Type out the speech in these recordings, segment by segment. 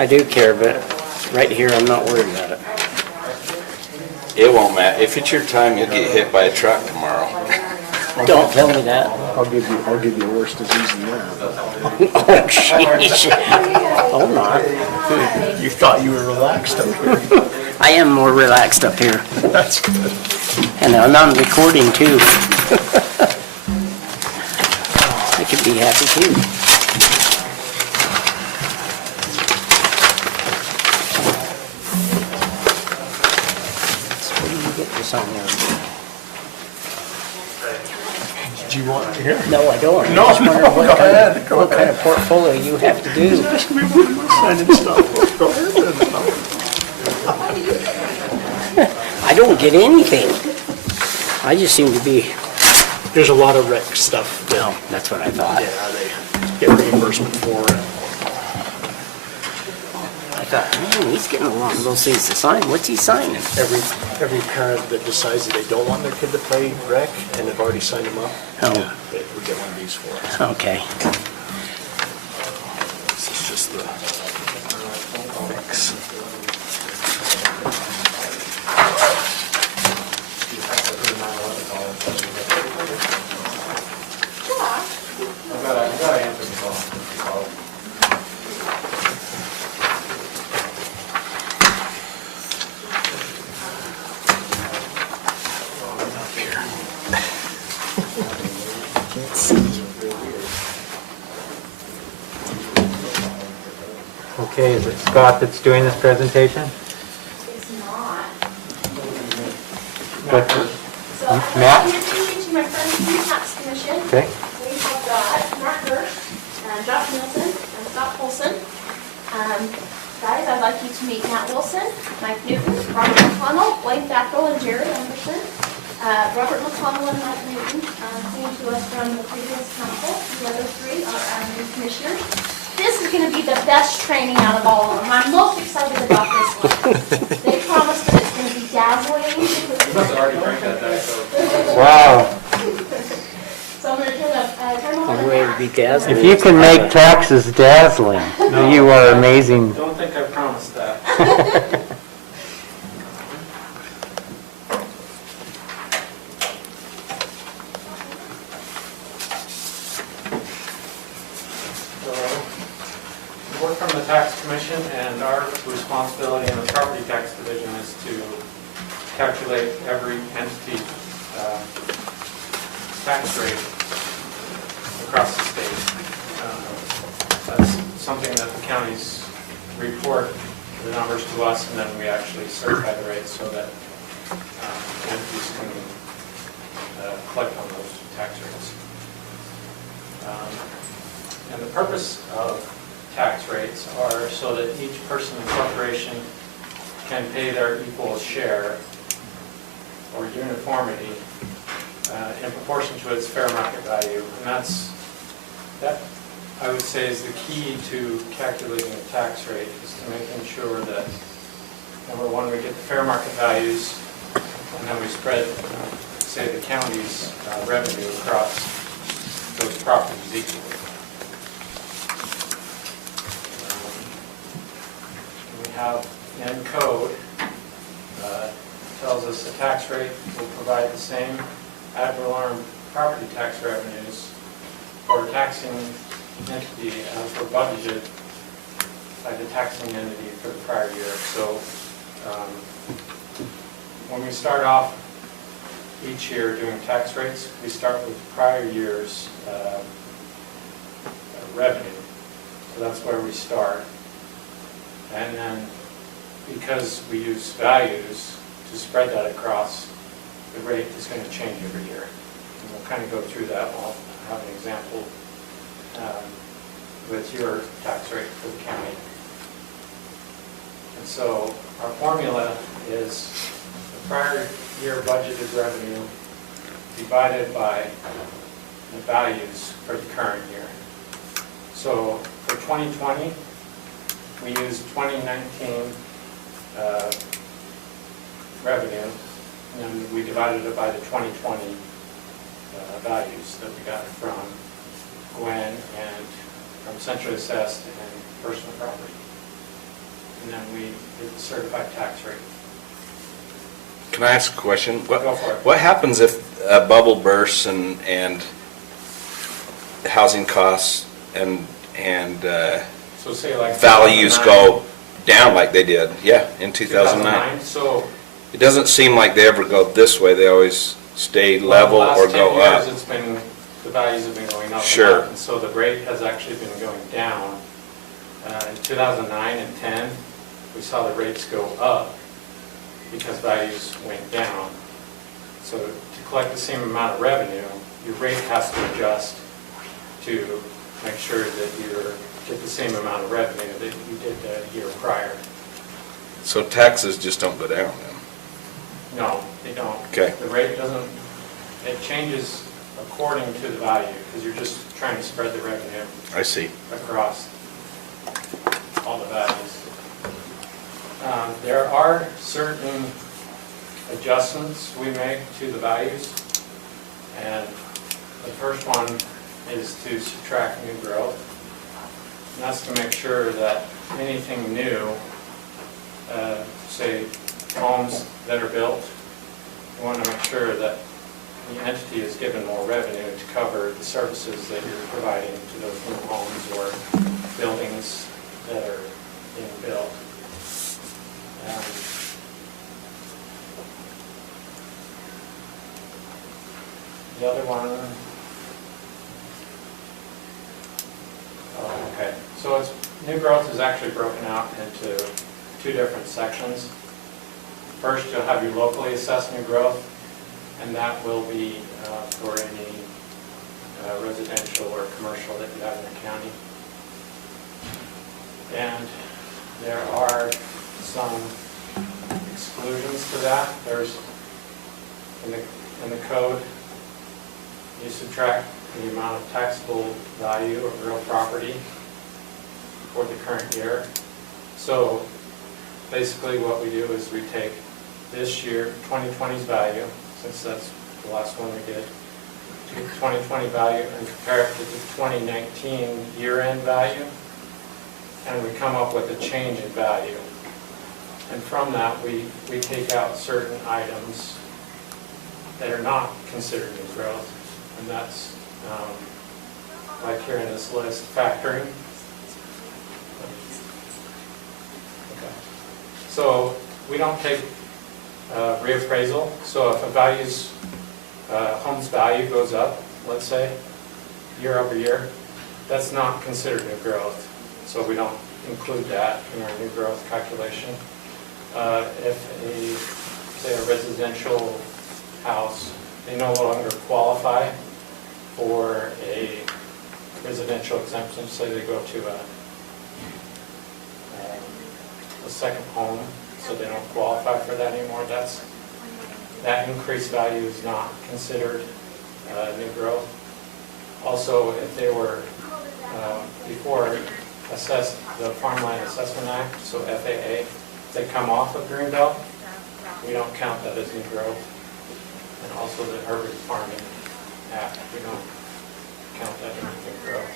I do care, but right here, I'm not worried about it. It won't matter. If it's your time, you'll get hit by a truck tomorrow. Don't tell me that. I'll give you a worse disease than that. Oh, jeez. Oh, not. You thought you were relaxed up here. I am more relaxed up here. That's good. And I'm on recording, too. I could be happy, too. So where do you get this on there? Did you want to hear? No, I don't. No, I just wondered no, what go kind ahead, of- go what kind of portfolio you have to do. Signing stuff. Go ahead then. I don't get anything. I just seem to be, There's a lot of rec stuff. no, that's what I thought. Yeah, they get reimbursement for it. I thought, man, he's getting a lot of those things to sign. What's he signing? Every parent that decides that they don't want their kid to play rec and have already signed them up, Oh. they would get one of these for us. Okay. This is just the fix. Okay, is it Scott that's doing this presentation? It's not. What, So Matt? I'm introducing my friends from the Tax Commission. okay, We have got Mark Hirsch, and Josh Nielsen, and Scott Polson. Guys, I'd like you to meet Matt Wilson, Mike Newton, Robert McConnell, Wayne Fackrell, and Jerry Anderson. Robert McConnell and Mike Newton came to us from the previous council. The other three are our new commissioners. This is going to be the best training out of all of them. I'm most excited about this one. They promised that it's going to be dazzling. wow. So I'm going to turn over The to way it would be Matt. dazzling. If you can make taxes dazzling, you are amazing. Don't think I promised that. So, we work from the Tax Commission, and our responsibility in the Property Tax Division is to calculate every entity tax rate across the state. That's something that the counties report the numbers to us, and then we actually certify the rates so that entities can collect on those tax rates. And the purpose of tax rates are so that each person and corporation can pay their equal share or uniformity in proportion to its fair market value. And that, I would say, is the key to calculating a tax rate, is to making sure that, number one, we get the fair market values, and then we spread, say, the county's revenue across those properties equally. We have in code, tells us the tax rate will provide the same ad valorem property tax revenues for a taxing entity as were budgeted by the taxing entity for the prior year. So when we start off each year doing tax rates, we start with prior year's revenue. So that's where we start. And then because we use values to spread that across, the rate is going to change every year. And we'll kind of go through that. I'll have an example with your tax rate for the county. And so our formula is the prior year budgeted revenue divided by the values for the current year. So for 2020, we used 2019 revenue, and then we divided it by the 2020 values that we got from Gwen and from Central Assessed and Personal Property. and then we get the certified tax rate. Can I ask a question? Go for it. What happens if a bubble bursts and housing costs and So say like. values 2009 go down like they did, yeah, in 2009? So. It doesn't seem like they ever go this way, they always stay level or go The up. last 10 years, it's been, the values have been going up. Sure. A lot, and so the rate has actually been going down. In 2009 and 10, we saw the rates go up because values went down. So to collect the same amount of revenue, your rate has to adjust to make sure that you get the same amount of revenue that you did the year prior. So taxes just don't go down then? No, they don't. Okay. The rate doesn't, it changes according to the value, because you're just trying to spread the revenue I see. across all the values. There are certain adjustments we make to the values, and the first one is to subtract new growth. And that's to make sure that anything new, say homes that are built, you want to make sure that the entity is given more revenue to cover the services that you're providing to those new homes or buildings that are being built. The other one, oh, okay. So it's, new growth is actually broken out into two different sections. First, you'll have your locally assessed new growth, and that will be for any residential or commercial that you have in the county. And there are some exclusions to that. There's, in the code, you subtract the amount of taxable value of real property for the current year. So basically what we do is we take this year, 2020's value, since that's the last one we did, take 2020 value and compare it to the 2019 year-end value, and we come up with a change in value. And from that, we take out certain items that are not considered new growth, and that's, like here in this list, factoring. Okay. So we don't take reappraisal. So if a home's value goes up, let's say, year over year, that's not considered new growth. So we don't include that in our new growth calculation. If say a residential house, they no longer qualify for a residential exemption, say they go to a second home, so they don't qualify for that anymore. That increased value is not considered new growth. Also, if they were before assessed the Farmland Assessment Act, so FAA, they come off of Greenbelt, we don't count that as new growth. And also the Urban Farming Act, we don't count that as new growth.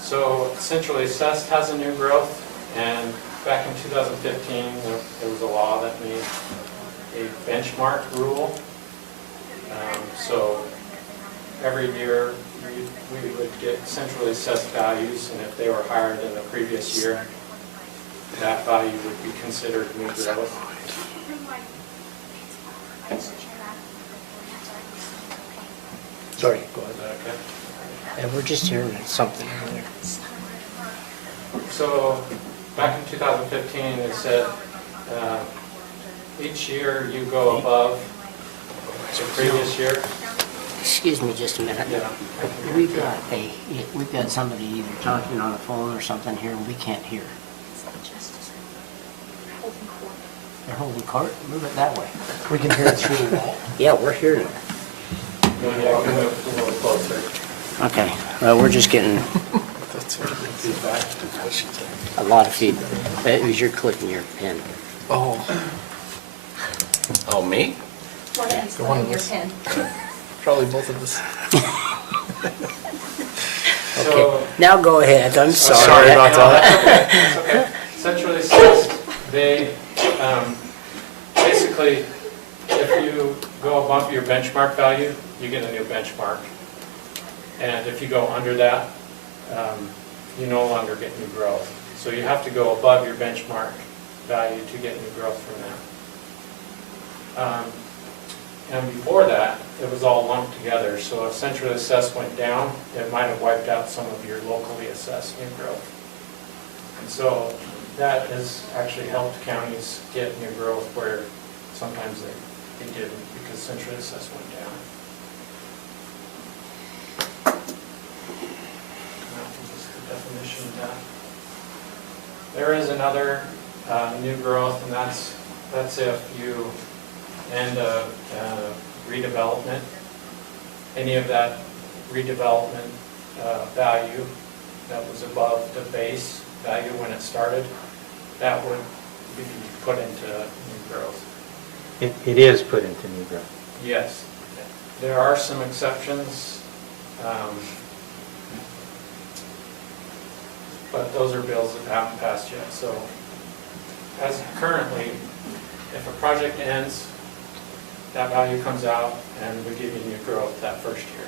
So centrally assessed has a new growth, and back in 2015, there was a law that made a benchmark rule. So every year we would get centrally assessed values, and if they were higher than the previous year, that value would be considered new growth. Sorry, go ahead. Okay. And we're just hearing something over there. So back in 2015, it said each year you go above the previous year. Excuse me just a minute. Yeah. We've got somebody either talking on the phone or something here, and we can't hear. They're holding court? Move it that way. We can hear it through the wall. Yeah, we're hearing it. Yeah, we move a little closer. Okay, well, we're just getting a lot of feedback. It was you're clicking your pen. Oh, Oh, me? One of these, one of your us. pen. probably both of us. So. Now go ahead, I'm sorry. Sorry about No, that. that's okay, that's okay. Centrally assessed, they, basically, if you go above your benchmark value, you get a new benchmark. And if you go under that, you no longer get new growth. So you have to go above your benchmark value to get new growth from that. And before that, it was all lumped together. So if centrally assessed went down, it might have wiped out some of your locally assessed new growth. And so that has actually helped counties get new growth where sometimes they didn't because centrally assessed went down. And that was just the definition of that. There is another new growth, and that's if you end a redevelopment, any of that redevelopment value that was above the base value when it started, that would be put into new growth. It is put into new growth. Yes. There are some exceptions, but those are bills that haven't passed yet. So as currently, if a project ends, that value comes out and we give you new growth that first year.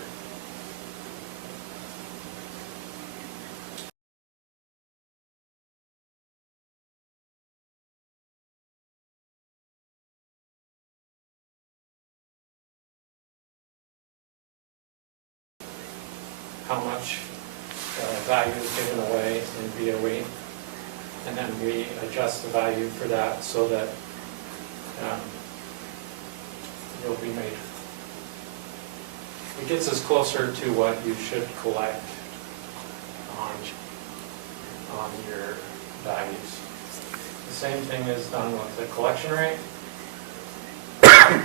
How much value is given away in BOE, and then we adjust the value for that so that it'll be made. It gets us closer to what you should collect on your values. The same thing is done with the collection rate. And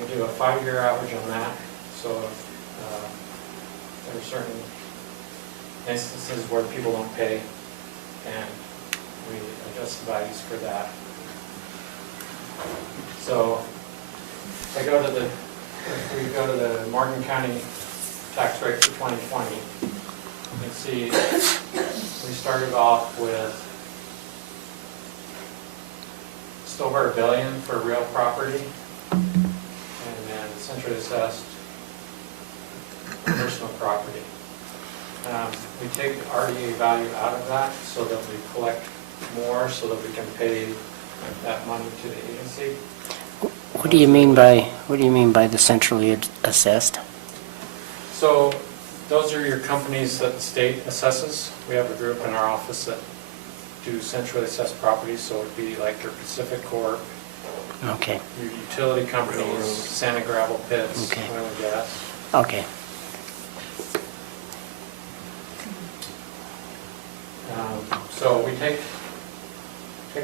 we do a 5-year average on that. So if there are certain instances where people don't pay, and we adjust the values for that. So if we go to the Morgan County tax rate for 2020, you can see we started off with just over $1 billion for real property, and then centrally assessed personal property. We take the RDA value out of that so that we collect more, so that we can pay that money to the agency. What do you mean by the centrally assessed? So those are your companies that the state assesses. We have a group in our office that do centrally assessed properties, so it would be like your Pacific Corp, Okay, your utility companies, Santa Gravel Pits, Okay. oil and gas. okay. So we take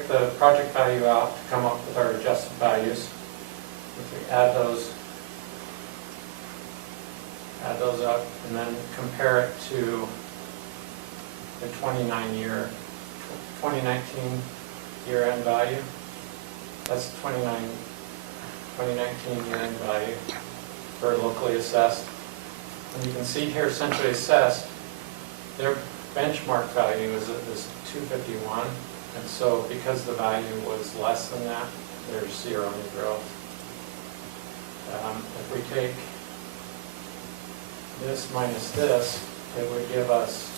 the project value out to come up with our adjusted values. If we add those up and then compare it to the 2019 year-end value. That's 2019 year-end value for locally assessed. And you can see here, centrally assessed, their benchmark value is 251, and so because the value was less than that, there's zero new growth. If we take this minus this, it would give us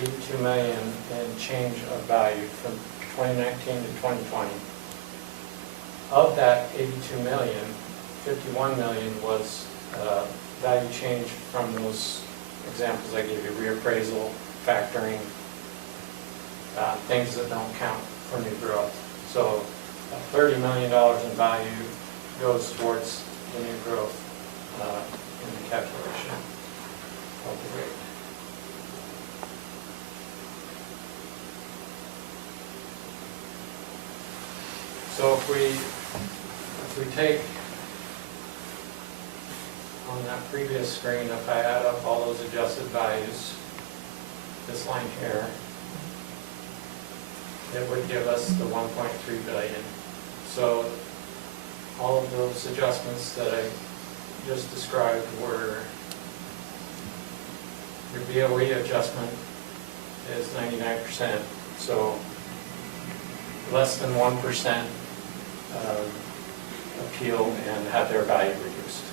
82 million in change of value from 2019 to 2020. Of that 82 million, 51 million was value change from those examples I gave you, reappraisal, factoring, things that don't count for new growth. So $30 million in value goes towards the new growth in the calculation of the rate. So if we take on that previous screen, if I add up all those adjusted values, this line here, it would give us the 1.3 billion. So all of those adjustments that I just described were DOE adjustment is 99%, so less than 1% appealed and had their value reduced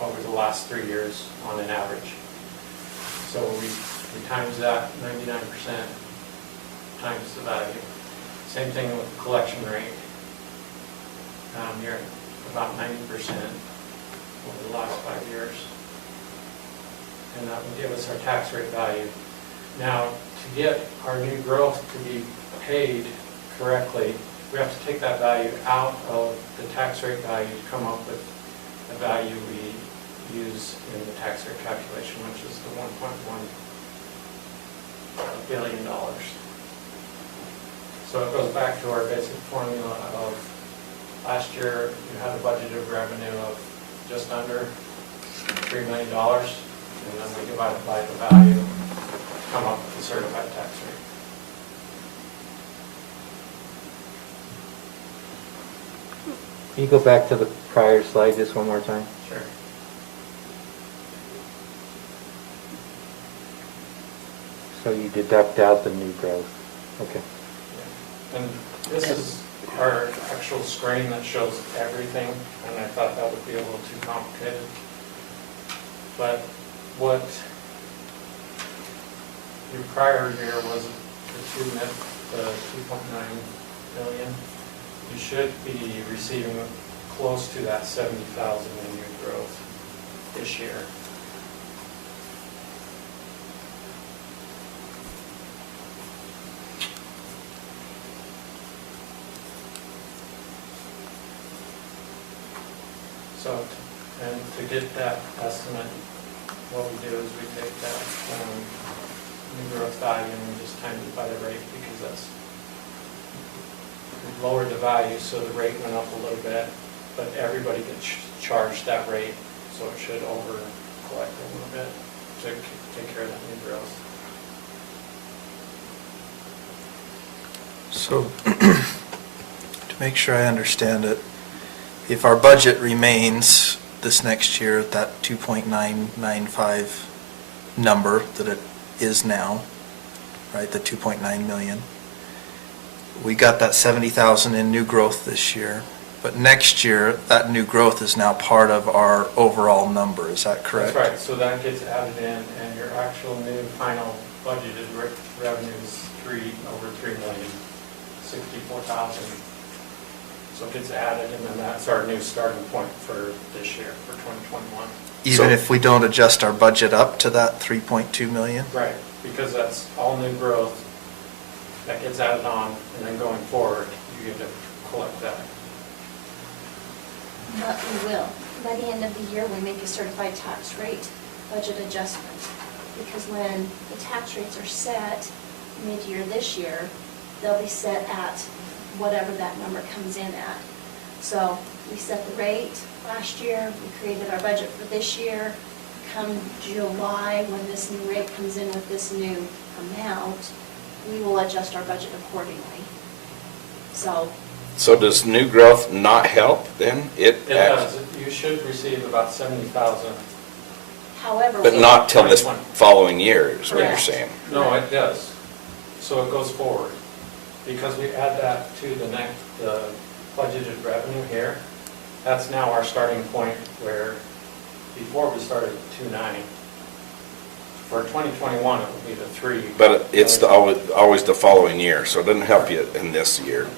over the last 3 years on an average. So we times that 99% times the value. Same thing with the collection rate. You're at about 90% over the last 5 years. And that will give us our tax rate value. Now, to get our new growth to be paid correctly, we have to take that value out of the tax rate value to come up with the value we use in the tax rate calculation, which is the $1.1 billion. So it goes back to our basic formula of last year you had a budgeted revenue of just under $3 million, and then we divide it by the value to come up with the certified tax rate. Can you go back to the prior slide just one more time? Sure. So you deduct out the new growth. Okay. And this is our actual screen that shows everything, and I thought that would be a little too complicated. But what your prior year was the 2.9 million. You should be receiving close to that 70,000 in new growth this year. So, and to get that estimate, what we do is we take that new growth value and we just times it by the rate, because that's, we lowered the value, so the rate went up a little bit, but everybody gets charged that rate, so it should over collect a little bit to take care of that new growth. So, to make sure I understand it, if our budget remains this next year at that 2.995 number that it is now, right, the 2.9 million, we got that 70,000 in new growth this year, but next year that new growth is now part of our overall number, is that correct? That's right, so that gets added in, and your actual new final budgeted revenue is over 3 million, 64,000. So it gets added, and then that's our new starting point for this year, for 2021. Even if we don't adjust our budget up to that 3.2 million? Right, because that's all new growth that gets added on, and then going forward, you get to collect that. But we will. By the end of the year, we make a certified tax rate budget adjustment. Because when the tax rates are set mid-year this year, they'll be set at whatever that number comes in at. So we set the rate last year, we created our budget for this year. Come July, when this new rate comes in with this new amount, we will adjust our budget accordingly. So does new growth not help then? It does, you should receive about 70,000. however. But we- not till this following year, is what you're Correct. saying? No, it does. So it goes forward. Because we add that to the next budgeted revenue here, that's now our starting point, where before we started at 2.9. For 2021, it will be the 3. But it's always the following year, so it doesn't help you in this year.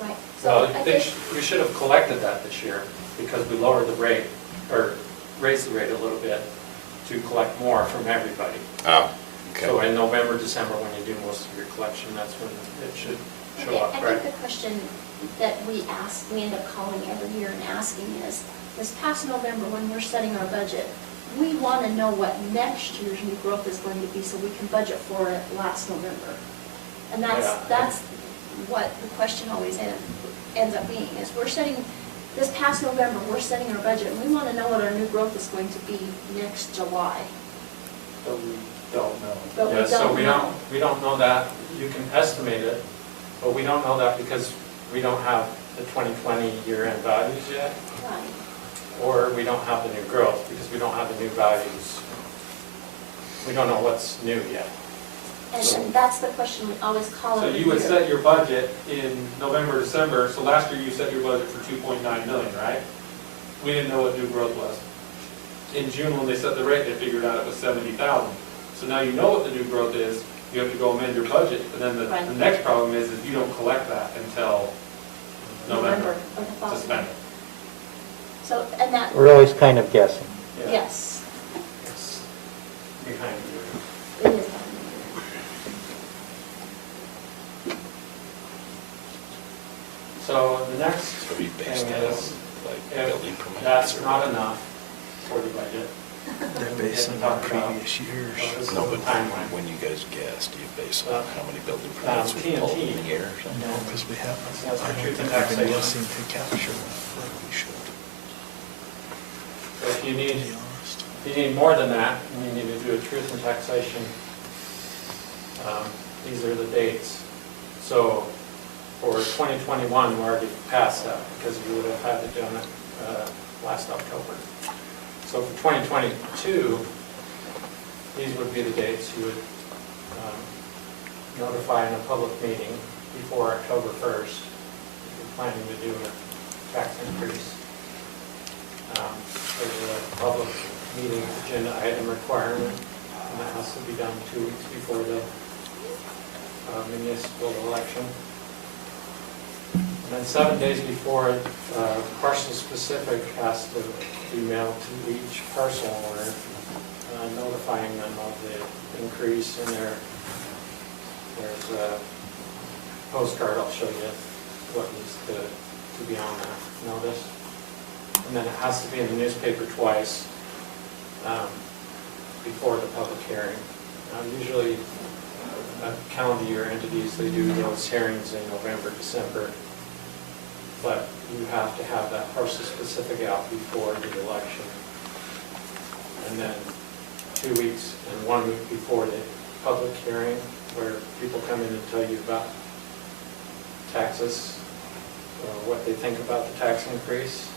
Right. So So I think, we should have collected that this year, because we lowered the rate, or raised the rate a little bit to collect more from everybody. Oh, So okay. in November, December, when you do most of your collection, that's when it should show up, I right? think the question that we end up calling every year and asking is, this past November, when we're setting our budget, we want to know what next year's new growth is going to be so we can budget for it last November. And Yeah. that's what the question always ends up being, is we're setting, this past November, we're setting our budget, and we want to know what our new growth is going to be next July. But we don't know. But we Yeah, so don't know. we don't know that. You can estimate it, but we don't know that because we don't have the 2020 year-end values yet, Right. or we don't have the new growth because we don't have the new values. We don't know what's new yet. And that's the question we always call So every you would year. set your budget in November, December, so last year you set your budget for 2.9 million, right? We didn't know what new growth was. In June, when they set the rate, they figured out it was 70,000. So now you know what the new growth is, you have to go amend your budget, but then the Right. next problem is you don't collect that until November of the to following. spend it. So, and that, We're always kind of guessing. Yeah. yes, It's behind you. it is. So the next So we thing based that is, on, like, building if permits that's or not whatever. enough for the budget, They're we based can on talk about, previous years. this is No, the but timeline. when you guys guess, do you base on how many building TNT. permits we pulled in a year or something? No, because we haven't, That's I for don't truth think and we've been taxation. guessing to capture that, but we should, So if you to need, be honest. if you need more than that, and you need to do a truth and taxation, these are the dates. So for 2021, we're already past that because we would have had it done last October. So for 2022, these would be the dates you would notify in a public meeting before October 1st if you're planning to do a tax increase. There's a public meeting agenda item requirement, and that has to be done 2 weeks before the municipal election. And then 7 days before, parcel specific has to be mailed to each parcel owner, notifying them of the increase in there's a postcard, I'll show you what needs to be on that notice. And then it has to be in the newspaper twice before the public hearing. Usually, calendar year entities, they do those hearings in November, December, but you have to have that parcel specific out before the election. And then 2 weeks and 1 week before the public hearing, where people come in and tell you about taxes, or what they think about the tax increase.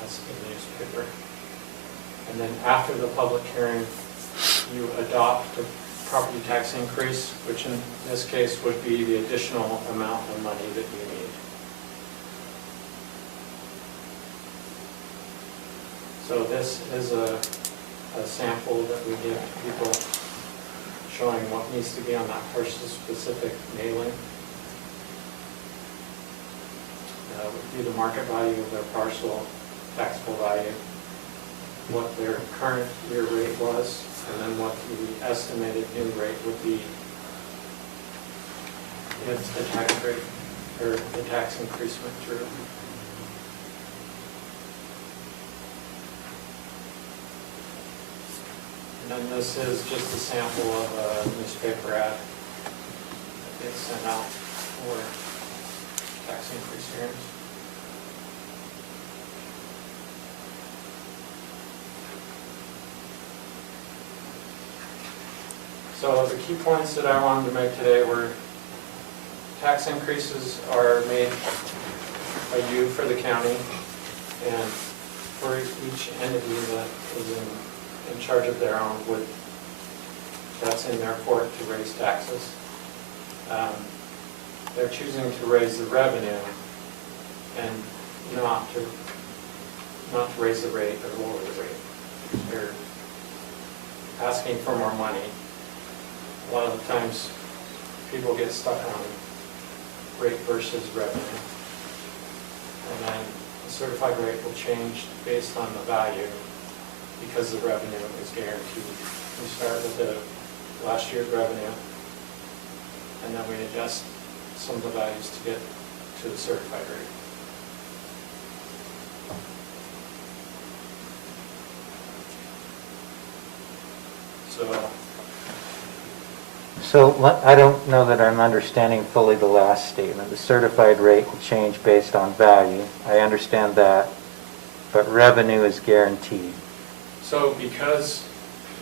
That's in the newspaper. And then after the public hearing, you adopt the property tax increase, which in this case would be the additional amount of money that you need. So this is a sample that we give people showing what needs to be on that person-specific mailing. Would be the market value of their parcel, taxable value, what their current year rate was, and then what the estimated new rate would be if the tax rate, or the tax increase went through. And then this is just a sample of a newspaper ad that gets sent out for tax increase hearings. So the key points that I wanted to make today were tax increases are made by you for the county, and for each entity that is in charge of their own that's in their court to raise taxes. They're choosing to raise the revenue and not to raise the rate or lower the rate. They're asking for more money. A lot of the times, people get stuck on rate versus revenue. And then the certified rate will change based on the value because the revenue is guaranteed. We start with the last year's revenue, and then we adjust some of the values to get to the certified rate. So I don't know that I'm understanding fully the last statement. The certified rate will change based on value. I understand that, but revenue is guaranteed. So because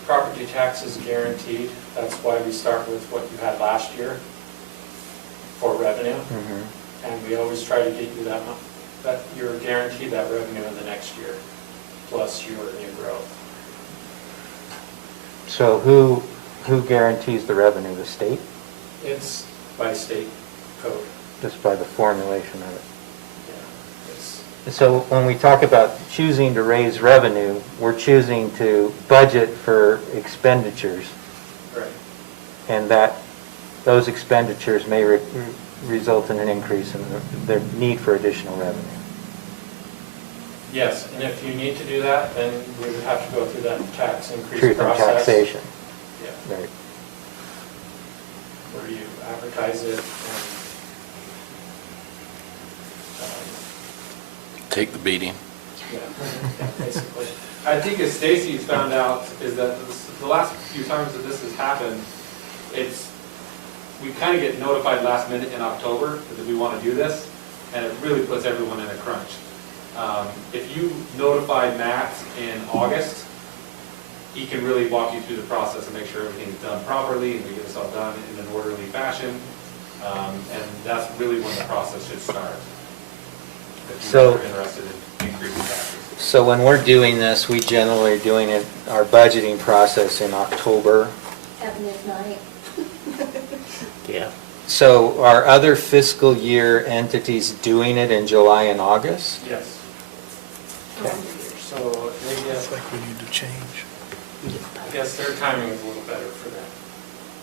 property tax is guaranteed, that's why we start with what you had last year for revenue. And we always try to get you that you're guaranteed that revenue in the next year, plus your new growth. So who guarantees the revenue? The state? It's by state code. Just by the formulation of it? Yeah, it's, So when we talk about choosing to raise revenue, we're choosing to budget for expenditures, right. and that those expenditures may result in an increase in the need for additional revenue. Yes, and if you need to do that, then we would have to go through that tax increase Truth in process. taxation. Yeah, Right. where you advertise it and, Take the beating. yeah, basically. I think as Stacy's found out is that the last few times that this has happened, we kind of get notified last minute in October that we want to do this, and it really puts everyone in a crunch. If you notify Matt in August, he can really walk you through the process and make sure everything's done properly and we get this all done in an orderly fashion. And that's really when the process should start. If So- you're interested in increasing taxes. So when we're doing this, we generally are doing it, our budgeting process in October. At midnight. Yeah. So are other fiscal year entities doing it in July and August? Yes. Okay. So they It's get, like we need to change. I guess their timing is a little better for them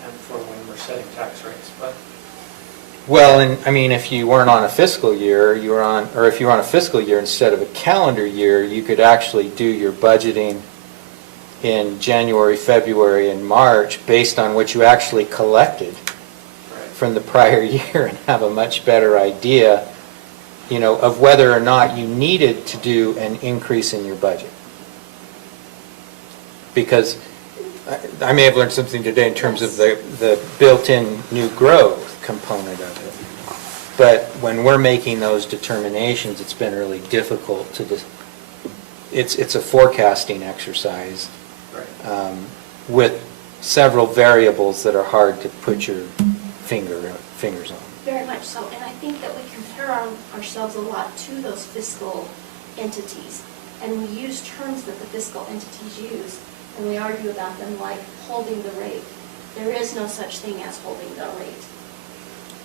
and for when we're setting tax rates, but Well, and I mean, if you weren't on a fiscal year, or if you were on a fiscal year instead of a calendar year, you could actually do your budgeting in January, February, and March based on what you actually collected right. from the prior year and have a much better idea, of whether or not you needed to do an increase in your budget. Because I may have learned something today in terms of the built-in new growth component of it. But when we're making those determinations, it's been really difficult to it's a forecasting exercise Right. with several variables that are hard to put your fingers on. Very much so, and I think that we compare ourselves a lot to those fiscal entities, and we use terms that the fiscal entities use, and we argue about them like holding the rate. There is no such thing as holding the rate.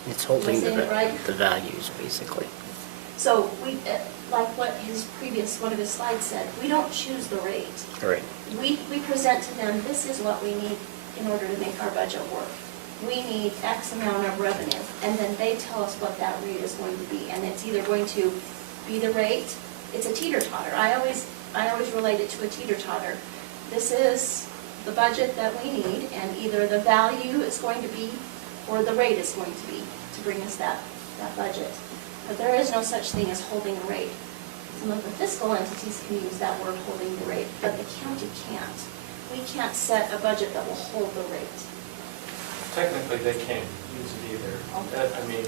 It's holding Am I saying it right? the values, basically. So we, like what one of his slides said, we don't choose the rate. Right. We present to them, this is what we need in order to make our budget work. We need X amount of revenue, and then they tell us what that rate is going to be, and it's either going to be the rate, it's a teeter-totter. I always relate it to a teeter-totter. This is the budget that we need, and either the value is going to be, or the rate is going to be, to bring us that budget. But there is no such thing as holding a rate. Some of the fiscal entities can use that word, holding the rate, but the county can't. We can't set a budget that will hold the rate. Technically, they can't use it either. I mean,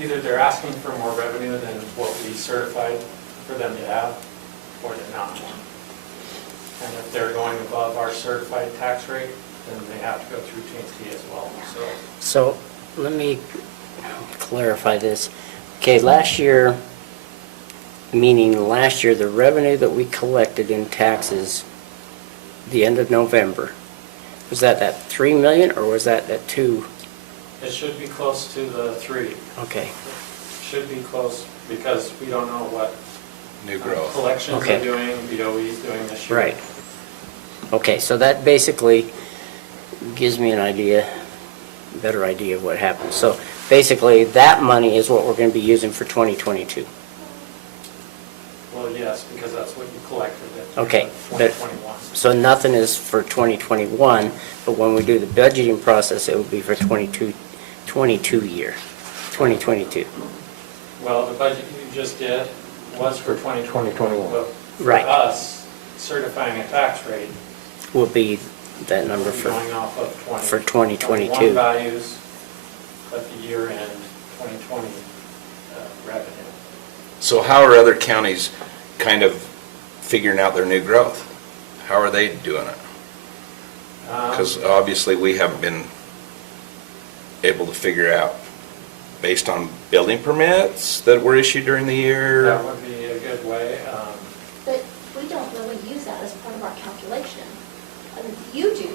either they're asking for more revenue than what we certified for them to have, or they're not. And if they're going above our certified tax rate, then they have to go through T&T as well, so. So let me clarify this. Okay, last year, the revenue that we collected in taxes, the end of November, was that 3 million or was that 2? It should be close to the 3. Okay, Should be close, because we don't know what New growth. collections Okay. are doing, BOE is doing this year. right. Okay, so that basically gives me a better idea of what happened. So basically, that money is what we're going to be using for 2022. Well, yes, because that's what you collected at Okay, but- 2021. So nothing is for 2021, but when we do the budgeting process, it will be for 2022 year, 2022. Well, the budget you just did was for 2021. Well, Right. For us, certifying a tax rate, Will be that number we'll be for, going off of for 2021 2022. values, but the year-end 2020 revenue. So how are other counties kind of figuring out their new growth? How are they doing it? Because obviously we haven't been able to figure out based on building permits that were issued during the year. That would be a good way. But we don't really use that as part of our calculation. You do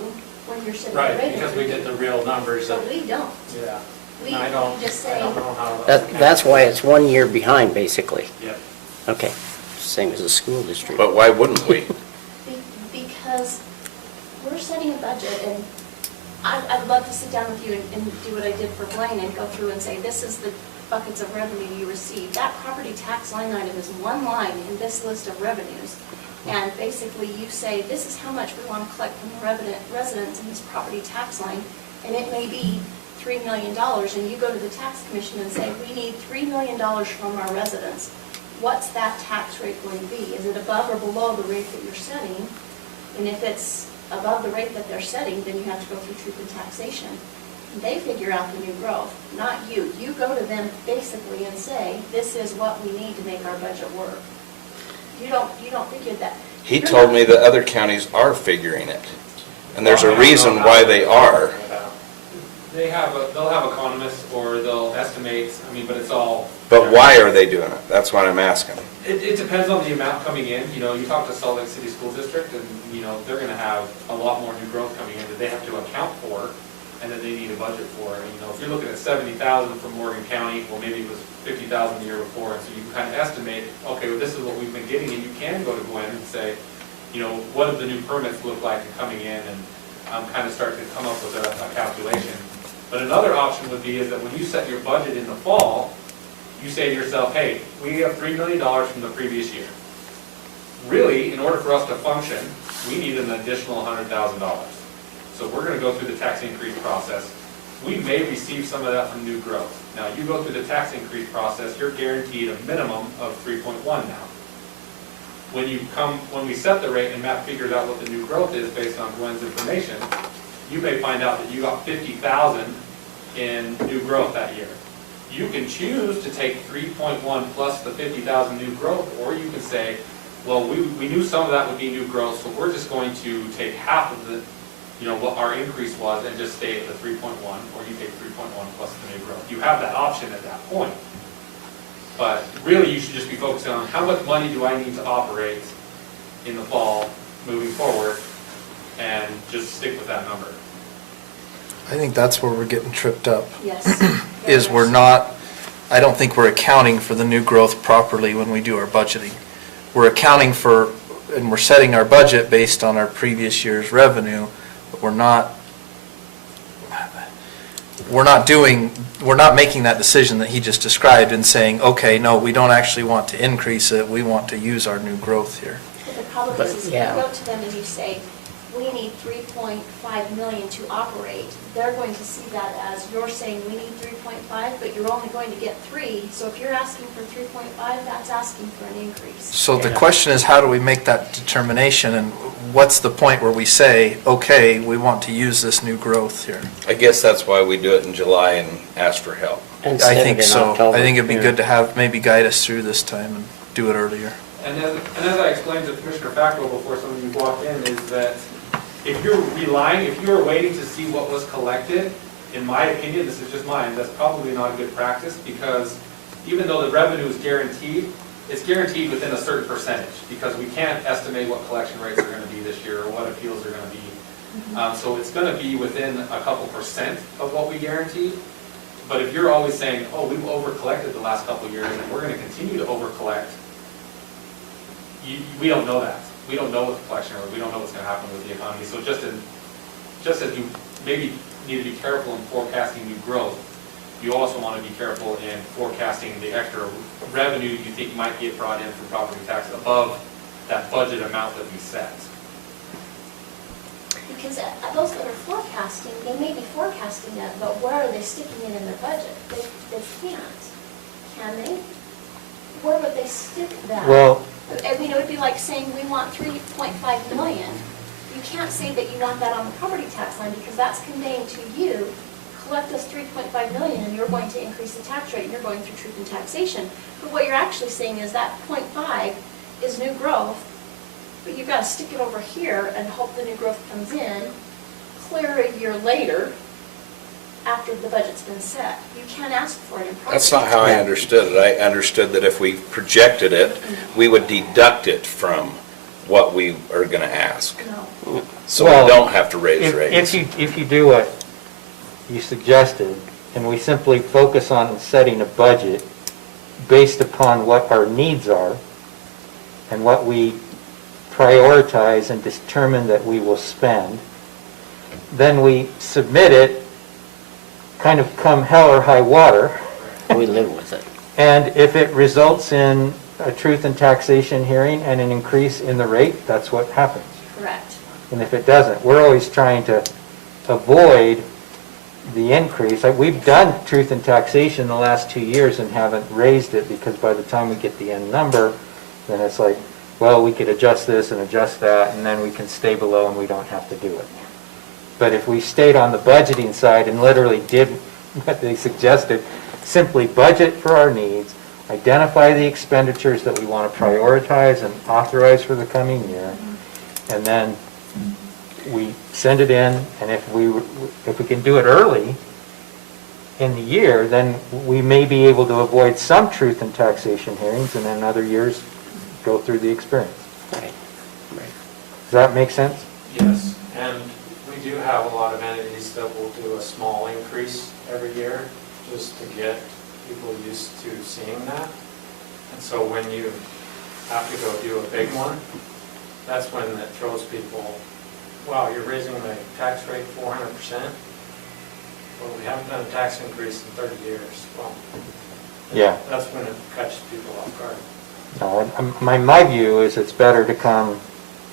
when you're setting the Right, rate. because we get the real numbers But of, we don't. yeah. We I don't, just I say, don't know how. That's why it's 1 year behind, basically. Yep. Okay, same as a school district. But why wouldn't we? because we're setting a budget, and I'd love to sit down with you and do what I did for Blaine and go through and say, this is the buckets of revenue you receive. That property tax line item is one line in this list of revenues. And basically, you say, this is how much we want to collect from the residents in this property tax line, and it may be $3 million, and you go to the tax commission and say, we need $3 million from our residents. What's that tax rate going to be? Is it above or below the rate that you're setting? And if it's above the rate that they're setting, then you have to go through truth and taxation. They figure out the new growth, not you. You go to them basically and say, this is what we need to make our budget work. You don't figure that. He You're told not- me that other counties are figuring it. And there's Well, I a don't reason know why how they are. They'll have economists, or they'll estimate, I mean, but it's all. But why are they doing it? That's what I'm asking. It depends on the amount coming in. You know, you talk to Salt Lake City School District, and, you know, they're gonna have a lot more new growth coming in that they have to account for, and that they need a budget for. And, you know, if you're looking at 70,000 from Morgan County, well, maybe it was 50,000 the year before, and so you can kind of estimate, okay, well, this is what we've been getting, and you can go to Gwen and say, you know, what do the new permits look like coming in, and kind of start to come up with a calculation. But another option would be is that when you set your budget in the fall, you say to yourself, hey, we have $3 million from the previous year. Really, in order for us to function, we need an additional $100,000. So we're gonna go through the tax increase process. We may receive some of that from new growth. Now, you go through the tax increase process, you're guaranteed a minimum of 3.1 now. When we set the rate and Matt figured out what the new growth is based on Gwen's information, you may find out that you got 50,000 in new growth that year. You can choose to take 3.1 plus the 50,000 new growth, or you can say, well, we knew some of that would be new growth, so we're just going to take half of the, you know, what our increase was and just stay at the 3.1, or you take 3.1 plus the new growth. You have that option at that point. But really, you should just be focusing on how much money do I need to operate in the fall moving forward, and just stick with that number. I think that's where we're getting tripped up, Yes. is we're not, I don't think we're accounting for the new growth properly when we do our budgeting. We're accounting for, and we're setting our budget based on our previous year's revenue, but we're not making that decision that he just described and saying, okay, no, we don't actually want to increase it, we want to use our new growth here. But the problem But, is if yeah. you go to them and you say, we need 3.5 million to operate, they're going to see that as you're saying we need 3.5, but you're only going to get 3. So if you're asking for 3.5, that's asking for an increase. So the question is, how do we make that determination, and what's the point where we say, okay, we want to use this new growth here? I guess that's why we do it in July and ask for help. Instead I of think in so. October, I think it'd be yeah. good to have, maybe guide us through this time and do it earlier. And as I explained to Commissioner Fackrell before some of you walked in, is that if you're waiting to see what was collected, in my opinion, this is just mine, that's probably not a good practice, because even though the revenue is guaranteed, it's guaranteed within a certain percentage, because we can't estimate what collection rates are gonna be this year, or what appeals are gonna be. So it's gonna be within a couple percent of what we guaranteed. But if you're always saying, oh, we've over-collected the last couple of years, and we're gonna continue to over-collect, we don't know that. We don't know what the collection rate, we don't know what's gonna happen with the economy. So just as you maybe need to be careful in forecasting new growth, you also wanna be careful in forecasting the extra revenue you think might get brought in from property tax above that budget amount that we set. Because those that are forecasting, they may be forecasting that, but where are they sticking it in their budget? They can't, can they? Where would they stick that? Well, I mean, it would be like saying, we want 3.5 million. You can't say that you want that on the property tax line, because that's conveying to you, collect us 3.5 million, and you're going to increase the tax rate, and you're going through truth and taxation. But what you're actually saying is that 0.5 is new growth, but you've got to stick it over here and hope the new growth comes in, clear a year later, after the budget's been set. You can't ask for it in property. That's not how I understood it. I understood that if we projected it, we would deduct it from what we are gonna ask. No. So Well, we don't have to raise rates. If you do what you suggested, and we simply focus on setting a budget based upon what our needs are and what we prioritize and determine that we will spend, then we submit it, kind of come hell or high water. We live with it. And if it results in a truth and taxation hearing and an increase in the rate, that's what happens. Correct. And if it doesn't, we're always trying to avoid the increase. We've done truth and taxation the last 2 years and haven't raised it, because by the time we get the end number, then it's like, well, we could adjust this and adjust that, and then we can stay below and we don't have to do it. But if we stayed on the budgeting side and literally did what they suggested, simply budget for our needs, identify the expenditures that we want to prioritize and authorize for the coming year, and then we send it in, and if we can do it early in the year, then we may be able to avoid some truth and taxation hearings, and then other years go through the experience. Right, right. Does that make sense? Yes, and we do have a lot of entities that will do a small increase every year, just to get people used to seeing that. And so when you have to go do a big one, that's when it throws people, wow, you're raising the tax rate 400%? Well, we haven't done a tax increase in 30 years. Well, Yeah. that's when it catches people off guard. No, my view is it's better to come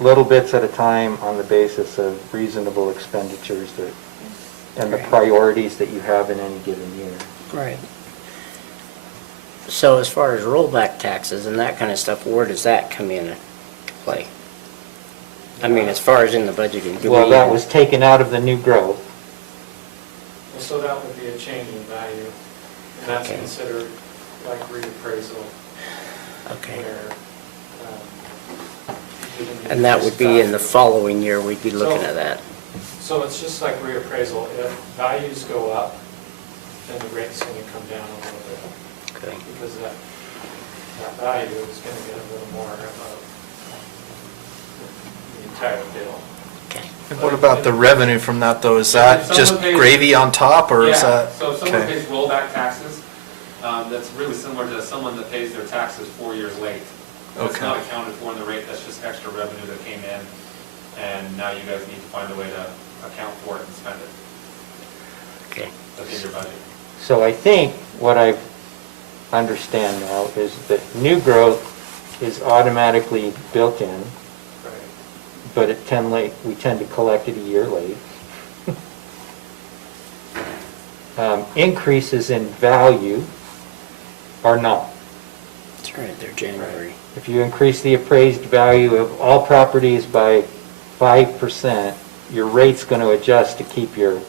little bits at a time on the basis of reasonable expenditures and the Right. priorities that you have in any given year. Right. So as far as rollback taxes and that kind of stuff, where does that come into play? I mean, as far as in the budgeting, do we? Well, that was taken out of the new growth. Well, so that would be a change in value, and that's Okay. considered like reappraisal, Okay. where, you didn't And that would be in the stuff. following year, we'd be looking at that. So it's just like reappraisal, if values go up, then the rate's gonna come down a little bit, Okay. because that value is gonna get a little more of the entire bill. Okay. And what about the revenue from that, though? Is that If just someone pays- gravy on top, or is Yeah, that? so if someone okay. pays rollback taxes, that's really similar to someone that pays their taxes 4 years late. It's Okay. not accounted for in the rate, that's just extra revenue that came in, and now you guys need to find a way to account for it and spend it. Okay. That's in your budget. So I think what I understand now is that new growth is automatically built in, Right. but we tend to collect it a year late. Increases in value are not. That's right, they're January. If you increase the appraised value of all properties by 5%, your rate's going to adjust to keep your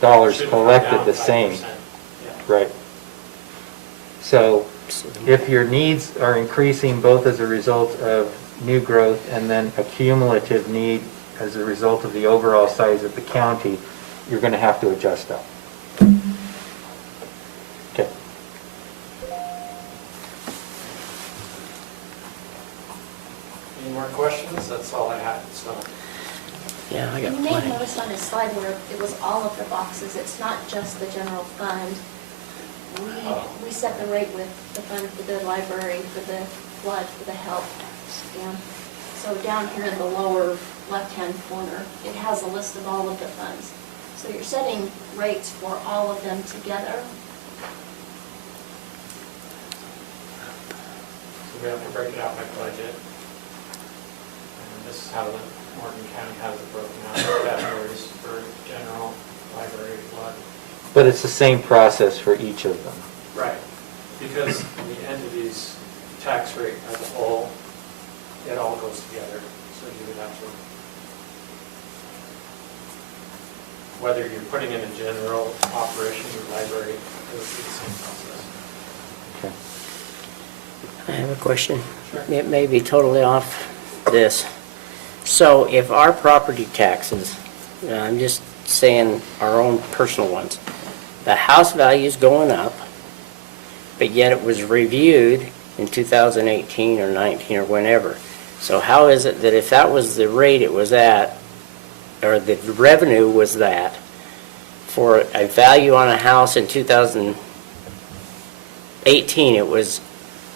dollars Should come collected down the 5%, same. yeah. Right. So So if your needs are increasing both as a result of new growth and then a cumulative need as a result of the overall size of the county, you're going to have to adjust up. Okay. Any more questions? That's all I had, so. Yeah, I got You may plenty. notice on his slide where it was all of the boxes, it's not just the general fund. We set the rate with the fund for the library, for the flood, for the health. And so down here in the lower left-hand corner, it has a list of all of the funds. So you're setting rates for all of them together. So we have to break it out by budget. And this is how the Morgan County has it broken out, categories for general, library, flood. But it's the same process for each of them. Right. Because the entity's tax rate as a whole, it all goes together. So you would have to, whether you're putting in a general operation or library, it would be the same process. Okay. I have a question. Sure. It may be totally off this. So if our property taxes, I'm just saying our own personal ones, the house value's going up, but yet it was reviewed in 2018 or 19 or whenever, So how is it that if that was the rate it was at, or the revenue was that, for a value on a house in 2018, it was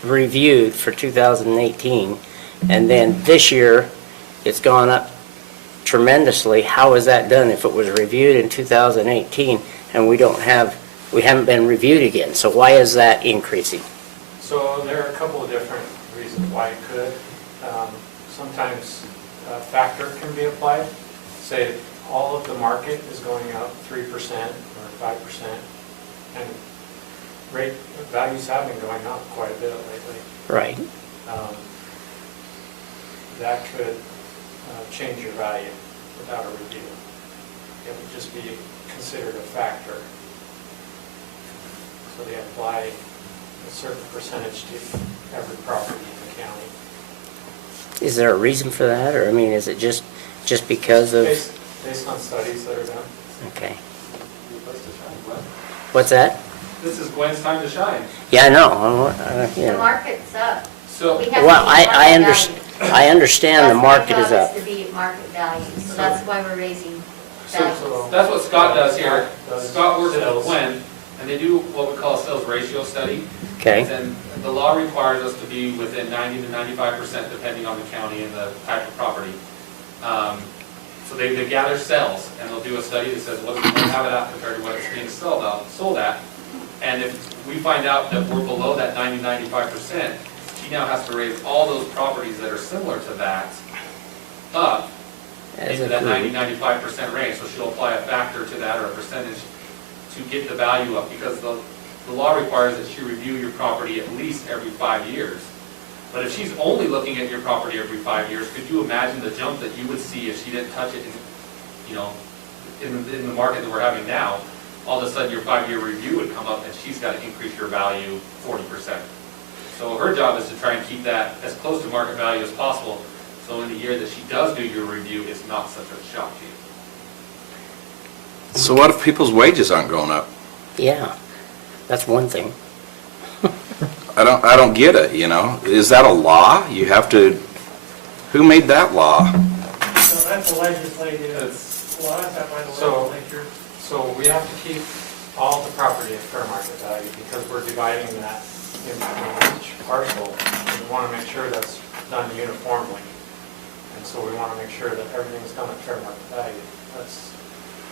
reviewed for 2018, and then this year, it's gone up tremendously. How is that done if it was reviewed in 2018 and we haven't been reviewed again? So why is that increasing? So there are a couple of different reasons why it could. Sometimes a factor can be applied. Say all of the market is going up 3% or 5%, and rate values have been going up quite a bit lately. Right. That could change your value without a review. It would just be considered a factor. So they apply a certain percentage to every property in the county. Is there a reason for that, or, I mean, is it just because of, Based on studies that are done. okay. What's that? This is Gwen's time to shine. Yeah, I know, you The know. market's up. So, We have to Well, be I market understand, value. I understand the market is That's up. my job, is to be market value, so that's why we're raising so values. that's what Scott does here. Does Scott works with sales. Gwen, and they do what we call a sales ratio study. Okay, And the law requires us to be within 90 to 95% depending on the county and the type of property. So they gather sales, and they'll do a study that says what we have it at compared to what it's being sold at. And if we find out that we're below that 90, 95%, she now has to raise all those properties that are similar to that up as into a that 90, group. 95% range. So she'll apply a factor to that or a percentage to get the value up, because the law requires that she review your property at least every 5 years. But if she's only looking at your property every 5 years, could you imagine the jump that you would see if she didn't touch it in the market that we're having now? All of a sudden, your 5-year review would come up and she's got to increase your value 40%. So her job is to try and keep that as close to market value as possible, so in the year that she does do your review, it's not such a shock to you. So what if people's wages aren't going up? Yeah, that's one thing. I don't get it, you know? Is that a law? You have to, who made that law? So that's a legislative, well, that's up by the So- legislature. So we have to keep all the property at fair market value because we're dividing that into each parcel. And we want to make sure that's done uniformly. And so we want to make sure that everything's done at fair market value.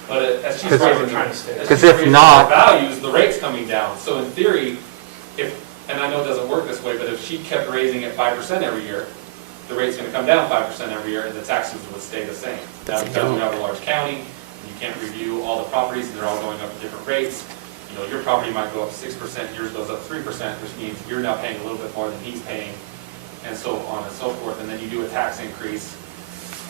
But as she's Because- raising, trying to stay- as because she's if raising not- her values, the rate's coming down. So in theory, and I know it doesn't work this way, but if she kept raising it 5% every year, the rate's going to come down 5% every year, and the taxes would stay the same. But Now, they because we don't. have a large county, and you can't review all the properties, and they're all going up at different rates. You know, your property might go up 6%, yours goes up 3%, which means you're now paying a little bit more than he's paying, and so on and so forth. And then you do a tax increase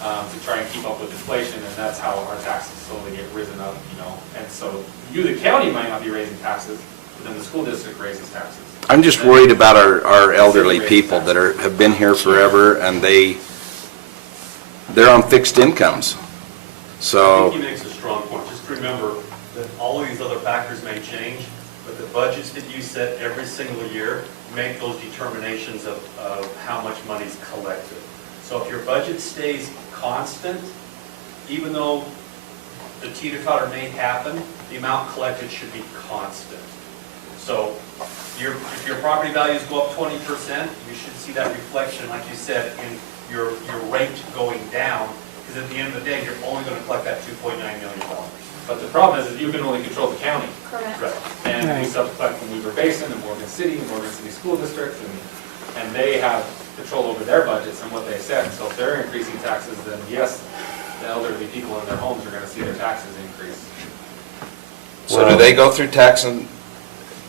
to try and keep up with inflation, and that's how our taxes slowly get risen up, you know. And so you, the county, might not be raising taxes, but then the school district raises taxes. I'm just worried about our elderly people that have been here forever, and they're on fixed incomes. I So, think he makes a strong point. Just remember that all of these other factors may change, but the budgets that you set every single year make those determinations of how much money's collected. So if your budget stays constant, even though the teeter-totter may happen, the amount collected should be constant. So if your property values go up 20%, you should see that reflection, like you said, in your rate going down, because at the end of the day, you're only going to collect that $2.9 million. But the problem is you can only control the county. Correct. Right. And we Right. subcollect from Weaver Basin and Morgan City and Morgan City School District, and they have control over their budgets and what they set. So if they're increasing taxes, then yes, the elderly people in their homes are going to see their taxes increase. so do they go through tax and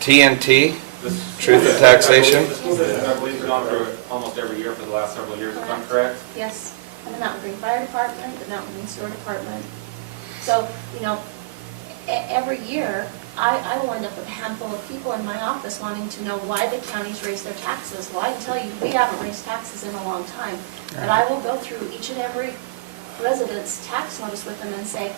TNT? This- Truth in taxation? The school district, I believe, has gone through it almost every year for the last several years, if I'm correct. Yes, and the Mountain Green Fire Department, the Mountain Green Sewer Department. So, every year, I will end up with a handful of people in my office wanting to know why the counties raise their taxes. Well, I can tell you, we haven't raised taxes in a long time. But I will go through each and every resident's tax notice with them and say,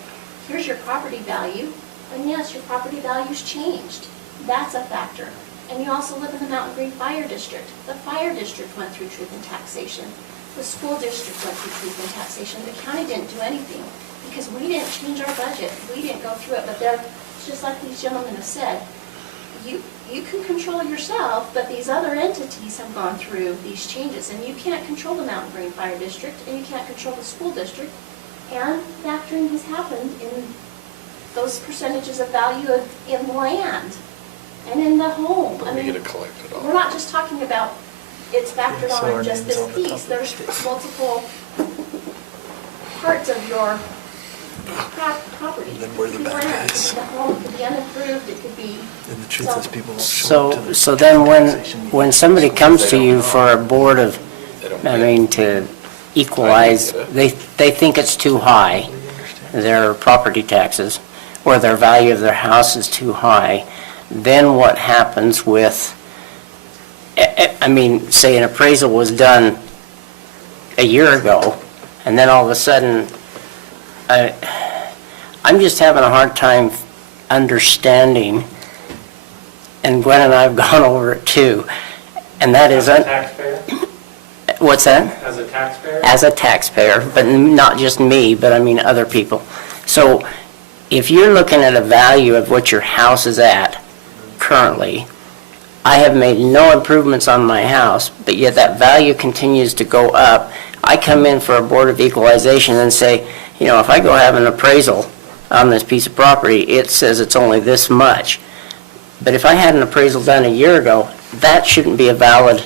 here's your property value, and yes, your property value's changed. That's a factor. And you also live in the Mountain Green Fire District. The fire district went through truth and taxation. The school district went through truth in taxation. The county didn't do anything because we didn't change our budget. We didn't go through it, but they're, just like these gentlemen have said, you can control yourself, but these other entities have gone through these changes, and you can't control the Mountain Green Fire District, and you can't control the school district, and factoring has happened in those percentages of value in land and in the home. I But we mean, get to collect it all. we're not just talking about it's factored So our on just name's this on the top piece. of There's it. multiple parts of your property. Then we're the It could be bad land, guys. It could be the home, it could be unimproved, it could be. And the truth is, people won't show up to So, the so then taxation meeting. when somebody comes to you for a board of, They don't I get it. mean, to equalize, they think it's too high, their property taxes, or their value of their house is too high, then what happens with, I mean, say an appraisal was done a year ago, and then all of a sudden, I'm just having a hard time understanding, and Gwen and I have gone over it too, and that is, As a taxpayer? what's that? As a taxpayer? As a taxpayer, but not just me, but I mean other people. So if you're looking at a value of what your house is at currently, I have made no improvements on my house, but yet that value continues to go up. I come in for a Board of Equalization and say, you know, if I go have an appraisal on this piece of property, it says it's only this much. But if I had an appraisal done a year ago, that shouldn't be a valid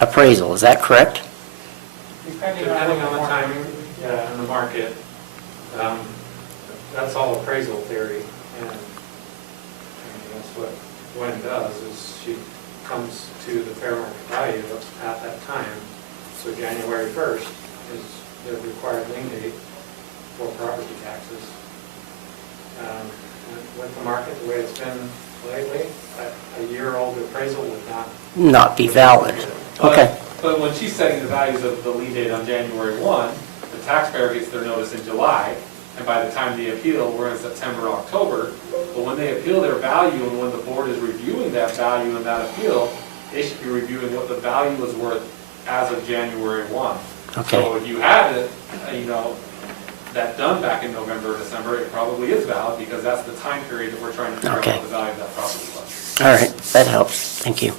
appraisal. Is that correct? Depending on the timing, yeah, and the market, that's all appraisal theory. And that's what Gwen does, is she comes to the fair market value at that time. So January 1st is the required lien date for property taxes. And with the market the way it's been lately, a year-old appraisal would Not be valid. Okay. But when she's setting the values of the lien date on January 1, the taxpayer gets their notice in July, and by the time they appeal, we're in September, October. But when they appeal their value, and when the board is reviewing that value and that appeal, they should be reviewing what the value was worth as of January 1. Okay. So if you had it, that done back in November or December, it probably is valid, because that's the time period that we're trying to figure out Okay. what the value of that property was. All right, that helps. Thank you.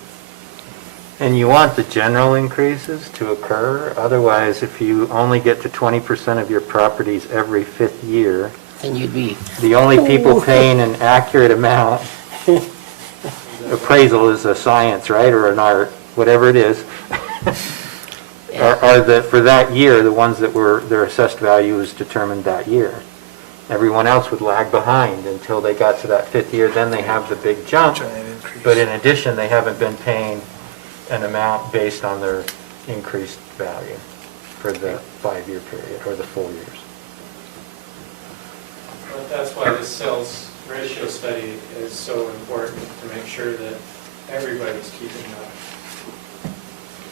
And you want the general increases to occur, otherwise if you only get to 20% of your properties every fifth year, Then you'd be, the only people paying an accurate amount, appraisal is a science, right, or an art, whatever it is, are the, for that year, the ones that were, their assessed value was determined that year. Everyone else would lag behind until they got to that fifth year, then they have the big jump. Giant increase. But in addition, they haven't been paying an amount based on their increased value for the 5-year period or the 4 years. But that's why the sales ratio study is so important, to make sure that everybody's keeping up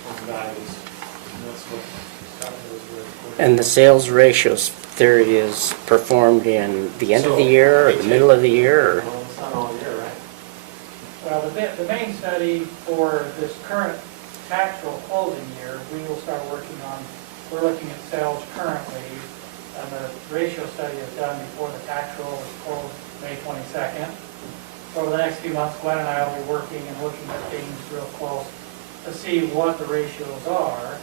on values. And that's what Scott was with. and the sales ratios theory is performed in the end of the year or the middle of the year, or? Well, it's not all year, right? Well, the main study for this current tax roll closing year, we will start working on, we're looking at sales currently, and the ratio study is done before the tax roll is closed May 22nd. So over the next few months, Gwen and I will be working and looking at things real close to see what the ratios are,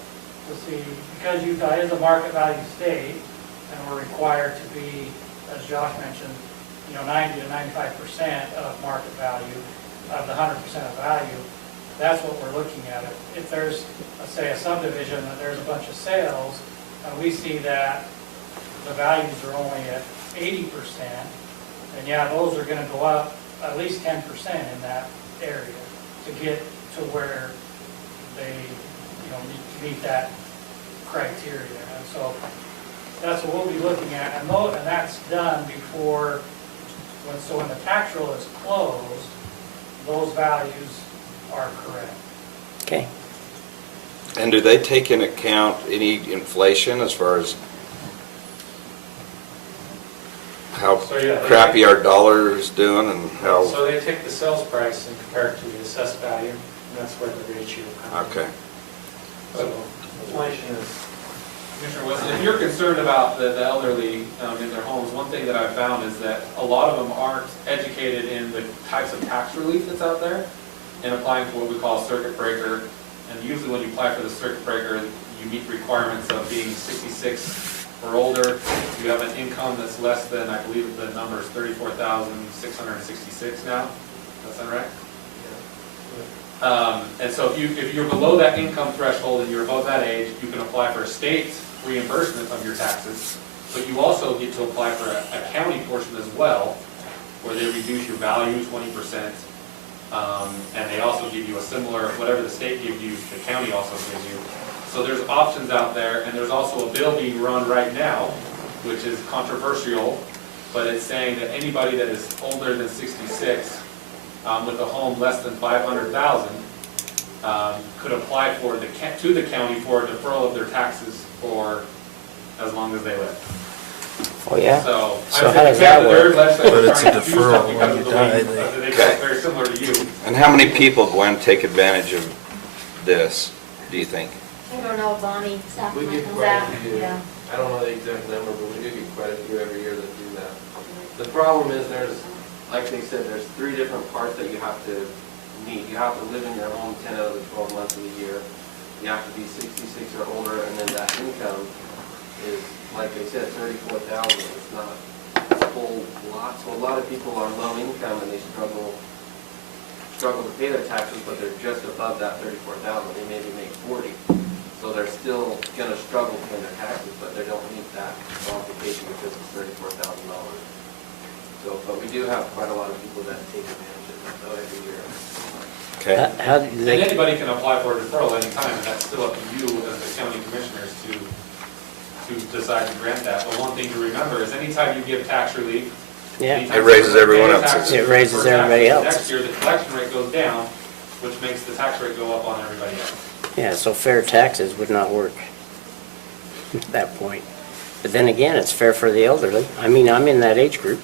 to see, because Utah is a market value state, and we're required to be, as Josh mentioned, 90 to 95% of market value, of the 100% of value. That's what we're looking at. If there's, let's say, a subdivision that there's a bunch of sales, and we see that the values are only at 80%, and yeah, those are going to go up at least 10% in that area to get to where they, meet that criteria. And so that's what we'll be looking at, and that's done before, when the tax roll is closed, those values are correct. Okay. And do they take into account any inflation as far as how So, yeah, they crappy our dollar is doing and how, So they take the sales price and compare it to the assessed value, and that's where the ratio comes in. okay. So inflation is Commissioner Wilson, if you're concerned about the elderly in their homes, one thing that I've found is that a lot of them aren't educated in the types of tax relief that's out there and applying for what we call a circuit breaker. And usually when you apply for the circuit breaker, you meet requirements of being 66 or older. You have an income that's less than, I believe the number is 34,666 now. Does that sound right? And so if you're below that income threshold and you're above that age, you can apply for state reimbursement of your taxes, but you also get to apply for a county portion as well, where they reduce your value 20%, and they also give you a similar, whatever the state gives you, the county also gives you. So there's options out there, and there's also a bill being run right now, which is controversial, but it's saying that anybody that is older than 66 with a home less than 500,000 could apply to the county for a deferral of their taxes for as long as they live. Oh, yeah? So So how does that work? But it's a deferral when you die, They Okay. very similar to you. And how many people, Gwen, take advantage of this, do you think? I don't know, Bonnie, Zach, We get Michael, quite a Zach, few. yeah. I don't know the exact number, but we do get quite a few every year that do that. The problem is like they said, there's 3 different parts that you have to meet. You have to live in your home 10 out of the 12 months of the year. You have to be 66 or older, and then that income is, like they said, 34,000. It's not a whole lot. So a lot of people are low income and they struggle to pay their taxes, but they're just above that 34,000. They maybe make 40. So they're still gonna struggle paying their taxes, but they don't meet that qualification because it's $34,000. So, but we do have quite a lot of people that take advantage of it, so every year. Okay. How do And they, anybody can apply for a deferral anytime, and that's still up to you as the county commissioners to decide to grant that. But one thing to remember is anytime you give tax relief, yeah, anytime It raises someone everyone pays else's. taxes It raises for taxes, everybody else. Next year, the collection rate goes down, which makes the tax rate go up on everybody else. yeah, so fair taxes would not work at that point. But then again, it's fair for the elderly. I mean, I'm in that age group.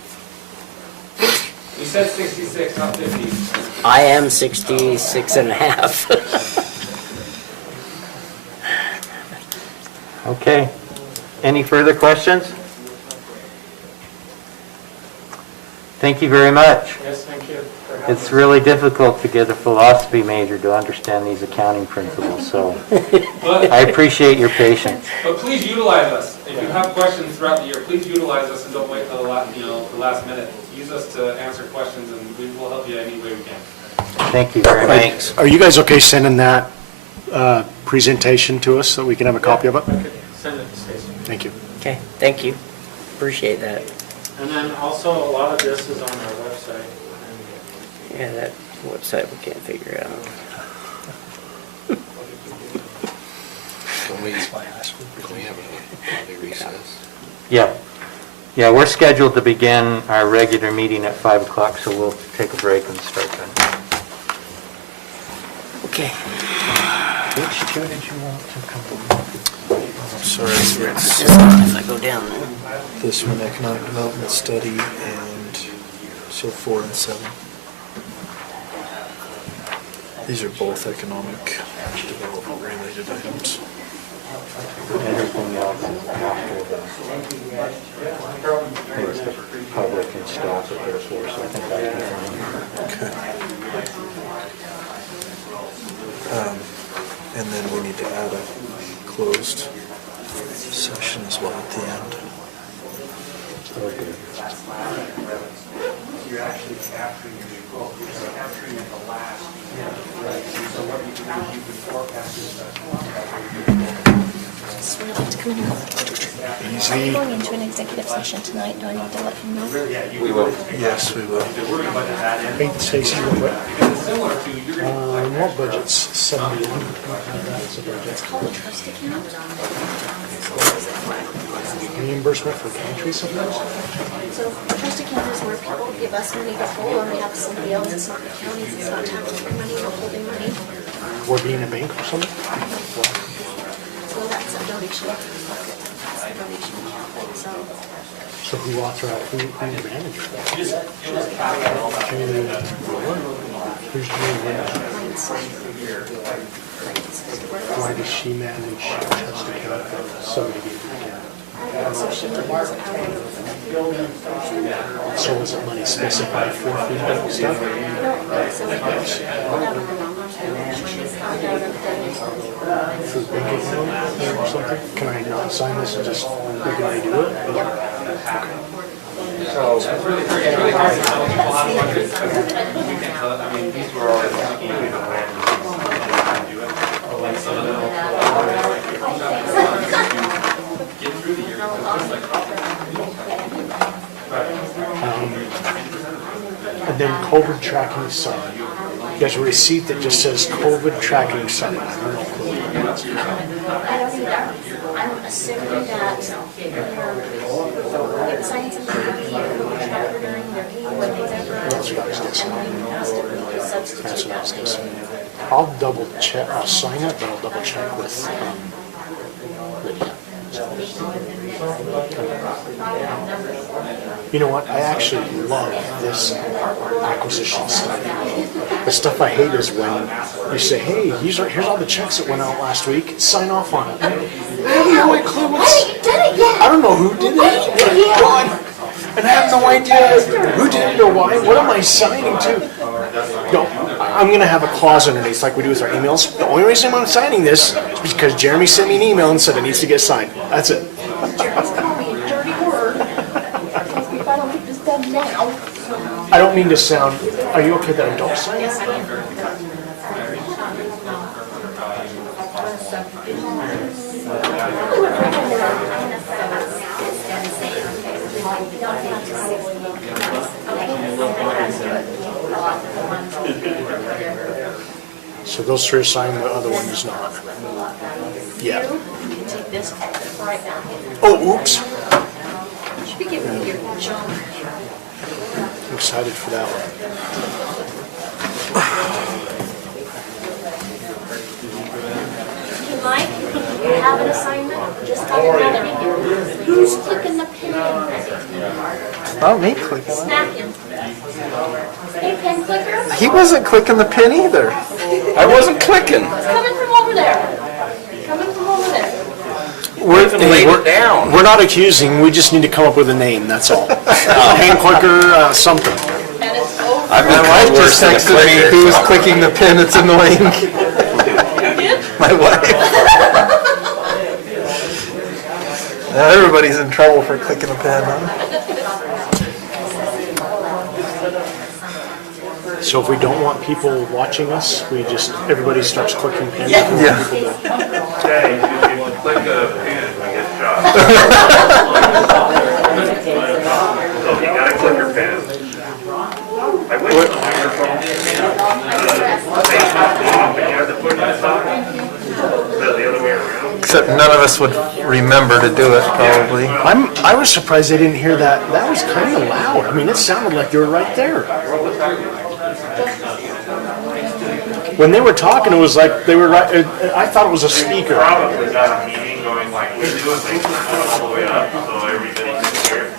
You said 66, not 50. I am 66 and a half. Okay. Any further questions? Thank you very much. Yes, thank you for having It's us. really difficult to get a philosophy major to understand these accounting principles, so I appreciate your patience. But please utilize us. If you have questions throughout the year, please utilize us and don't wait till the last minute. Use us to answer questions, and we will help you any way we can. Thank you very much. Thanks. Are you guys okay sending that presentation to us so we can have a copy of it? Okay, send it to Stacy. Thank you. Okay, thank you. Appreciate that. And then also, a lot of this is on our website. And Yeah, that website we can't figure out. Can we have a recess? Yeah. Yeah, we're scheduled to begin our regular meeting at 5 o'clock, so we'll take a break and start then. Okay. Which two did you want to come? I'm sorry, it's If I go down there. this one, economic development study, and so 4 and 7. These are both economic development related items. Everything else is after the things the public and staff are there for, so I think that'd be fine. Okay. And then we need to add a closed session as well at the end. You're actually capturing your growth, you're just capturing at the last. Right. So what you can do is you can forecast this. So we'd like to come in and Easy. going into an executive session tonight. Do I need to let him know? We will. Yes, we will. Hey, Stacy, real quick. What budget's 71? That's a budget. It's called a trust account. Reimbursement for pantry supplies? So a trust account is where people give us money to hold on behalf of somebody else. It's not the county's, it's not taxpayer money, we're holding money. Or being a bank or something? So that's a donation bucket. That's a donation account. So So who authorized, who manages that? Who's doing that? Why does she manage Chester County? Somebody gave her So she doesn't have one. So is it money specified for feedback stuff? For bank account or something? Can I not sign this and just, can I do it? These were all get through the year. And then COVID tracking summary. There's a receipt that just says COVID tracking summary. I don't know. I don't either. I'm assuming that they're signing something for you, they're doing their pay, whatever. That's what I was guessing. And then asked if we could substitute That's what I was that. guessing. I'll double check, I'll sign it, but I'll double check with Lydia. You know what, I actually love this acquisition stuff. The stuff I hate is when you say, hey, here's all the checks that went out last week, sign off on it. I have no clue what's... I did it yet! I don't know who did it. And I have no idea who did it or why. What am I signing to? No, I'm going to have a clause underneath like we do with our emails. The only reason I'm signing this is because Jeremy sent me an email and said it needs to get signed. That's it. Jerry's called me a dirty word. If I don't get this done now. I don't mean to sound, are you okay that I don't sign it? Yes, I am. So those three are signed, the other one is not. Yeah. You can take this right back. Oh, oops. You should be giving me your junk. I'm excited for that one. If you like, you have an assignment, just tell your mother. Who's clicking the pen? Not me clicking. Smack him. Hey, pen clicker. He wasn't clicking the pin either. I wasn't clicking. It's coming from over there. Coming from over there. We're not accusing, we just need to come up with a name, that's all. Hand clicker, something. And it's over. I've My been wife called worse just than a texted me clicker. who's clicking the pin. It's annoying. My wife. Now everybody's in trouble for clicking a pin, huh? So if we don't want people watching us, everybody starts clicking pins. Yeah. Okay, if you click a pin, you get shot. So you gotta click your pin. I wish the microphone, they popped off and you had to put it aside. Instead of the other way around. Except none of us would remember to do it, probably. I was surprised they didn't hear that. That was kind of loud. I mean, it sounded like they were right there. When they were talking, it was like they were right. I thought it was a speaker. Probably got a meeting going like we do, and they put it all the way up so everybody can hear.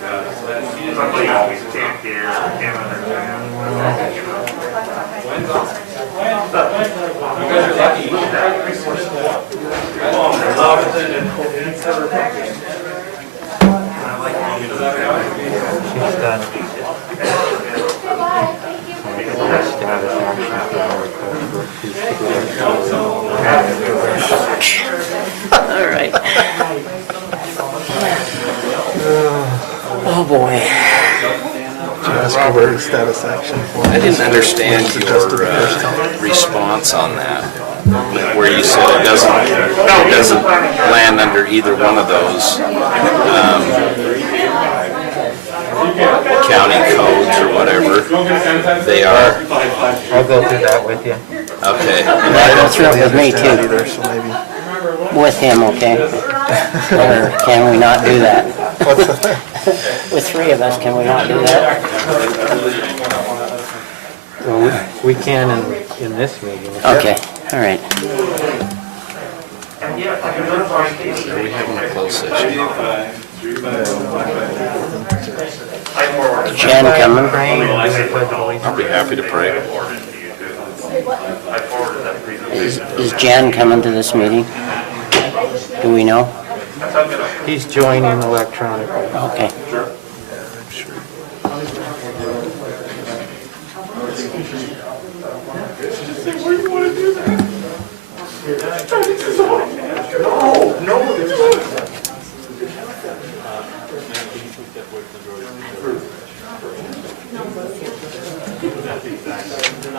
Somebody always can't hear, can't understand. You guys are lucky. All right. Oh, boy. Ask her where the status action form. I didn't understand your response on that, where you said it doesn't land under either one of those county codes or whatever. They are, I'll go through that with you. okay. That goes through it with me too, Either, so maybe. with him, okay? Or can we not do that? With three of us, can we not do that? Well, we can in this meeting. Okay, all right. Are we having a closed session? Jen coming? I'll be happy to pray. I forwarded that Is presentation. Jan coming to this meeting? Do we know? He's joining electronically. Okay.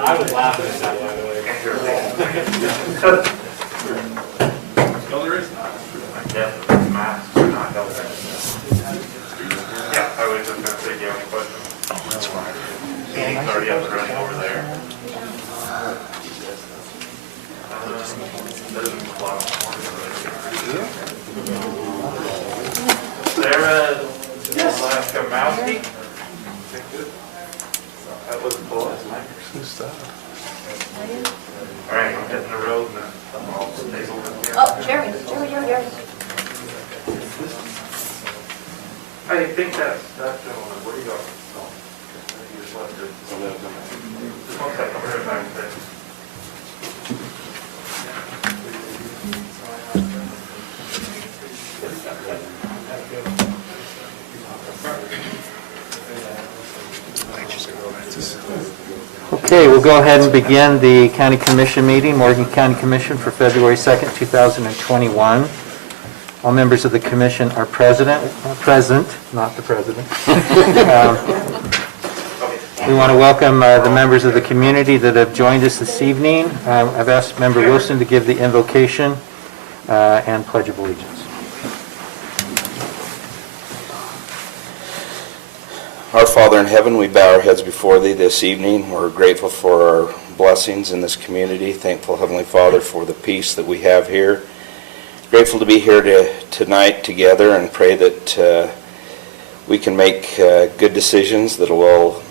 I was laughing at that, by the way. No, there is not. Yeah, the masks are not helping. Yeah, I was just gonna say, do you have any questions? That's fine. Meeting's already up and running over there. Sarah Laskowski? That was close. All right, I'm hitting the road and I'll stay over here. Oh, Jeremy. I think that gentleman, where do you go? Oh, he just left it. Just one second, I'll be right back there. Okay, we'll go ahead and begin the County Commission meeting, Morgan County Commission for February 2nd, 2021. All members of the commission are present, not the president. We want to welcome the members of the community that have joined us this evening. I've asked Member Wilson to give the invocation and Pledge of Allegiance. Our Father in heaven, we bow our heads before Thee this evening. We're grateful for our blessings in this community. Thankful, Heavenly Father, for the peace that we have here. Grateful to be here tonight together and pray that we can make good decisions that will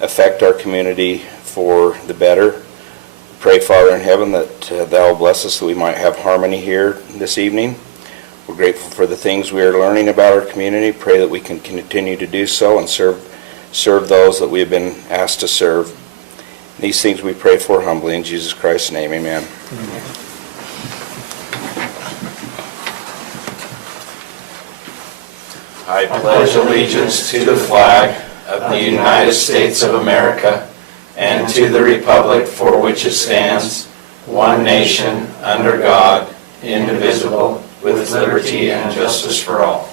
affect our community for the better. Pray, Father in heaven, that Thou will bless us so we might have harmony here this evening. We're grateful for the things we are learning about our community. Pray that we can continue to do so and serve those that we have been asked to serve. These things we pray for humbly in Jesus Christ's name. Amen. I pledge allegiance to the flag of the United States of America and to the republic for which it stands, one nation, under God, indivisible, with liberty and justice for all.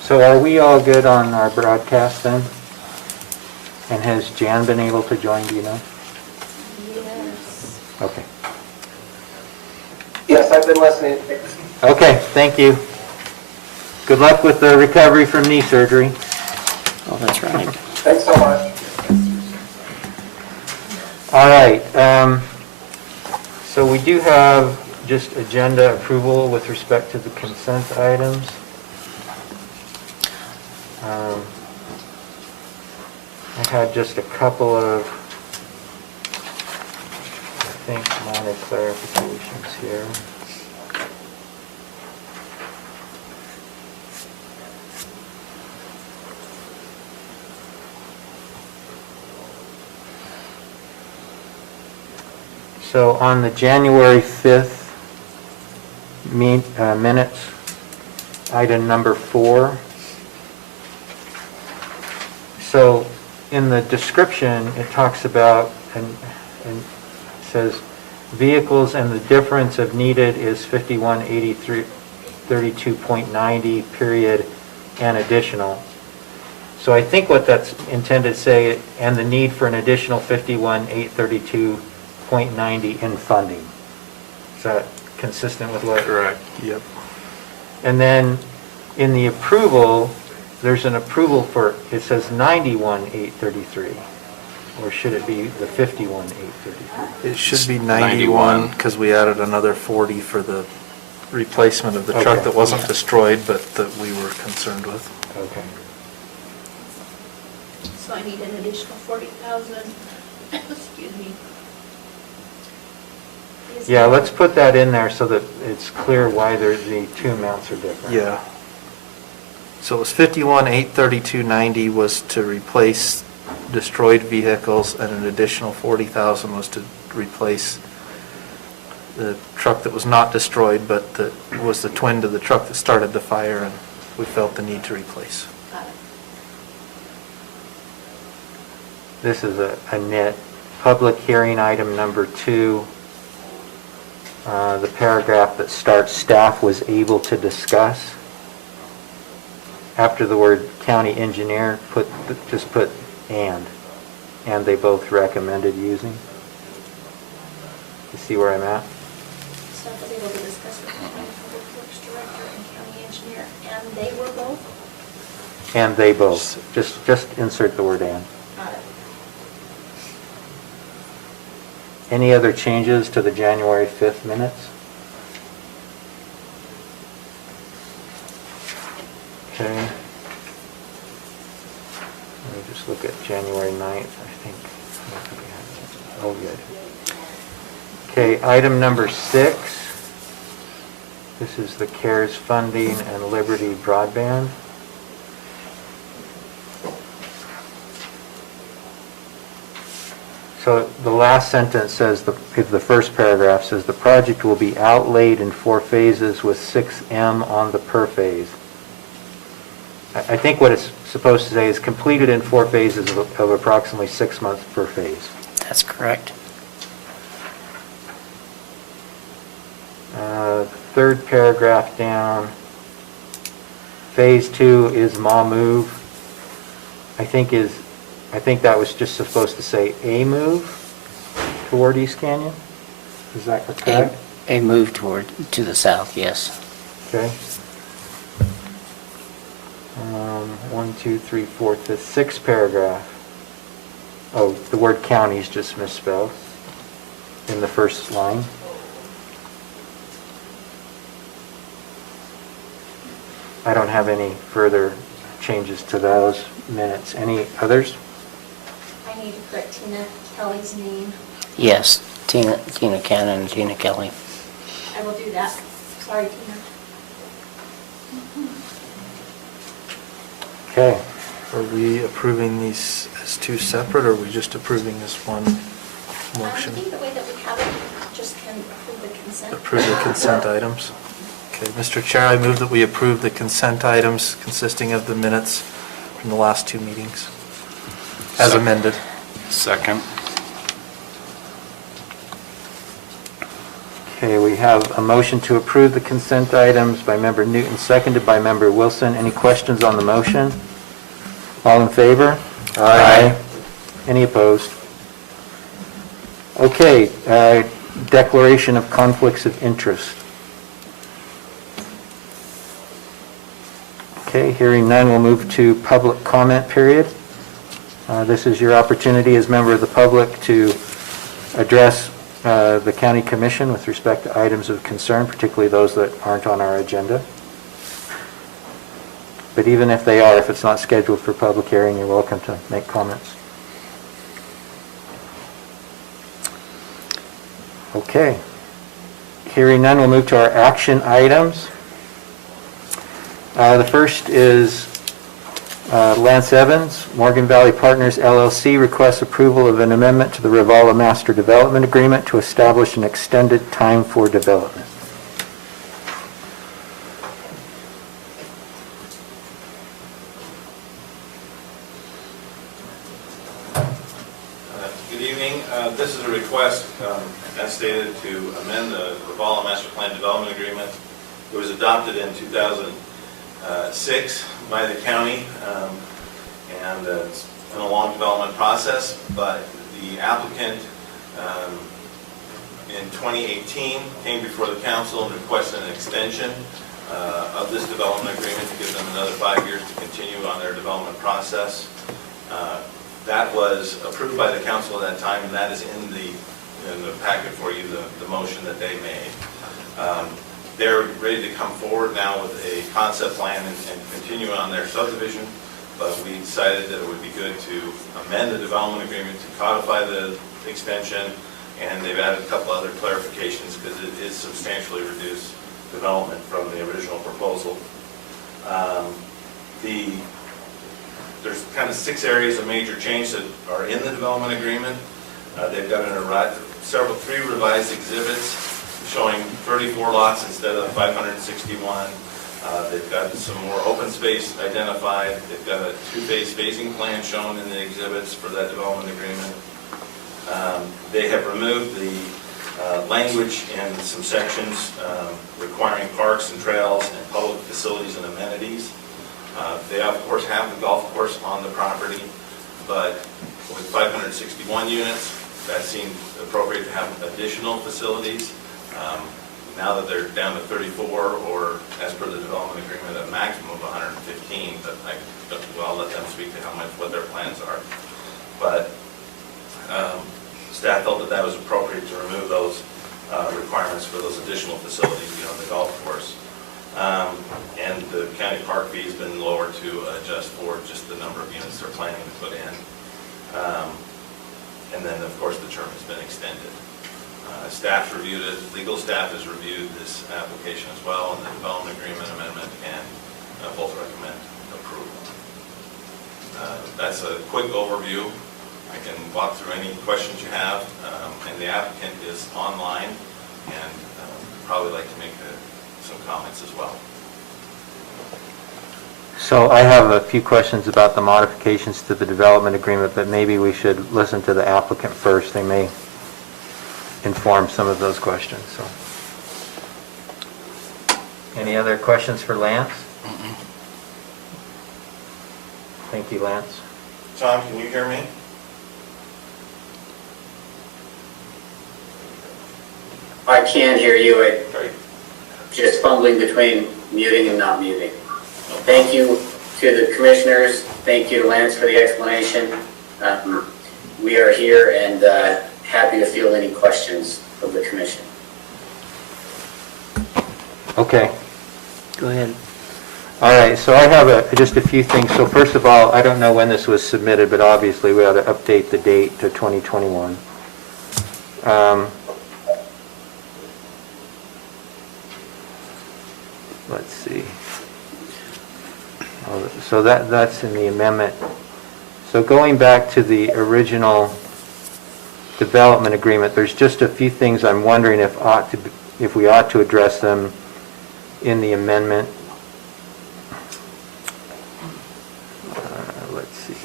So are we all good on our broadcast then? And has Jan been able to join, do you know? Yes. Okay. Yes, I've been listening. Okay, thank you. Good luck with the recovery from knee surgery. Oh, that's right. Thanks so much. All right, so we do have just agenda approval with respect to the consent items. I had just a couple of, I think, minor clarifications here. So on the January 5th minutes, item number 4. So in the description, it talks about, and says, vehicles and the difference of needed is 5183.32.90 period and additional. So I think what that's intended to say, and the need for an additional 51,832.90 in funding. Is that consistent with what? Correct. Yep. And then in the approval, there's an approval for, it says 91,833, or should it be the 51,833? It should be 91 because we added another 40 for the replacement of the truck Okay. that wasn't destroyed, but that we were concerned with. Okay. So I need an additional 40,000, excuse me, Yeah, let's put that in there so that it's clear why the two amounts are different. Yeah. So it was 51,832.90 was to replace destroyed vehicles, and an additional 40,000 was to replace the truck that was not destroyed, but that was the twin to the truck that started the fire, and we felt the need to replace. Got it. This is a nit. Public hearing item number 2, the paragraph that starts, staff was able to discuss. After the word county engineer, just put and they both recommended using. You see where I'm at? Staff was able to discuss with the county public works director and county engineer, and they were both? And they both. Just insert the word and. Got it. Any other changes to the January 5th minutes? Okay. Let me just look at January 9th, I think. Oh, good. Okay, item number 6. This is the CARES funding and Liberty broadband. So the last sentence says, the first paragraph says, the project will be outlaid in 4 phases with $6M on the per phase. I think what it's supposed to say is completed in 4 phases of approximately 6 months per phase. That's correct. Third paragraph down, phase 2 is Ma Move. I think that was just supposed to say a move toward East Canyon? Is that correct? A move to the south, yes. Okay. 1, 2, 3, 4, 5th, 6th paragraph. Oh, the word county is just misspelled in the first line. I don't have any further changes to those minutes. Any others? I need to correct Tina Kelly's name. Yes, Tina Cannon and Tina Kelly. I will do that. Sorry, Tina. Okay. Are we approving these as 2 separate, or are we just approving this one motion? I think the way that we have it, just can approve the consent. Approve the consent items? Okay, Mr. Chair, I move that we approve the consent items consisting of the minutes from the last 2 meetings, as amended. Second. Okay, we have a motion to approve the consent items by Member Newton, seconded by Member Wilson. Any questions on the motion? All in favor? Aye. Any opposed? Okay, declaration of conflicts of interest. Okay, hearing none, we'll move to public comment period. This is your opportunity as member of the public to address the county commission with respect to items of concern, particularly those that aren't on our agenda. But even if they are, if it's not scheduled for public hearing, you're welcome to make comments. Okay. Hearing none, we'll move to our action items. The first is Lance Evans, Morgan Valley Partners LLC requests approval of an amendment to the Rivala Master Development Agreement to establish an extended time for development. Good evening. This is a request, as stated, to amend the Rivala Master Plan Development Agreement. It was adopted in 2006 by the county, and it's been a long development process, but the applicant in 2018 came before the council and requested an extension of this development agreement to give them another 5 years to continue on their development process. That was approved by the council at that time, and that is in the packet for you, the motion that they made. They're ready to come forward now with a concept plan and continue on their subdivision, but we decided that it would be good to amend the development agreement to codify the extension and they've added a couple other clarifications because it is substantially reduced development from the original proposal. There's kind of 6 areas of major change that are in the development agreement. They've got three revised exhibits showing 34 lots instead of 561. They've got some more open space identified. They've got a 2-phase phasing plan shown in the exhibits for that development agreement. They have removed the language in some sections requiring parks and trails and public facilities and amenities. They of course have the golf course on the property, but with 561 units, that seemed appropriate to have additional facilities. Now that they're down to 34, or as per the development agreement, a maximum of 115, but I'll let them speak to what their plans are. But staff felt that was appropriate to remove those requirements for those additional facilities beyond the golf course. And the county park fee has been lowered to adjust for just the number of units they're planning to put in. And then, of course, the term has been extended. Staff's reviewed it, legal staff has reviewed this application as well, and the development agreement amendment, and both recommend approval. That's a quick overview. I can walk through any questions you have, and the applicant is online, and probably like to make some comments as well. So I have a few questions about the modifications to the development agreement, but maybe we should listen to the applicant first. They may inform some of those questions. So, any other questions for Lance? Thank you, Lance. Tom, can you hear me? I can hear you. I'm just fumbling between muting and not muting. Thank you to the commissioners. Thank you to Lance for the explanation. We are here and happy to field any questions of the commission. Okay. Go ahead. All right, so I have just a few things. So first of all, I don't know when this was submitted, but obviously we ought to update the date to 2021. Let's see. So that's in the amendment. So going back to the original development agreement, there's just a few things I'm wondering if we ought to address them in the amendment. Let's see.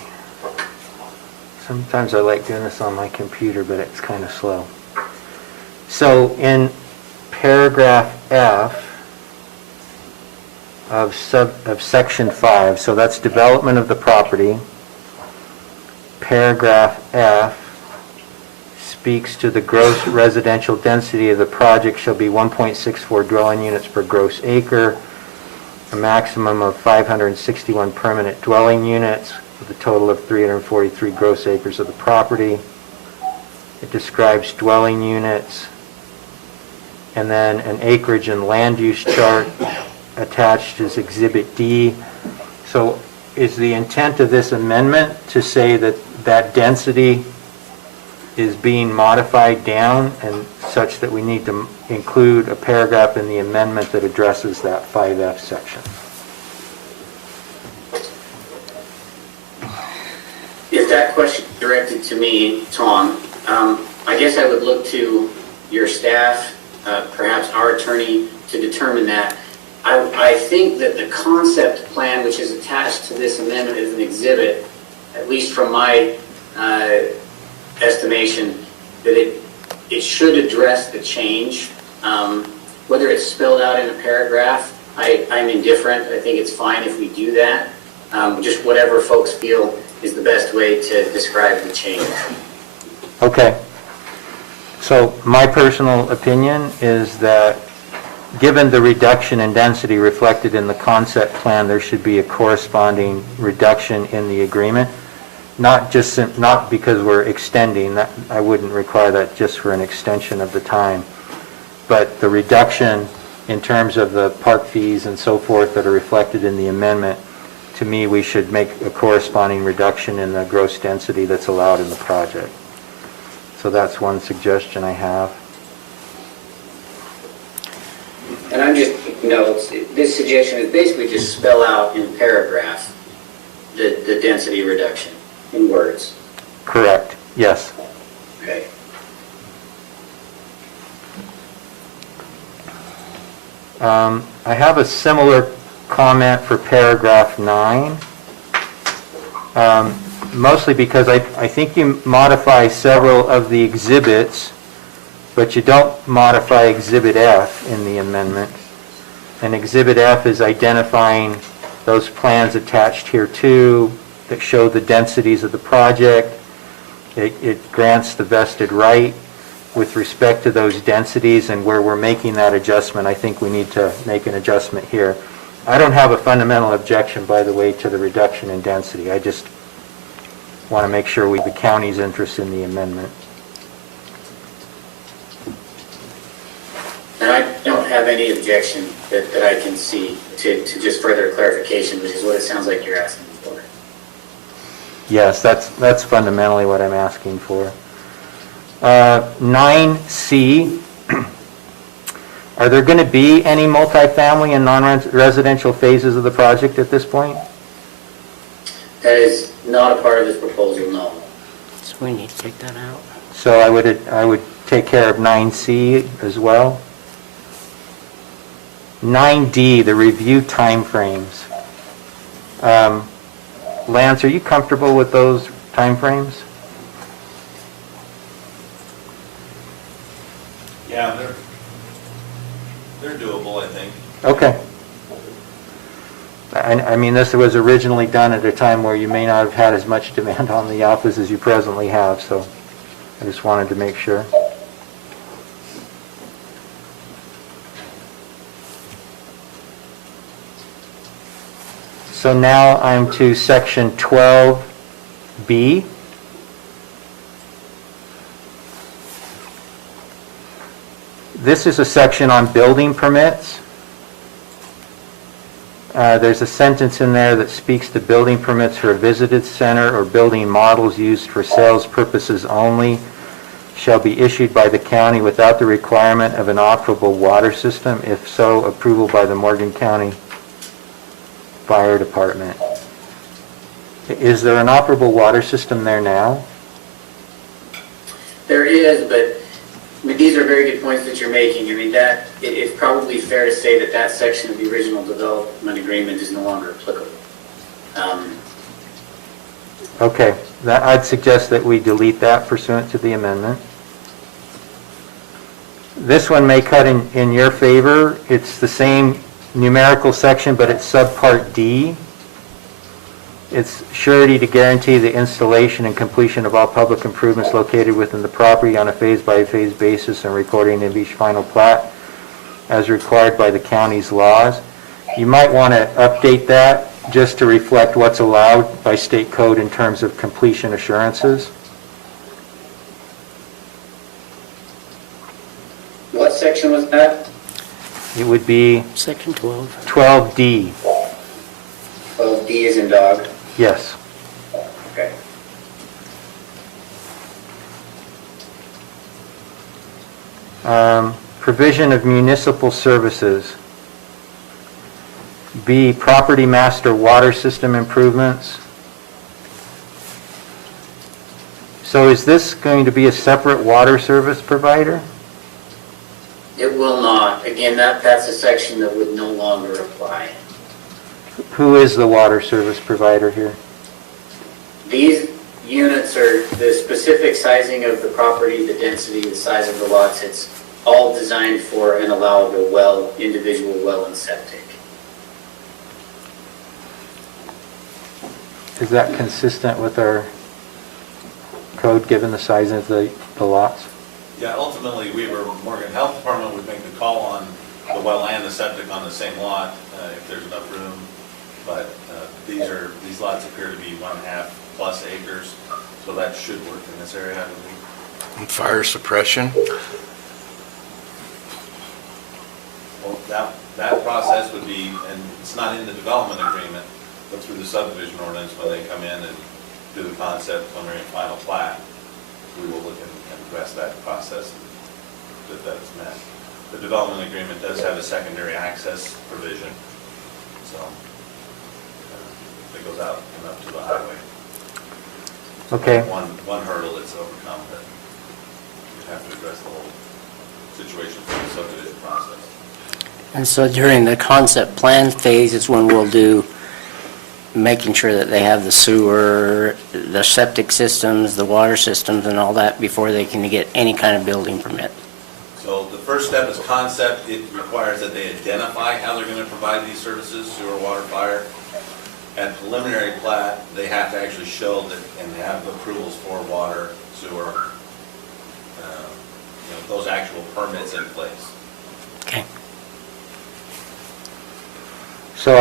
Sometimes I like doing this on my computer, but it's kind of slow. So in paragraph F of section 5, so that's development of the property. Paragraph F speaks to the gross residential density of the project shall be 1.64 dwelling units per gross acre, a maximum of 561 permanent dwelling units with a total of 343 gross acres of the property. It describes dwelling units, and then an acreage and land use chart attached as Exhibit D. So is the intent of this amendment to say that that density is being modified down and such that we need to include a paragraph in the amendment that addresses that 5F section? If that question is directed to me, Tom, I guess I would look to your staff, perhaps our attorney, to determine that. I think that the concept plan, which is attached to this amendment as an exhibit, at least from my estimation, that it should address the change. Whether it's spelled out in a paragraph, I'm indifferent. I think it's fine if we do that. Just whatever folks feel is the best way to describe the change. Okay. So my personal opinion is that given the reduction in density reflected in the concept plan, there should be a corresponding reduction in the agreement. Not because we're extending, that I wouldn't require that just for an extension of the time, but the reduction in terms of the park fees and so forth that are reflected in the amendment. To me, we should make a corresponding reduction in the gross density that's allowed in the project. So that's one suggestion I have. And I'm just, this suggestion is basically just spell out in paragraph the density reduction in words. Correct, yes. Okay. I have a similar comment for paragraph 9. Mostly because I think you modify several of the exhibits, but you don't modify Exhibit F in the amendment. And Exhibit F is identifying those plans attached here too that show the densities of the project. It grants the vested right with respect to those densities, and where we're making that adjustment, I think we need to make an adjustment here. I don't have a fundamental objection, by the way, to the reduction in density. I just want to make sure we have the county's interest in the amendment. And I don't have any objection that I can see to just further clarification, which is what it sounds like you're asking for. Yes, that's fundamentally what I'm asking for. 9C, are there going to be any multifamily and non-residential phases of the project at this point? That is not a part of this proposal, no. So we need to take that out. So I would take care of 9C as well. 9D, the review timeframes. Lance, are you comfortable with those timeframes? Yeah, they're doable, I think. Okay. I mean, this was originally done at a time where you may not have had as much demand on the office as you presently have, so I just wanted to make sure. So now I'm to section 12B. This is a section on building permits. There's a sentence in there that speaks to building permits for a visited center or building models used for sales purposes only shall be issued by the county without the requirement of an operable water system, if so, approval by the Morgan County Fire Department. Is there an operable water system there now? There is, but I mean, these are very good points that you're making. I mean, it's probably fair to say that that section of the original development agreement is no longer applicable. Okay, I'd suggest that we delete that pursuant to the amendment. This one may cut in your favor. It's the same numerical section, but it's subpart D. It's surety to guarantee the installation and completion of all public improvements located within the property on a phase-by-phase basis and recording of each final plat as required by the county's laws. You might want to update that just to reflect what's allowed by state code in terms of completion assurances. What section was that? It would be Section 12. 12D. 12D is in dog. Yes. Okay. Provision of municipal services. B, property master water system improvements. So is this going to be a separate water service provider? It will not. Again, that's a section that would no longer apply. Who is the water service provider here? These units are the specific sizing of the property, the density, the size of the lots. It's all designed for an allowable well, individual well and septic. Is that consistent with our code, given the size of the lots? Yeah, ultimately, Morgan Health Department would make the call on the well and the septic on the same lot if there's enough room. But these lots appear to be 1.5 plus acres, so that should work in this area, I believe. And fire suppression? Well, that process would be, and it's not in the development agreement, but through the subdivision ordinance, when they come in and do the concept, preliminary and final plat, we will look request that process, that is met. The development agreement does have a secondary access provision, so it goes out and up to the highway. Okay. One hurdle that's overcome, that you have to address the whole situation through the subdivision process. And so during the concept plan phase is when we'll do, making sure that they have the sewer, the septic systems, the water systems and all that before they can get any kind of building permit. So the first step is concept. It requires that they identify how they're going to provide these services, sewer, water, fire. At preliminary plat, they have to actually show that, and they have approvals for water, sewer, those actual permits in place. Okay. So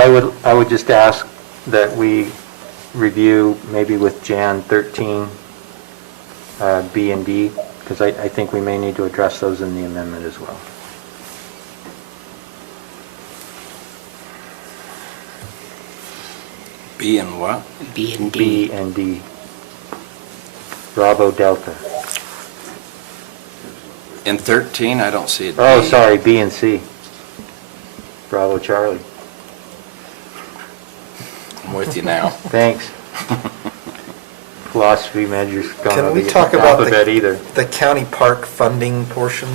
I would just ask that we review maybe with Jan 13, B and D, because I think we may need to address those in the amendment as well. B and what? B and D. B and D. Bravo Delta. In 13, I don't see it. Oh, sorry, B and C. Bravo Charlie. I'm with you now. Thanks. Philosophy major's gone Can over we the talk about alphabet either. the county park funding portion?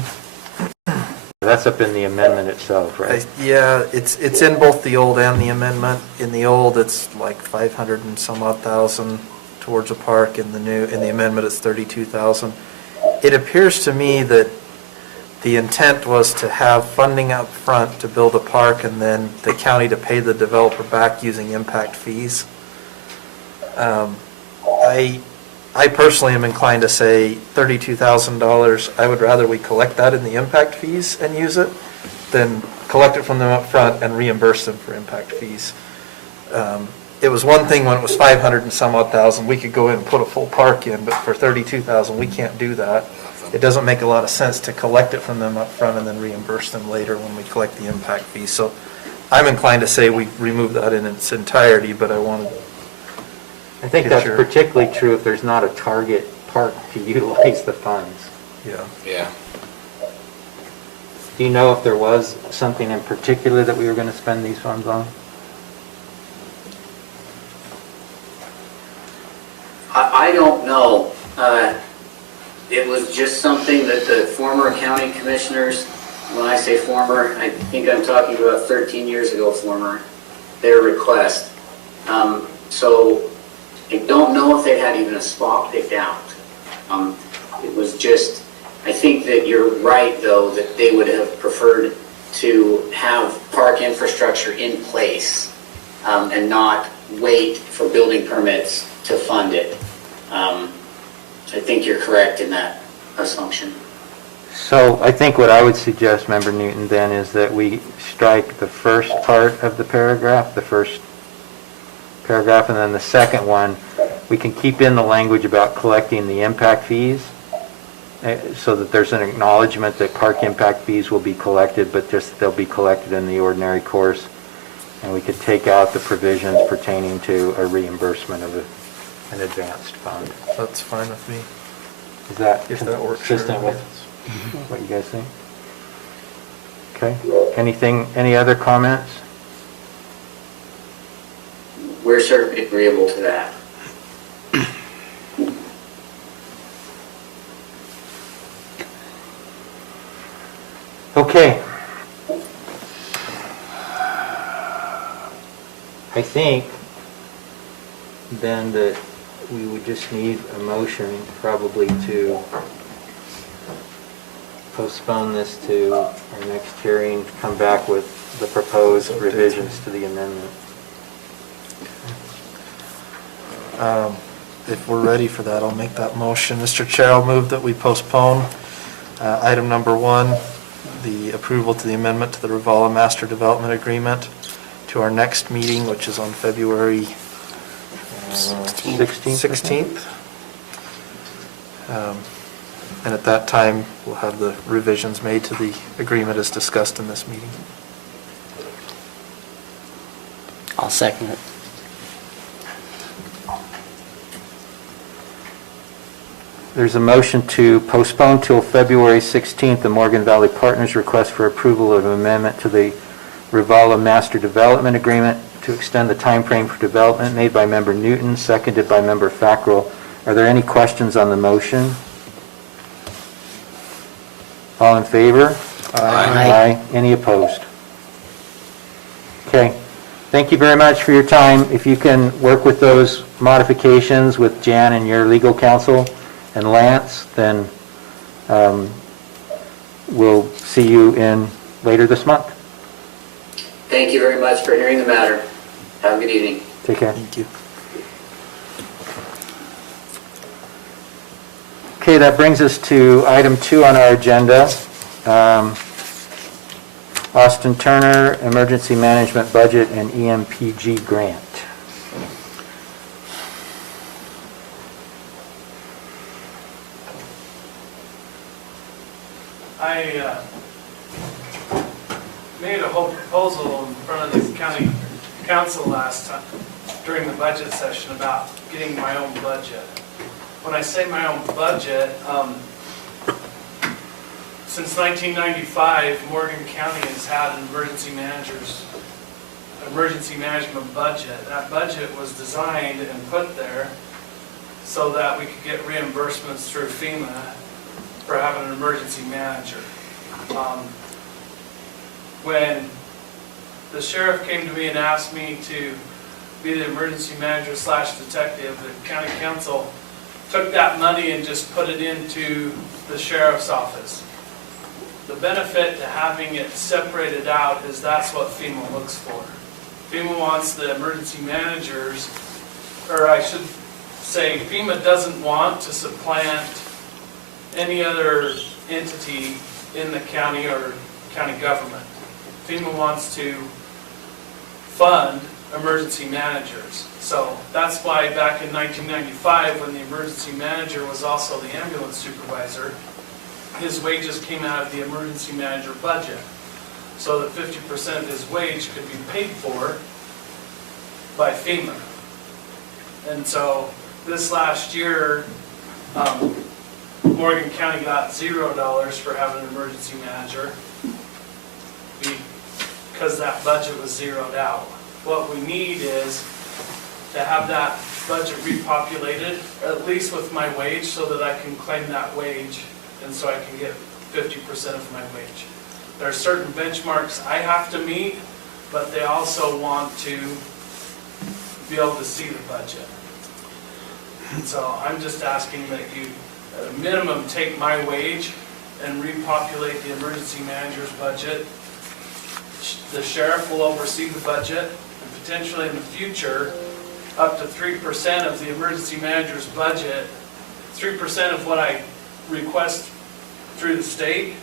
That's up in the amendment itself, right? Yeah, it's in both the old and the amendment. In the old, it's like 500 and some odd thousand towards a park. In the amendment, it's 32,000. It appears to me that the intent was to have funding up front to build a park and then the county to pay the developer back using impact fees. I personally am inclined to say $32,000. I would rather we collect that in the impact fees and use it than collect it from them up front and reimburse them for impact fees. It was one thing when it was 500 and some odd thousand, we could go in and put a full park in, but for 32,000, we can't do that. It doesn't make a lot of sense to collect it from them up front and then reimburse them later when we collect the impact fee. So I'm inclined to say we remove that in its entirety, but I wanted. I think that's particularly true if there's not a target park to utilize the funds. Yeah. Yeah. Do you know if there was something in particular that we were going to spend these funds on? I don't know. It was just something that the former county commissioners, when I say former, I think I'm talking about 13 years ago former, their request. So I don't know if they had even a spot picked out. It was just, I think that you're right though, that they would have preferred to have park infrastructure in place and not wait for building permits to fund it. I think you're correct in that assumption. So I think what I would suggest, Member Newton, then is that we strike the first part of the paragraph, and then the second one, we can keep in the language about collecting the impact fees so that there's an acknowledgement that park impact fees will be collected, but just they'll be collected in the ordinary course. And we could take out the provisions pertaining to a reimbursement of an advanced fund. That's fine with me. Is that If that works, consistent sure. with what you guys think? Okay. Any other comments? We're certainly agreeable to that. Okay. I think then that we would just need a motion probably to postpone this to our next hearing, come back with the proposed revisions to the amendment. If we're ready for that, I'll make that motion. Mr. Chair, I'll move that we postpone item number 1, the approval to the amendment to the Rivala Master Development Agreement, to our next meeting, which is on February 16th. And at that time, we'll have the revisions made to the agreement as discussed in this meeting. I'll second it. There's a motion to postpone till February 16th the Morgan Valley Partners request for approval of amendment to the Rivala Master Development Agreement to extend the time frame for development, made by Member Newton, seconded by Member Fackrell. Are there any questions on the motion? All in favor? Aye. Any opposed? Okay. Thank you very much for your time. If you can work with those modifications with Jan and your legal counsel and Lance, then we'll see you later this month. Thank you very much for hearing the matter. Have a good evening. Take care. Thank you. Okay, that brings us to item 2 on our agenda. Austin Turner, Emergency Management Budget and EMPG Grant. I made a whole proposal in front of the county council last time, during the budget session, about getting my own budget. When I say my own budget, since 1995, Morgan County has had an emergency management budget. That budget was designed and put there so that we could get reimbursements through FEMA for having an emergency manager. When the sheriff came to me and asked me to be the emergency manager / detective, the county council took that money and just put it into the sheriff's office. The benefit to having it separated out is that's what FEMA looks for. FEMA wants the emergency managers, or I should say FEMA doesn't want to supplant any other entity in the county or county government. FEMA wants to fund emergency managers. So that's why back in 1995, when the emergency manager was also the ambulance supervisor, his wages came out of the emergency manager budget, so that 50% of his wage could be paid for by FEMA. And so this last year, Morgan County got $0 for having an emergency manager because that budget was zeroed out. What we need is to have that budget repopulated, at least with my wage, so that I can claim that wage and so I can get 50% of my wage. There are certain benchmarks I have to meet, but they also want to be able to see the budget. And so I'm just asking that you, at a minimum, take my wage and repopulate the emergency manager's budget. The sheriff will oversee the budget, and potentially in the future, up to 3% of the emergency manager's budget, 3% of what I request through the state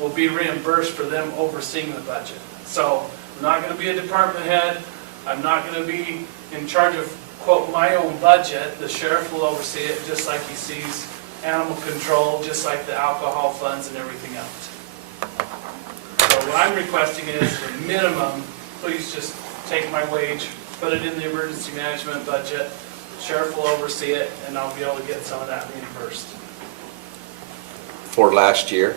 will be reimbursed for them overseeing the budget. So I'm not going to be a department head. I'm not going to be in charge of, quote, my own budget. The sheriff will oversee it just like he sees animal control, just like the alcohol funds and everything else. So what I'm requesting is the minimum, please just take my wage, put it in the emergency management budget, sheriff will oversee it, and I'll be able to get some of that reimbursed. For last year,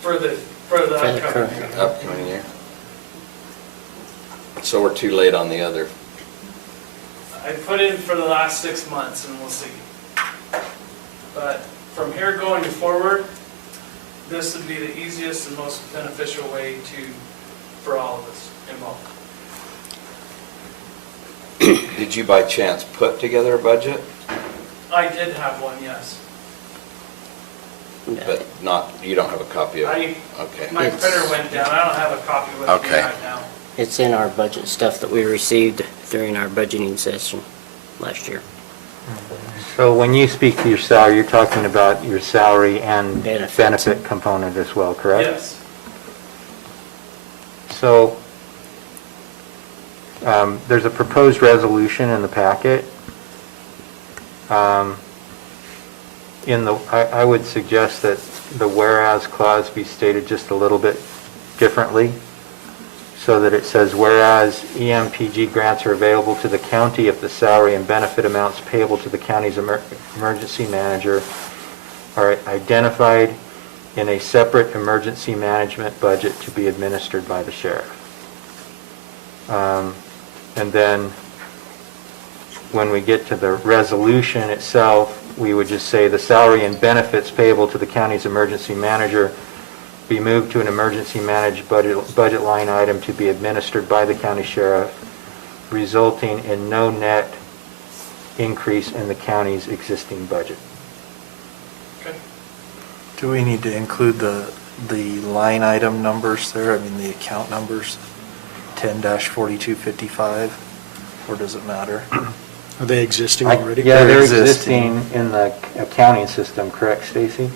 For the upcoming year. upcoming year. So we're too late on the other. I put in for the last 6 months and we'll see. But from here going forward, this would be the easiest and most beneficial way for all of us involved. Did you by chance put together a budget? I did have one, yes. But not, you don't have a copy of it? Okay. My printer went down. I don't have a copy with me Okay. right now. It's in our budget stuff that we received during our budgeting session last year. So when you speak to your salary, you're talking about your salary and Benefits. benefit component as well, correct? Yes. So there's a proposed resolution in the packet. I would suggest that the whereas clause be stated just a little bit differently, so that it says, whereas EMPG grants are available to the county if the salary and benefit amounts payable to the county's emergency manager are identified in a separate emergency management budget to be administered by the sheriff. And then when we get to the resolution itself, we would just say the salary and benefits payable to the county's emergency manager be moved to an emergency managed budget line item to be administered by the county sheriff, resulting in no net increase in the county's existing budget. Do we need to include the line item numbers there? I mean, the account numbers, 10-4255, or does it matter? Are they existing already? Yeah, they're existing. existing in the accounting system, correct, Stacy?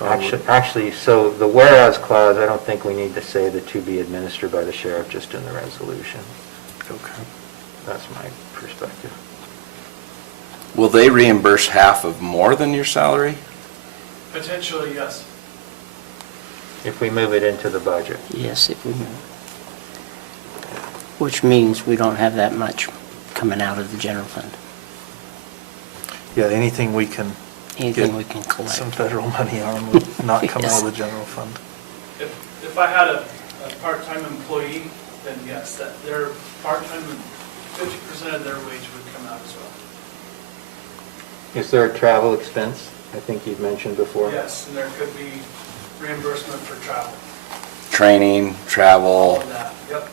Actually, so the whereas clause, I don't think we need to say the to be administered by the sheriff, just in the resolution. Okay. That's my perspective. Will they reimburse half of more than your salary? Potentially, yes. If we move it into the budget. Yes, if we move. Which means we don't have that much coming out of the general fund. Yeah, anything we can Anything get we can collect. some federal money on would not come out Yes. of the general fund. If I had a part-time employee, then yes, that their part-time, 50% of their wage would come out as well. Is there a travel expense? I think you've mentioned before. Yes, and there could be reimbursement for travel, Training, all travel, of that, yep.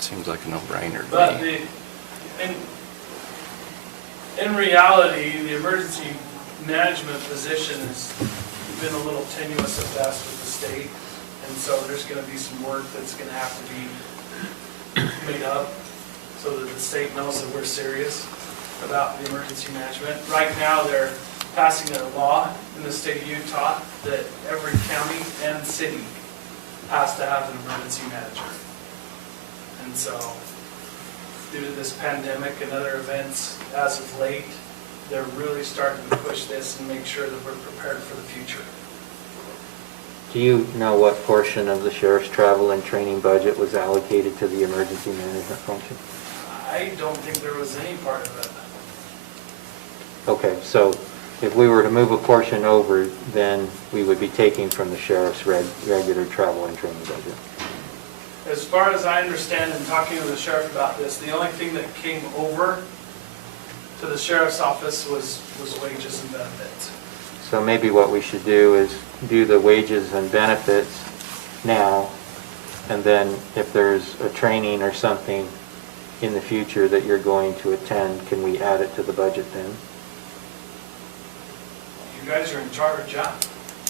seems like a no-brainer But to me. in reality, the emergency management position has been a little tenuous at best with the state. And so there's gonna be some work that's gonna have to be made up so that the state knows that we're serious about the emergency management. Right now, they're passing a law in the state of Utah that every county and city has to have an emergency manager. And so, due to this pandemic and other events as of late, they're really starting to push this and make sure that we're prepared for the future. Do you know what portion of the sheriff's travel and training budget was allocated to the emergency management function? I don't think there was any part of it. Okay, so if we were to move a portion over, then we would be taking from the sheriff's regular travel and training budget. As far as I understand, in talking to the sheriff about this, the only thing that came over to the sheriff's office was wages and benefits. So maybe what we should do is do the wages and benefits now, and then if there's a training or something in the future that you're going to attend, can we add it to the budget then? You guys are in charge, yeah.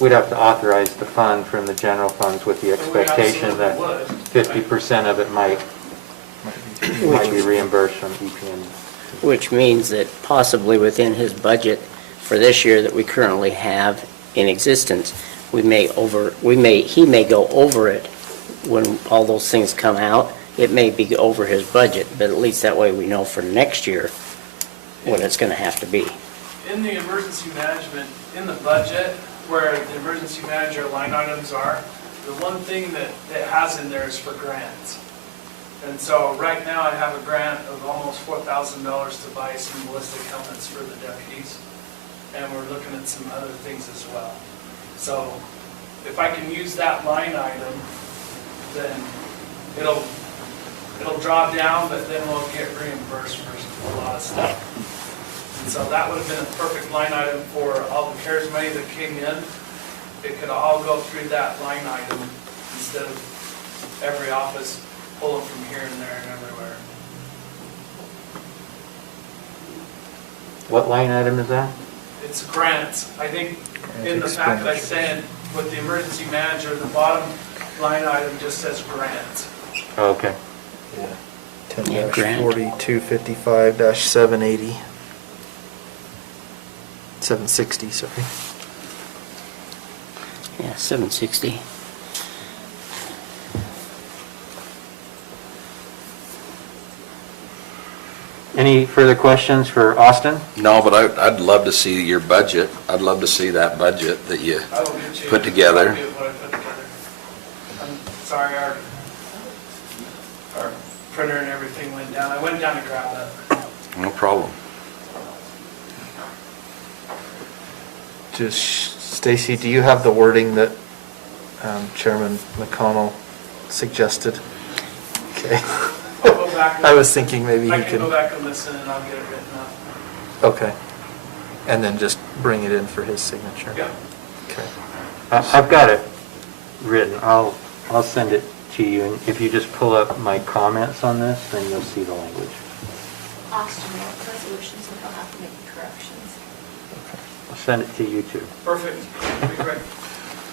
We'd have to authorize the fund from the general funds with the We expectation that absolutely would. 50% of it might be reimbursed from EPM. Which means that possibly within his budget for this year that we currently have in existence, he may go over it when all those things come out. It may be over his budget, but at least that way we know for next year what it's going to have to be. In the emergency management, in the budget, where the emergency manager line items are, the one thing that it has in there is for grants. And so right now I have a grant of almost $4,000 to buy some ballistic helmets for the deputies. And we're looking at some other things as well. So if I can use that line item, then it'll draw down, but then we'll get reimbursed for a lot of stuff. And so that would have been a perfect line item for all the CARES money that came in. It could all go through that line item instead of every office pulling from here and there and everywhere. What line item is that? It's grants. I think in the packet I said with the emergency manager, the bottom line item just says grants. Oh, okay. Yeah, grant. 10-4255-780. 760, sorry. Yeah, 760. Any further questions for Austin? No, but I'd love to see your budget. I'd love to see that budget that you I will get you put together. a copy of what I put together. I'm sorry, our our printer and everything went down. I went down to grab it. No problem. Just, Stacy, do you have the wording that Chairman McConnell suggested? Okay. I'll go back. I was thinking maybe I he can go can, back and listen and I'll get it written up. okay. And then just bring it in for his signature? Yeah. Okay. I've got it written. I'll send it to you, and if you just pull up my comments on this, then you'll see the language. Austin wrote resolutions, so he'll have to make the corrections. I'll send it to you too. Perfect. That'd be great.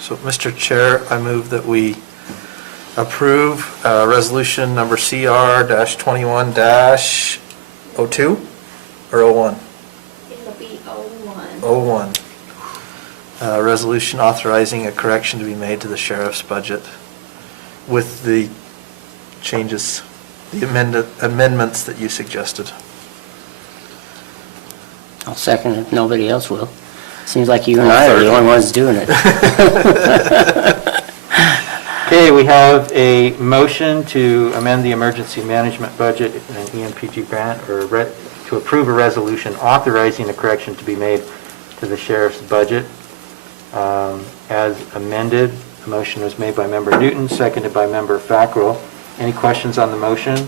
So, Mr. Chair, I move that we approve resolution number CR-21-02 or 01? It'll be 01. 01. Resolution authorizing a correction to be made to the sheriff's budget with the changes, the amendments that you suggested. I'll second it if nobody else will. Seems like you and I are the only ones doing it. Okay, we have a motion to amend the emergency management budget in an EMPG grant, or to approve a resolution authorizing a correction to be made to the sheriff's budget. As amended, the motion was made by Member Newton, seconded by Member Fackrell. Any questions on the motion?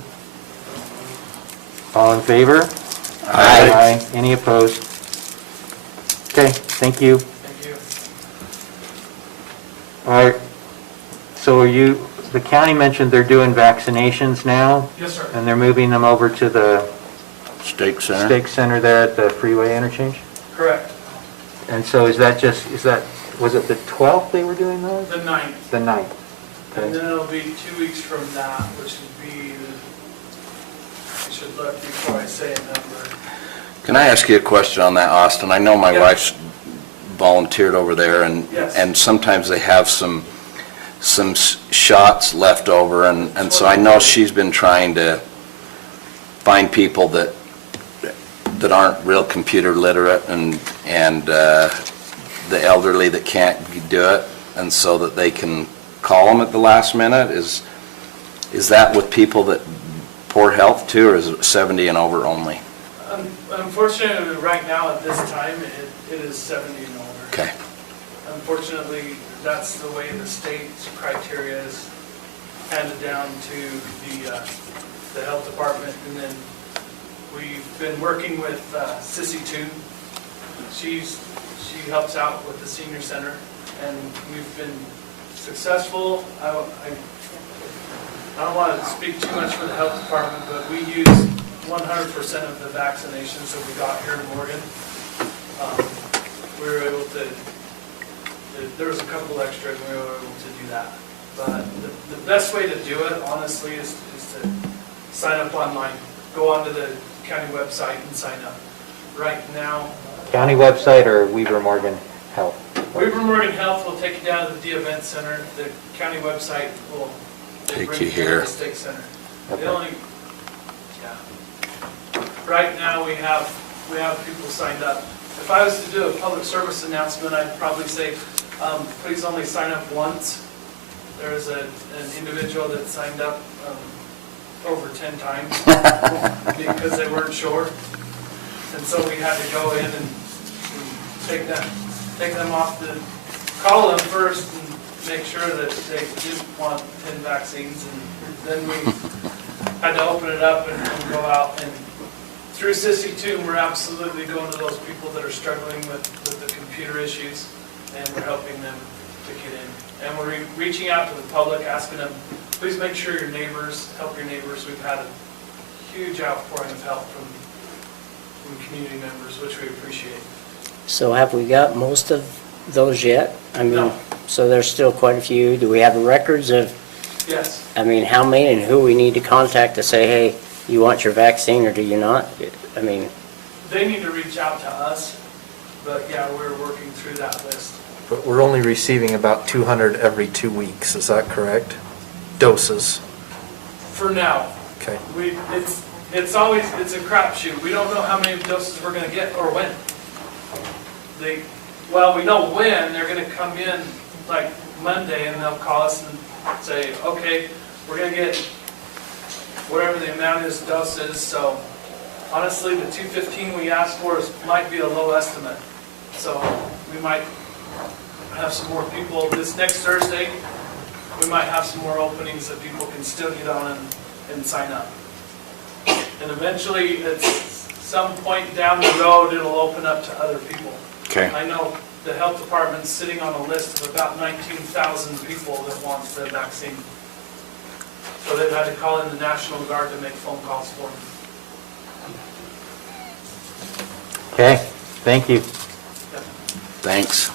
All in favor? Aye. Any opposed? Okay, thank you. Thank you. All right, so the county mentioned they're doing vaccinations now? Yes, sir. And they're moving them over to the Stake Center? stake center there at the freeway interchange? Correct. And so was it the 12th they were doing those? The 9th. The 9th. And Okay. then it'll be 2 weeks from that, which would be, I should look before I say a number. Can I ask you a question on that, Austin? I know my Yeah. wife's volunteered over there, and Yes. and sometimes they have some shots left over, and so I know she's been trying to find people that aren't real computer literate and the elderly that can't do it, and so that they can call them at the last minute. Is that with people that poor health too, or is it 70 and over only? Unfortunately, right now at this time, it is 70 and older. Okay. Unfortunately, that's the way the state's criteria is handed down to the health department. And then we've been working with Sissy Toon. She helps out with the senior center, and we've been successful. I don't want to speak too much for the health department, but we use 100% of the vaccinations that we got here in Morgan. We were able to, there was a couple extra, and we were able to do that. But the best way to do it, honestly, is to sign up online. Go onto the county website and sign up. Right now, County website or Weaver Morgan Health? Weaver Morgan Health will take you down to the event center. The county website will Take bring you to here. the stake center. Okay. The only, yeah. Right now, we have people signed up. If I was to do a public service announcement, I'd probably say, please only sign up once. There's an individual that signed up over 10 times because they weren't sure. And so we had to go in and take them off call them first and make sure that they didn't want 10 vaccines. And then we had to open it up and go out. And through Sissy Toon, we're absolutely going to those people that are struggling with the computer issues, and we're helping them to get in. And we're reaching out to the public, asking them, please make sure your neighbors, help your neighbors. We've had a huge outpouring of help from community members, which we appreciate. So have we got most of those yet? I mean, No. so there's still quite a few. Do we have records of, Yes. I mean, how many and who we need to contact to say, hey, you want your vaccine or do you not? I mean, They need to reach out to us, but yeah, we're working through that list. But we're only receiving about 200 every 2 weeks, is that correct? Doses, For now, okay. it's always a crapshoot. We don't know how many doses we're gonna get or when. We know when. They're gonna come in like Monday and they'll call us and say, okay, we're gonna get whatever the amount is, doses, so honestly, the 215 we asked for might be a low estimate. So we might have some more people this next Thursday. We might have some more openings that people can still get on and sign up. And eventually, at some point down the road, it'll open up to other people. Okay. I know the health department's sitting on a list of about 19,000 people that wants the vaccine. So they've had to call in the National Guard to make phone calls for them. Okay, thank you. Thanks.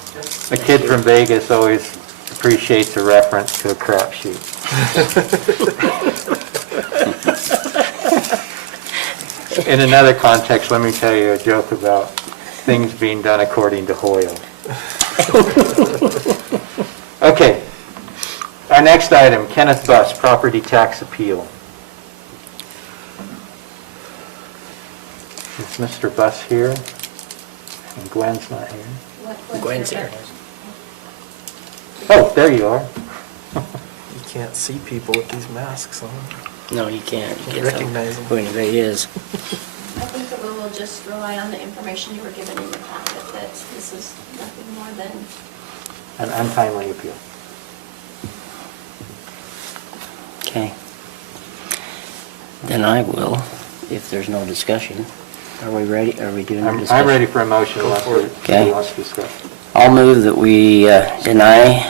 A kid from Vegas always appreciates a reference to a crapshoot. In another context, let me tell you a joke about things being done according to Hoyle. Okay. Our next item, Kenneth Buss, property tax appeal. Is Mr. Buss here? And Gwen's not here? Gwen's here. Oh, there you are. You can't see people with these masks on. No, you can't. You Can't can't recognize tell them. who anybody is. I think that we will just rely on the information you were given in your packet, that this is nothing more than, An untimely appeal. Okay. Then I will, if there's no discussion. Are we ready? Are we doing a discussion? I'm ready for a motion unless Okay. somebody wants to discuss. I'll move that we deny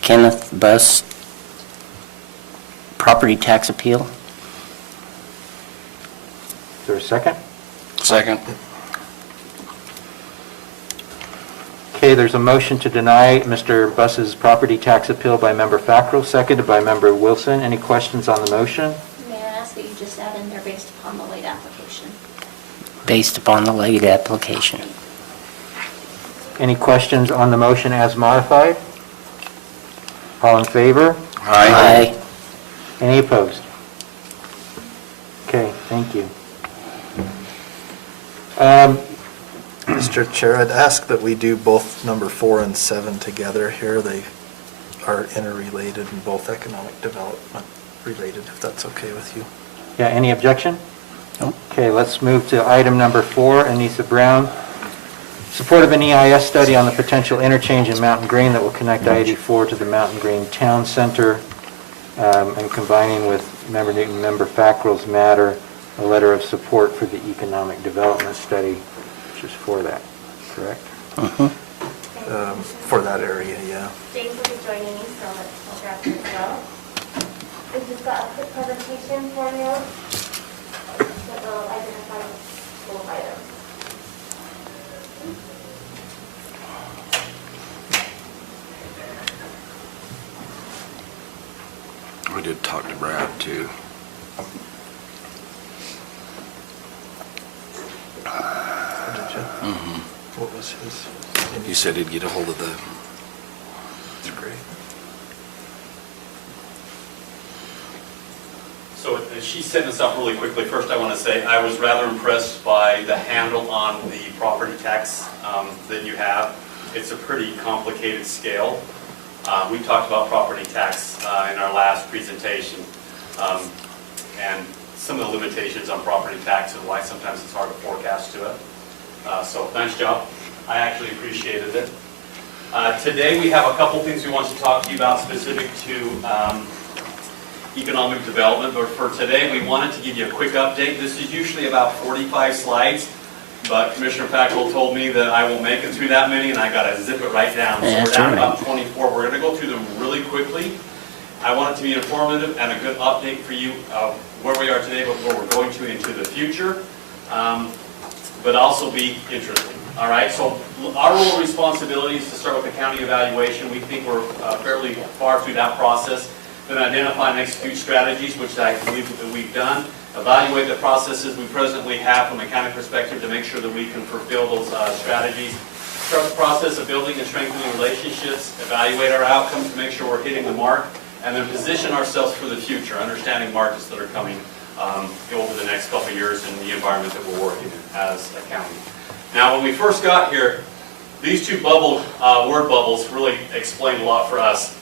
Kenneth Buss property tax appeal. Is there a second? Second. Okay, there's a motion to deny Mr. Buss's property tax appeal by member Fackrell, seconded by member Wilson. Any questions on the motion? may I ask that you just add in there based upon the late application? Based upon the late application. Any questions on the motion as modified? All in favor? Aye. Any opposed? Okay, thank you. Mr. Chair, I'd ask that we do both number 4 and 7 together here. They are interrelated and both economic development related, if that's okay with you. Yeah, any objection? No. Okay, let's move to item number 4, Anissa Brown. Support of an EIS study on the potential interchange in Mountain Green that will connect I-84 to the Mountain Green Town Center, and combining with member Newton, member Fackrell's matter, a letter of support for the economic development study, which is for that, correct? For that area, yeah. James will be joining me, so I'll grab him as well. We've just got a quick presentation for you that will identify both items. We did talk to Brad, too. Did you? What was his? He said he'd get a hold of the... That's great. So she's setting this up really quickly. First, I want to say I was rather impressed by the handle on the property tax that you have. It's a pretty complicated scale. We talked about property tax in our last presentation, and some of the limitations on property tax and why sometimes it's hard to forecast to it. So nice job. I actually appreciated it. Today we have a couple things we want to talk to you about specific to economic development, but for today we wanted to give you a quick update. This is usually about 45 slides, but Commissioner Fackrell told me that I won't make it through that many, and I got to zip it right down. So we're down to about 24. We're going to go through them really quickly. I want it to be informative and a good update for you of where we are today, but where we're going to into the future, but also be interesting. All right, so our role and responsibility is to start with the county evaluation. We think we're fairly far through that process. Then identify and execute strategies, which I believe that we've done. Evaluate the processes we presently have from a county perspective to make sure that we can fulfill those strategies. Start the process of building and strengthening relationships. Evaluate our outcomes to make sure we're hitting the mark. And then position ourselves for the future, understanding markets that are coming over the next couple of years in the environment that we're working in as a county. Now, when we first got here, these two word bubbles really explained a lot for us.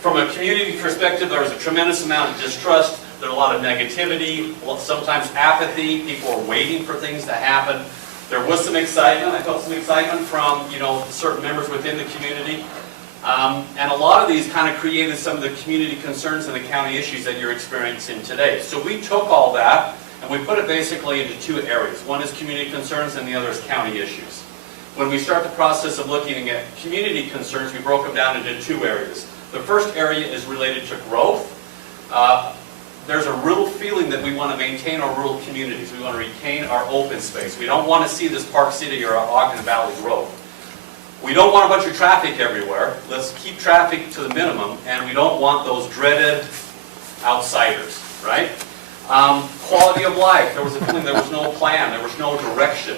From a community perspective, there was a tremendous amount of distrust. There's a lot of negativity, sometimes apathy. People are waiting for things to happen. There was some excitement. I felt some excitement from, certain members within the community. And a lot of these kind of created some of the community concerns and the county issues that you're experiencing today. So we took all that and we put it basically into two areas. One is community concerns and the other is county issues. When we start the process of looking at community concerns, we broke them down into two areas. The first area is related to growth. There's a real feeling that we want to maintain our rural communities. We want to retain our open space. We don't want to see this Park City or Ogden Valley grow. We don't want a bunch of traffic everywhere. Let's keep traffic to the minimum, and we don't want those dreaded outsiders, right? Quality of life. There was a feeling there was no plan, there was no direction.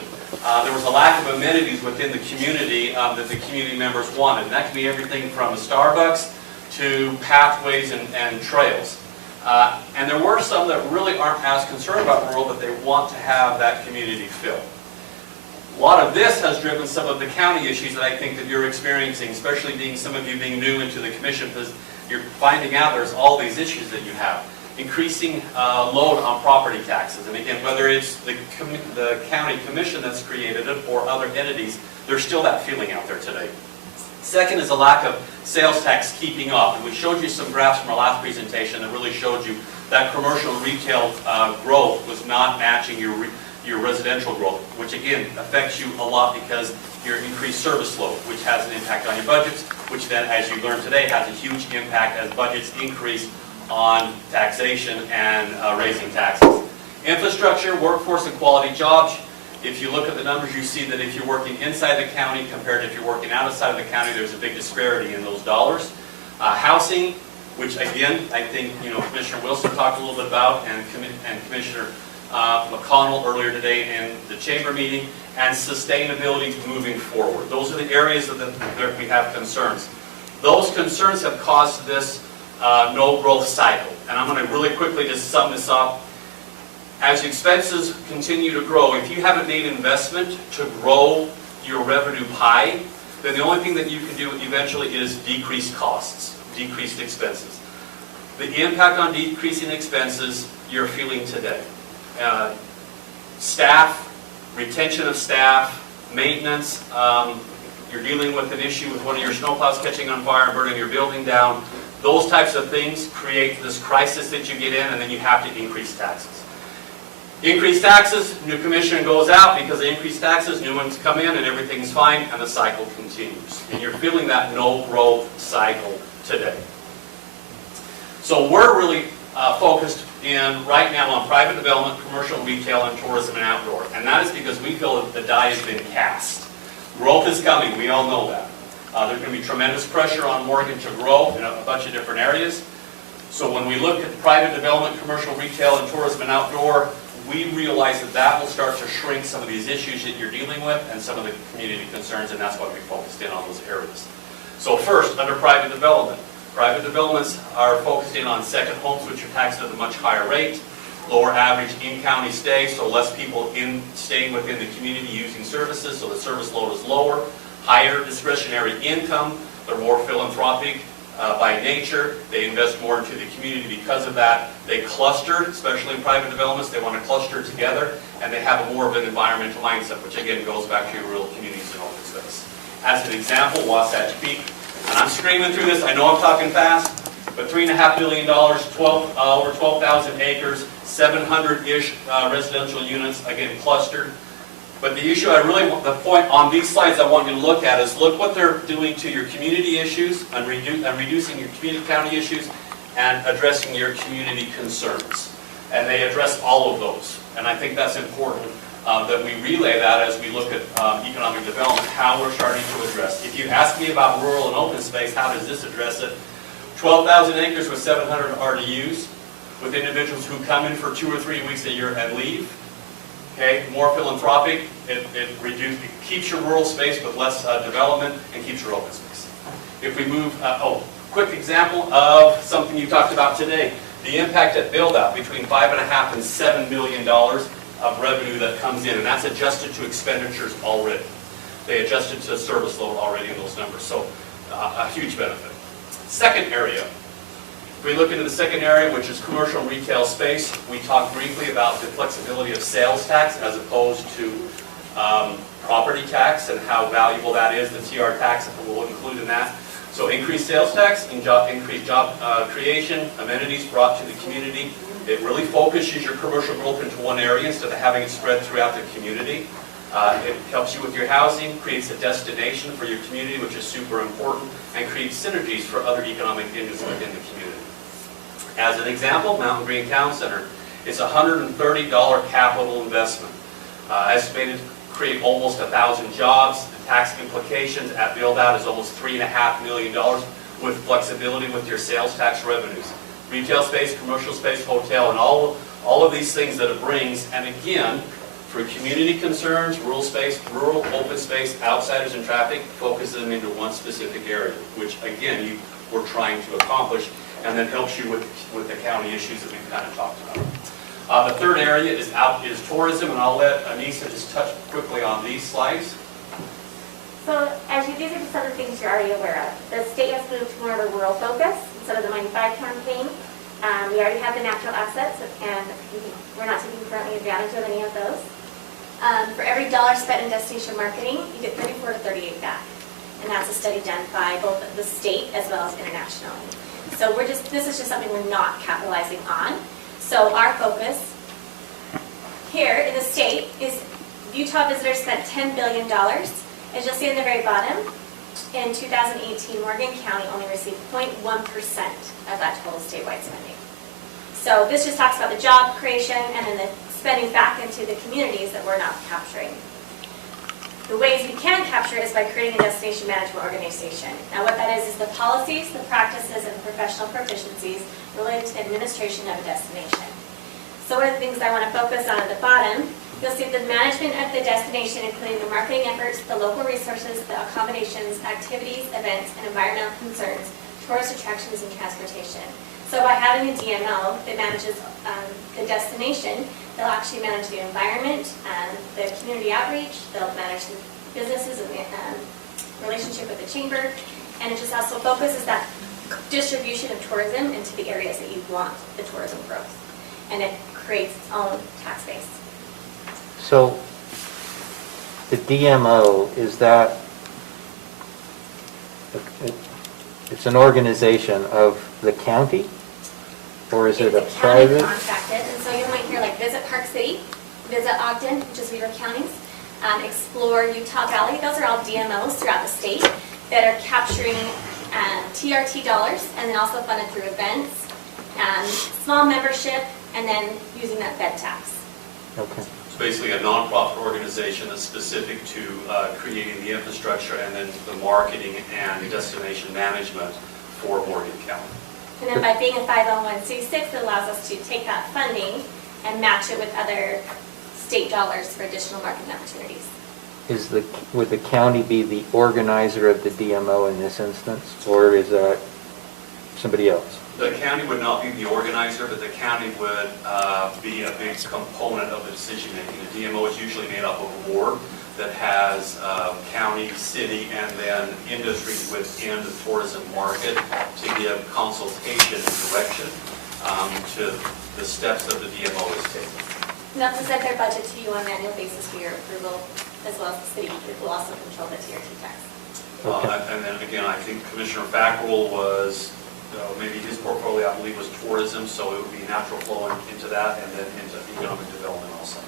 There was a lack of amenities within the community that the community members wanted. And that could be everything from a Starbucks to pathways and trails. And there were some that really aren't as concerned about rural, but they want to have that community feel. A lot of this has driven some of the county issues that I think that you're experiencing, especially being some of you being new into the commission, because you're finding out there's all these issues that you have. Increasing load on property taxes. And again, whether it's the county commission that's created it or other entities, there's still that feeling out there today. Second is a lack of sales tax keeping up. And we showed you some graphs from our last presentation that really showed you that commercial and retail growth was not matching your residential growth, which again affects you a lot because your increased service load, which has an impact on your budgets, which then, as you learned today, has a huge impact as budgets increase on taxation and raising taxes. Infrastructure, workforce, and quality jobs. If you look at the numbers, you see that if you're working inside the county compared to if you're working outside of the county, there's a big disparity in those dollars. Housing, which again, I think Commissioner Wilson talked a little bit about, and Commissioner McConnell earlier today in the chamber meeting, and sustainability moving forward. Those are the areas that we have concerns. Those concerns have caused this no growth cycle. And I'm going to really quickly just sum this up. As expenses continue to grow, if you haven't made investment to grow your revenue pie, then the only thing that you can do eventually is decrease costs, decreased expenses. The impact on decreasing expenses you're feeling today. Staff, retention of staff, maintenance, you're dealing with an issue with one of your snowplows catching on fire and burning your building down. Those types of things create this crisis that you get in, and then you have to increase taxes. Increase taxes, new commission goes out because of increased taxes, new ones come in and everything's fine, and the cycle continues. And you're feeling that no growth cycle today. So we're really focused in right now on private development, commercial, retail, and tourism and outdoor. And that is because we feel that the die has been cast. Growth is coming, we all know that. There's going to be tremendous pressure on Morgan to grow in a bunch of different areas. So when we look at private development, commercial, retail, and tourism and outdoor, we realize that that will start to shrink some of these issues that you're dealing with and some of the community concerns, and that's why we focused in on those areas. So first, under private development. Private developments are focused in on second homes, which are taxed at a much higher rate, lower average in-county stay, so less people staying within the community using services, so the service load is lower, higher discretionary income, they're more philanthropic by nature, they invest more into the community because of that. They cluster, especially in private developments, they want to cluster together, and they have more of an environmental mindset, which again goes back to your rural communities and open space. As an example, Wasatch Peak, and I'm screaming through this, I know I'm talking fast, but $3.5 billion, over 12,000 acres, 700-ish residential units, again clustered. But the issue the point on these slides I want you to look at is look what they're doing to your community issues and reducing your community county issues and addressing your community concerns. And they address all of those. And I think that's important that we relay that as we look at economic development, how we're starting to address. If you ask me about rural and open space, how does this address it? 12,000 acres with 700 RDUs, with individuals who come in for 2 or 3 weeks a year and leave. Okay, more philanthropic, it keeps your rural space with less development and keeps your open space. If we move, quick example of something you talked about today, the impact at build-out between $5.5 and $7 million of revenue that comes in, and that's adjusted to expenditures already. They adjusted to service load already in those numbers, so a huge benefit. Second area If we look into the second area, which is commercial and retail space, we talked briefly about the flexibility of sales tax as opposed to property tax and how valuable that is. The TR tax will include in that. So increased sales tax, increased job creation, amenities brought to the community. It really focuses your commercial growth into one area instead of having it spread throughout the community. It helps you with your housing, creates a destination for your community, which is super important, and creates synergies for other economic engines within the community. As an example, Mountain Green Town Center, it's a $130 capital investment. Estimated to create almost 1,000 jobs. The tax implications at build-out is almost $3.5 million with flexibility with your sales tax revenues. Retail space, commercial space, hotel, and all of these things that it brings. And again, for community concerns, rural space, rural open space, outsiders and traffic, focus them into one specific area, which again, we're trying to accomplish, and then helps you with the county issues that we've kind of talked about. The third area is tourism, and I'll let Anissa just touch quickly on these slides. So these are just other things you're already aware of. The state has moved to more of a rural focus instead of the Mighty Five campaign. We already have the natural assets, and we're not taking currently advantage of any of those. For every dollar spent in destination marketing, you get 34 to 38 back. And that's a study done by both the state as well as internationally. So this is just something we're not capitalizing on. So our focus here in the state is Utah visitors spent $10 billion. As you'll see in the very bottom, in 2018, Morgan County only received 0.1% of that total statewide spending. So this just talks about the job creation and then the spending back into the communities that we're not capturing. The ways we can capture it is by creating a destination management organization. Now what that is the policies, the practices, and professional proficiencies related to the administration of a destination. So one of the things I want to focus on at the bottom, you'll see the management of the destination, including the marketing efforts, the local resources, the accommodations, activities, events, and environmental concerns, tourist attractions, and transportation. So by having a DMO that manages the destination, they'll actually manage the environment, the community outreach, they'll manage the businesses and the relationship with the chamber, and it just also focuses that distribution of tourism into the areas that you want the tourism growth. And it creates its own tax base. So the DMO, is that, it's an organization of the county? Or is it a private? It's county contracted, and so you might hear like Visit Park City, Visit Ogden, which is Weaver County's, Explore Utah Valley. Those are all DMOs throughout the state that are capturing TRT dollars and then also funded through events, small membership, and then using that bed tax. Okay. It's basically a nonprofit organization that's specific to creating the infrastructure and then the marketing and destination management for Morgan County. And then by being a 501c6, it allows us to take that funding and match it with other state dollars for additional marketing opportunities. Would the county be the organizer of the DMO in this instance, or is that somebody else? The county would not be the organizer, but the county would be a big component of the decision making. The DMO is usually made up of a board that has county, city, and then industry within the tourism market to give consultation and direction to the steps that the DMO is taking. And they'll present their budget to you on an annual basis for your approval, as well as the city will also control the TRT tax. And then again, I think Commissioner Fackrell was, maybe his portfolio, I believe, was tourism, so it would be natural flow into that and then into economic development also.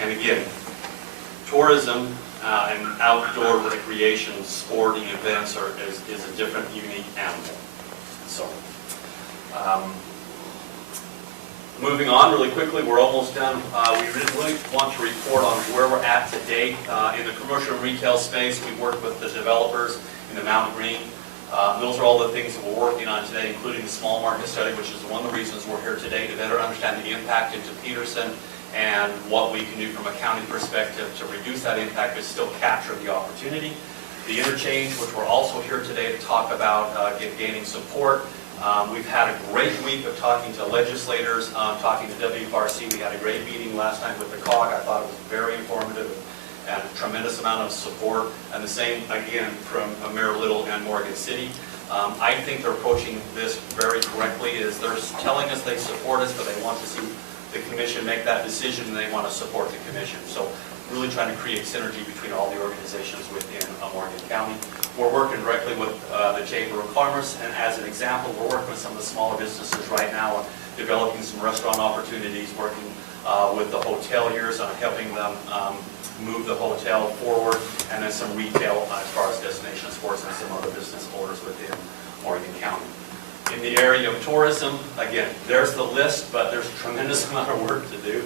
And again, tourism and outdoor recreation, sporting events is a different, unique animal. So, moving on really quickly, we're almost done. We really want to report on where we're at to date. In the commercial and retail space, we worked with the developers in the Mountain Green. Those are all the things that we're working on today, including the small market study, which is one of the reasons we're here today, to better understand the impact into Peterson and what we can do from a county perspective to reduce that impact but still capture the opportunity. The interchange, which we're also here today to talk about gaining support. We've had a great week of talking to legislators, talking to WFRC. We had a great meeting last night with the COG. I thought it was very informative and a tremendous amount of support. And the same, again, from Mayor Little and Morgan City. I think they're approaching this very correctly, is they're telling us they support us, but they want to see the commission make that decision, and they want to support the commission. So really trying to create synergy between all the organizations within Morgan County. We're working directly with the Chamber of Commerce, and as an example, we're working with some of the smaller businesses right now on developing some restaurant opportunities, working with the hoteliers on helping them move the hotel forward, and then some retail as far as destination sports and some other business owners within Morgan County. In the area of tourism, again, there's the list, but there's a tremendous amount of work to do.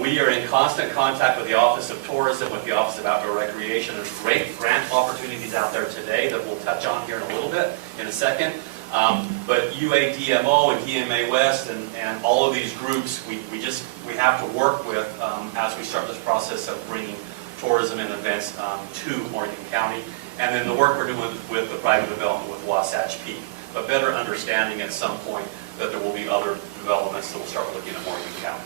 We are in constant contact with the Office of Tourism, with the Office of Outdoor Recreation. There's great grant opportunities out there today that we'll touch on here in a little bit, in a second. But UADMO and DMA West and all of these groups, we have to work with as we start this process of bringing tourism and events to Morgan County. And then the work we're doing with the private development with Wasatch Peak. But better understanding at some point that there will be other developments that will start looking at Morgan County.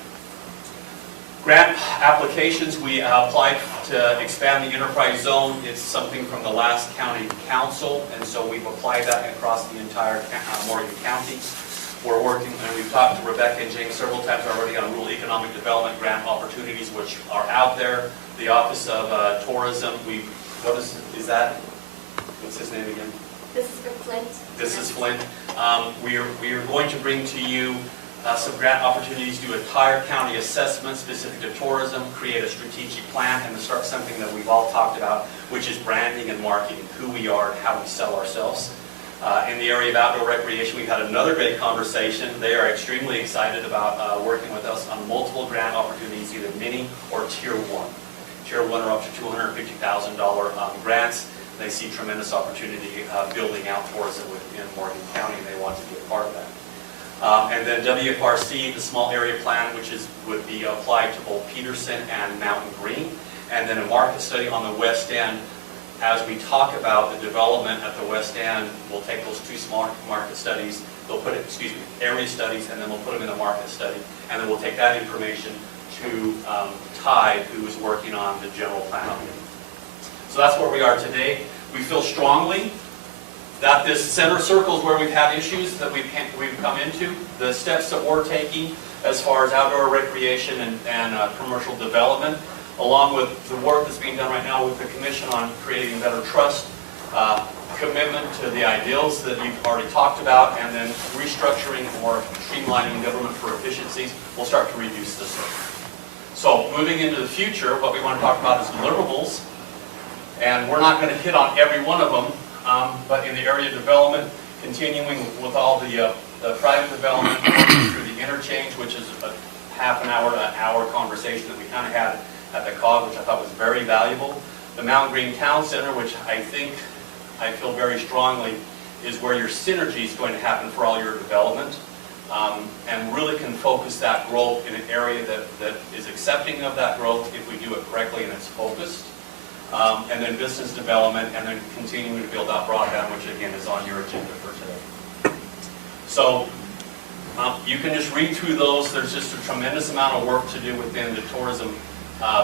Grant applications, we applied to expand the enterprise zone. It's something from the last county council, and so we've applied that across the entire Morgan County. We're working, and we've talked to Rebecca and James several times already on rural economic development grant opportunities which are out there. The Office of Tourism, what is that? What's his name again? This is for Flint. This is Flint. We are going to bring to you some grant opportunities, do entire county assessment specific to tourism, create a strategic plan, and to start something that we've all talked about, which is branding and marketing, who we are and how we sell ourselves. In the area of outdoor recreation, we've had another great conversation. They are extremely excited about working with us on multiple grant opportunities, either mini or Tier 1. Tier 1 are up to $250,000 grants. They see tremendous opportunity building out tourism within Morgan County, and they want to be a part of that. And then WFRC, the small area plan, which would be applied to both Peterson and Mountain Green. And then a market study on the west end. As we talk about the development at the west end, we'll take those two small market studies, area studies, and then we'll put them in the market study. And then we'll take that information to Tide, who is working on the general plan. So that's where we are today. We feel strongly that this center circle is where we've had issues that we've come into. The steps that we're taking as far as outdoor recreation and commercial development, along with the work that's being done right now with the Commission on creating better trust, commitment to the ideals that you've already talked about, and then restructuring or streamlining government for efficiencies, will start to reduce this. So moving into the future, what we want to talk about is deliverables. And we're not going to hit on every one of them, but in the area of development, continuing with all the private development, through the interchange, which is a half an hour conversation that we kind of had at the COG, which I thought was very valuable. The Mountain Green Town Center, which I feel very strongly is where your synergy is going to happen for all your development, and really can focus that growth in an area that is accepting of that growth if we do it correctly and it's focused. And then business development, and then continuing to build out broadband, which again is on your agenda for today. So you can just read through those. There's just a tremendous amount of work to do within the tourism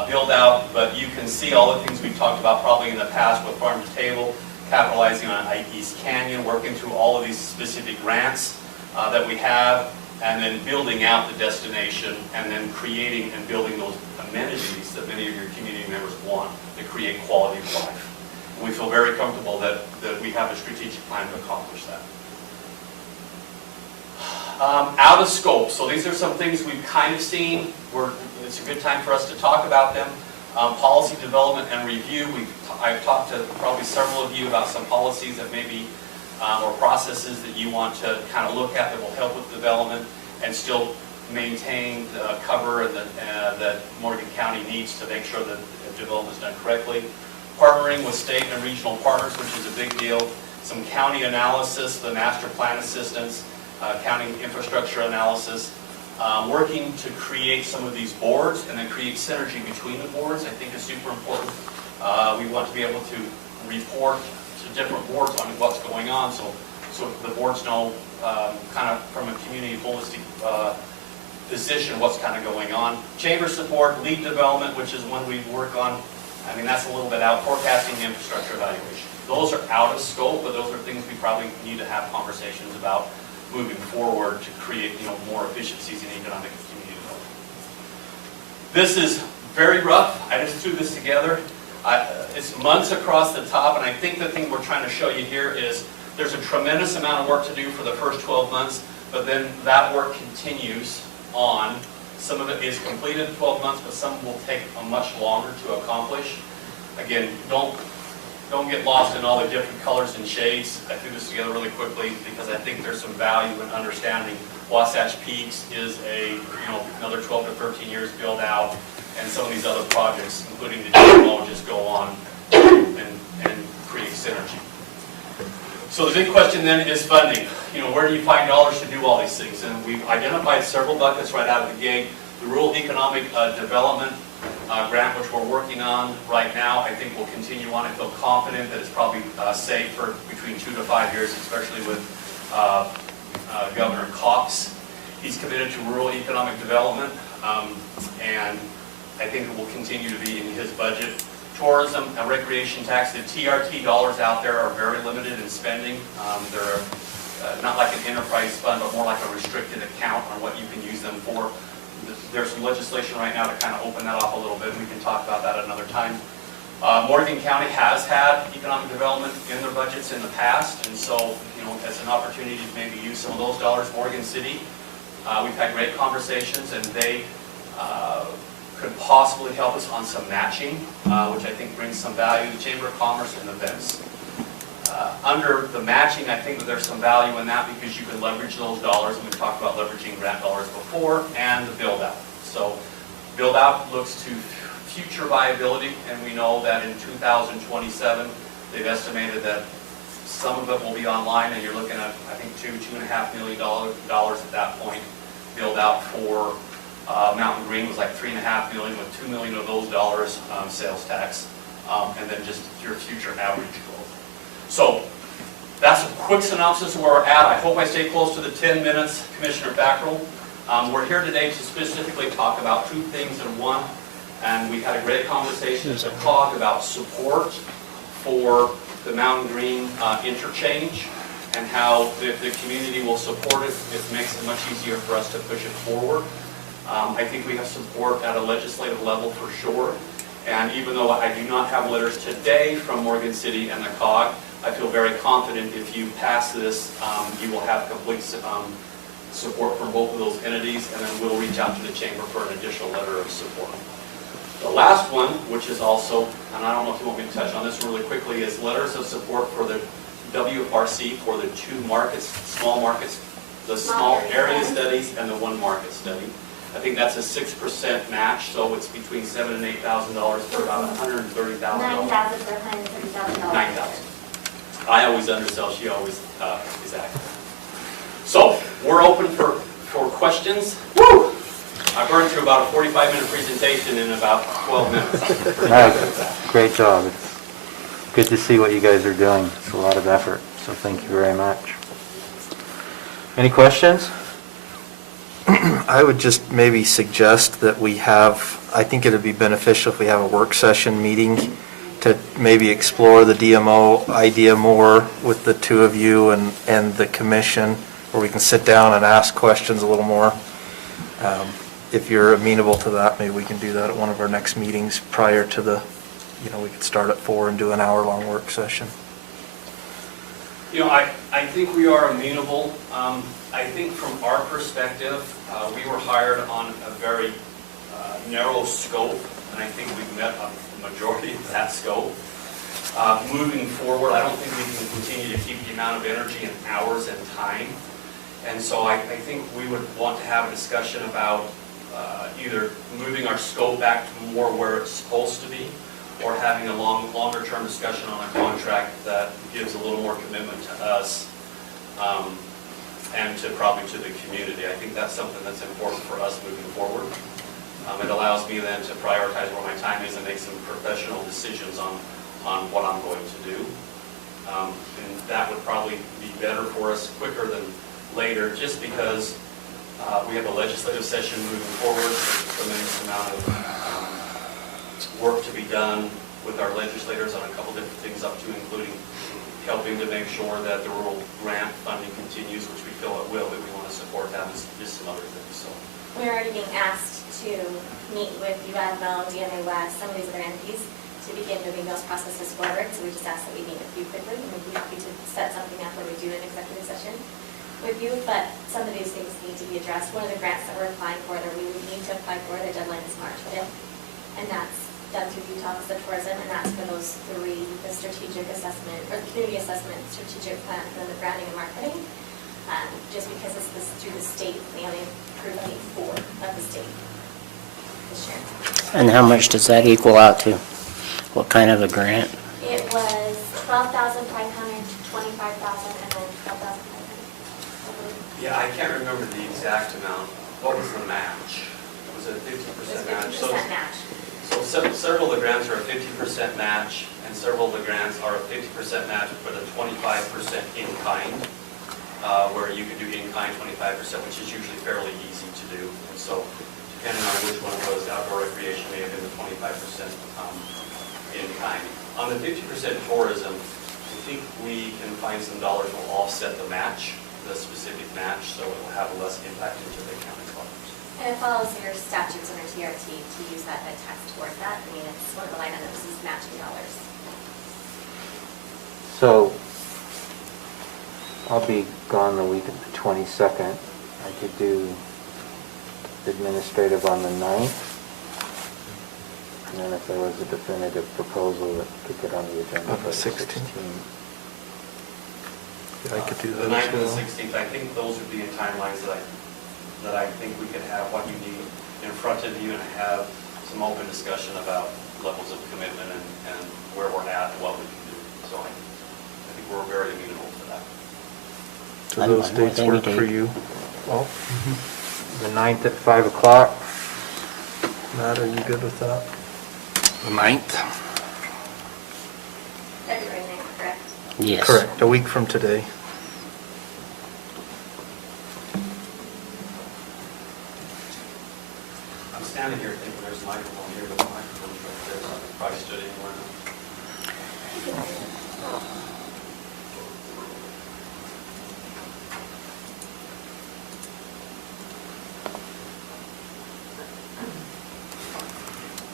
build out, but you can see all the things we've talked about probably in the past with Farm to Table, capitalizing on East Canyon, working through all of these specific grants that we have, and then building out the destination, and then creating and building those amenities that many of your community members want to create quality of life. And we feel very comfortable that we have a strategic plan to accomplish that. Out of scope, so these are some things we've kind of seen. It's a good time for us to talk about them. Policy development and review. I've talked to probably several of you about some policies that maybe or processes that you want to kind of look at that will help with development and still maintain the cover that Morgan County needs to make sure that development is done correctly. Partnering with state and regional partners, which is a big deal. Some county analysis, the master plan assistance, county infrastructure analysis. Working to create some of these boards and then create synergy between the boards, I think is super important. We want to be able to report to different boards on what's going on, so the boards know kind of from a community holistic position what's kind of going on. Chamber support, lead development, which is when we work on I mean, that's a little bit out, forecasting and infrastructure evaluation. Those are out of scope, but those are things we probably need to have conversations about moving forward to create, more efficiencies in economic and community development. This is very rough. I just threw this together. It's months across the top, and I think the thing we're trying to show you here is there's a tremendous amount of work to do for the first 12 months, but then that work continues on. Some of it is completed in 12 months, but some will take a much longer to accomplish. Again, don't get lost in all the different colors and shades. I threw this together really quickly because I think there's some value in understanding Wasatch Peaks is another 12 to 13 years build out, and some of these other projects, including the GMO, just go on and create synergy. So the big question then is funding. Where do you find dollars to do all these things? And we've identified several buckets right out of the gate. The Rural Economic Development grant, which we're working on right now, I think will continue on. I feel confident that it's probably safe for between 2 to 5 years, especially with Governor Cox. He's committed to rural economic development, and I think it will continue to be in his budget. Tourism and recreation tax, the TRT dollars out there are very limited in spending. They're not like an enterprise fund, but more like a restricted account on what you can use them for. There's some legislation right now to kind of open that up a little bit. We can talk about that at another time. Morgan County has had economic development in their budgets in the past, and so, as an opportunity to maybe use some of those dollars. Morgan City, we've had great conversations, and they could possibly help us on some matching, which I think brings some value. The Chamber of Commerce and events. Under the matching, I think that there's some value in that because you can leverage those dollars, and we've talked about leveraging grant dollars before, and the build out. So build out looks to future viability, and we know that in 2027, they've estimated that some of it will be online, and you're looking at, I think, $2.5 million at that point. Build out for Mountain Green was like $3.5 million, with $2 million of those dollars sales tax, and then just your future average growth. So that's a quick synopsis of where we're at. I hope I stay close to the 10 minutes, Commissioner Fackrell. We're here today to specifically talk about two things in one, and we had a great conversation as a COG about support for the Mountain Green interchange and how the community will support it. It makes it much easier for us to push it forward. I think we have support at a legislative level for sure. And even though I do not have letters today from Morgan City and the COG, I feel very confident if you pass this, you will have complete support from both of those entities, and then we'll reach out to the Chamber for an additional letter of support. The last one, which is also, and I don't know if you want me to touch on this really quickly, is letters of support for the WFRC for the two markets, small markets, the small area studies and the one market study. I think that's a 6% match, so it's between $7,000 and $8,000 for about $130,000. $9,000 for $130,000. $9,000. I always undersell, she always is accurate. So, we're open for questions. Woo! I burned through about a 45-minute presentation in about 12 minutes. Great job. It's good to see what you guys are doing. It's a lot of effort, so thank you very much. Any questions? I would just maybe suggest that we have, I think it would be beneficial if we have a work session meeting to maybe explore the DMO idea more with the two of you and the commission, where we can sit down and ask questions a little more. If you're amenable to that, maybe we can do that at one of our next meetings prior to the, we could start at 4 and do an hour-long work session. I think we are amenable. I think from our perspective, we were hired on a very narrow scope, and I think we've met a majority of that scope. Moving forward, I don't think we can continue to keep the amount of energy and hours and time. And so I think we would want to have a discussion about either moving our scope back to more where it's supposed to be, or having a longer-term discussion on a contract that gives a little more commitment to us and probably to the community. I think that's something that's important for us moving forward. It allows me then to prioritize where my time is and make some professional decisions on what I'm going to do. And that would probably be better for us quicker than later, just because we have a legislative session moving forward. There's a tremendous amount of work to be done with our legislators on a couple different things up to, including helping to make sure that the rural grant funding continues, which we feel it will, but we want to support that with just some other things, so. We're already being asked to meet with UADMO, DNA West, some of these other entities to begin moving those processes forward. So we just ask that we meet with you quickly, and we'd be happy to set something up where we do an executive session with you. But some of these things need to be addressed. One of the grants that we're applying for, that we would need to apply for, the deadline is March 5th, and that's done through Utah Office of Tourism, and that's for those three: the strategic assessment, or the community assessment, strategic plan, and then the branding and marketing. Just because it's through the state, they only approved, I think, 4 of the state this year. And how much does that equal out to? What kind of a grant? It was 12,500, 25,000, and then 12,500. Yeah, I can't remember the exact amount. What was the match? Was it a 50% match? 50% match. So several of the grants are a 50% match, and several of the grants are a 50% match for the 25% in kind, where you can do in kind 25%, which is usually fairly easy to do. And so depending on which one it was, outdoor recreation may have been the 25% in kind. On the 50% tourism, I think we can find some dollars that will offset the match, the specific match, so it will have less impact into the county's dollars. And it follows your statutes under TRT to use that tax towards that. I mean, it's one of the line items is matching dollars. So I'll be gone the week of the 22nd. I could do administrative on the 9th. And then if there was a definitive proposal that could get on the agenda On for the the 16th. 16th. Yeah, I could do The that as 9th and the well. 16th, I think those would be in timelines that I think we could have what you need in front of you and have some open discussion about levels of commitment and where we're at and what we can do. So I think we're very amenable to that. Do I'm those fine with dates any work for date. you? Well, The 9th at 5 o'clock. Matt, are you good with that? The 9th? February 9th, correct? Yes. Correct, a week from today. I'm standing here thinking there's a microphone here, but the microphone's right there, so I could probably stood anywhere.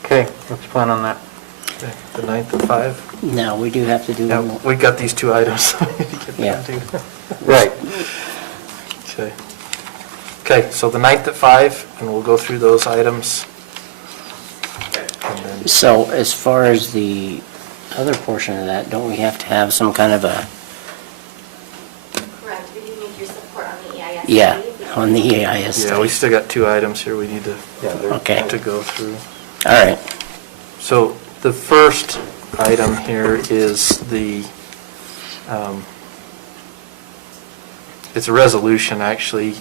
Okay, let's plan on that. Okay, the 9th at 5? Now, we do have to do Yeah, one more. we got these 2 items. We need to get Yeah. them to- Right. Okay. Okay, so the 9th at 5, and we'll go through those items. And then, So as far as the other portion of that, don't we have to have some kind of a, Correct. We do need your support on the EIS. yeah, study. on the EAIS yeah, we study? still got 2 items here we need to Okay, go through. all right. So the first item here is it's a resolution actually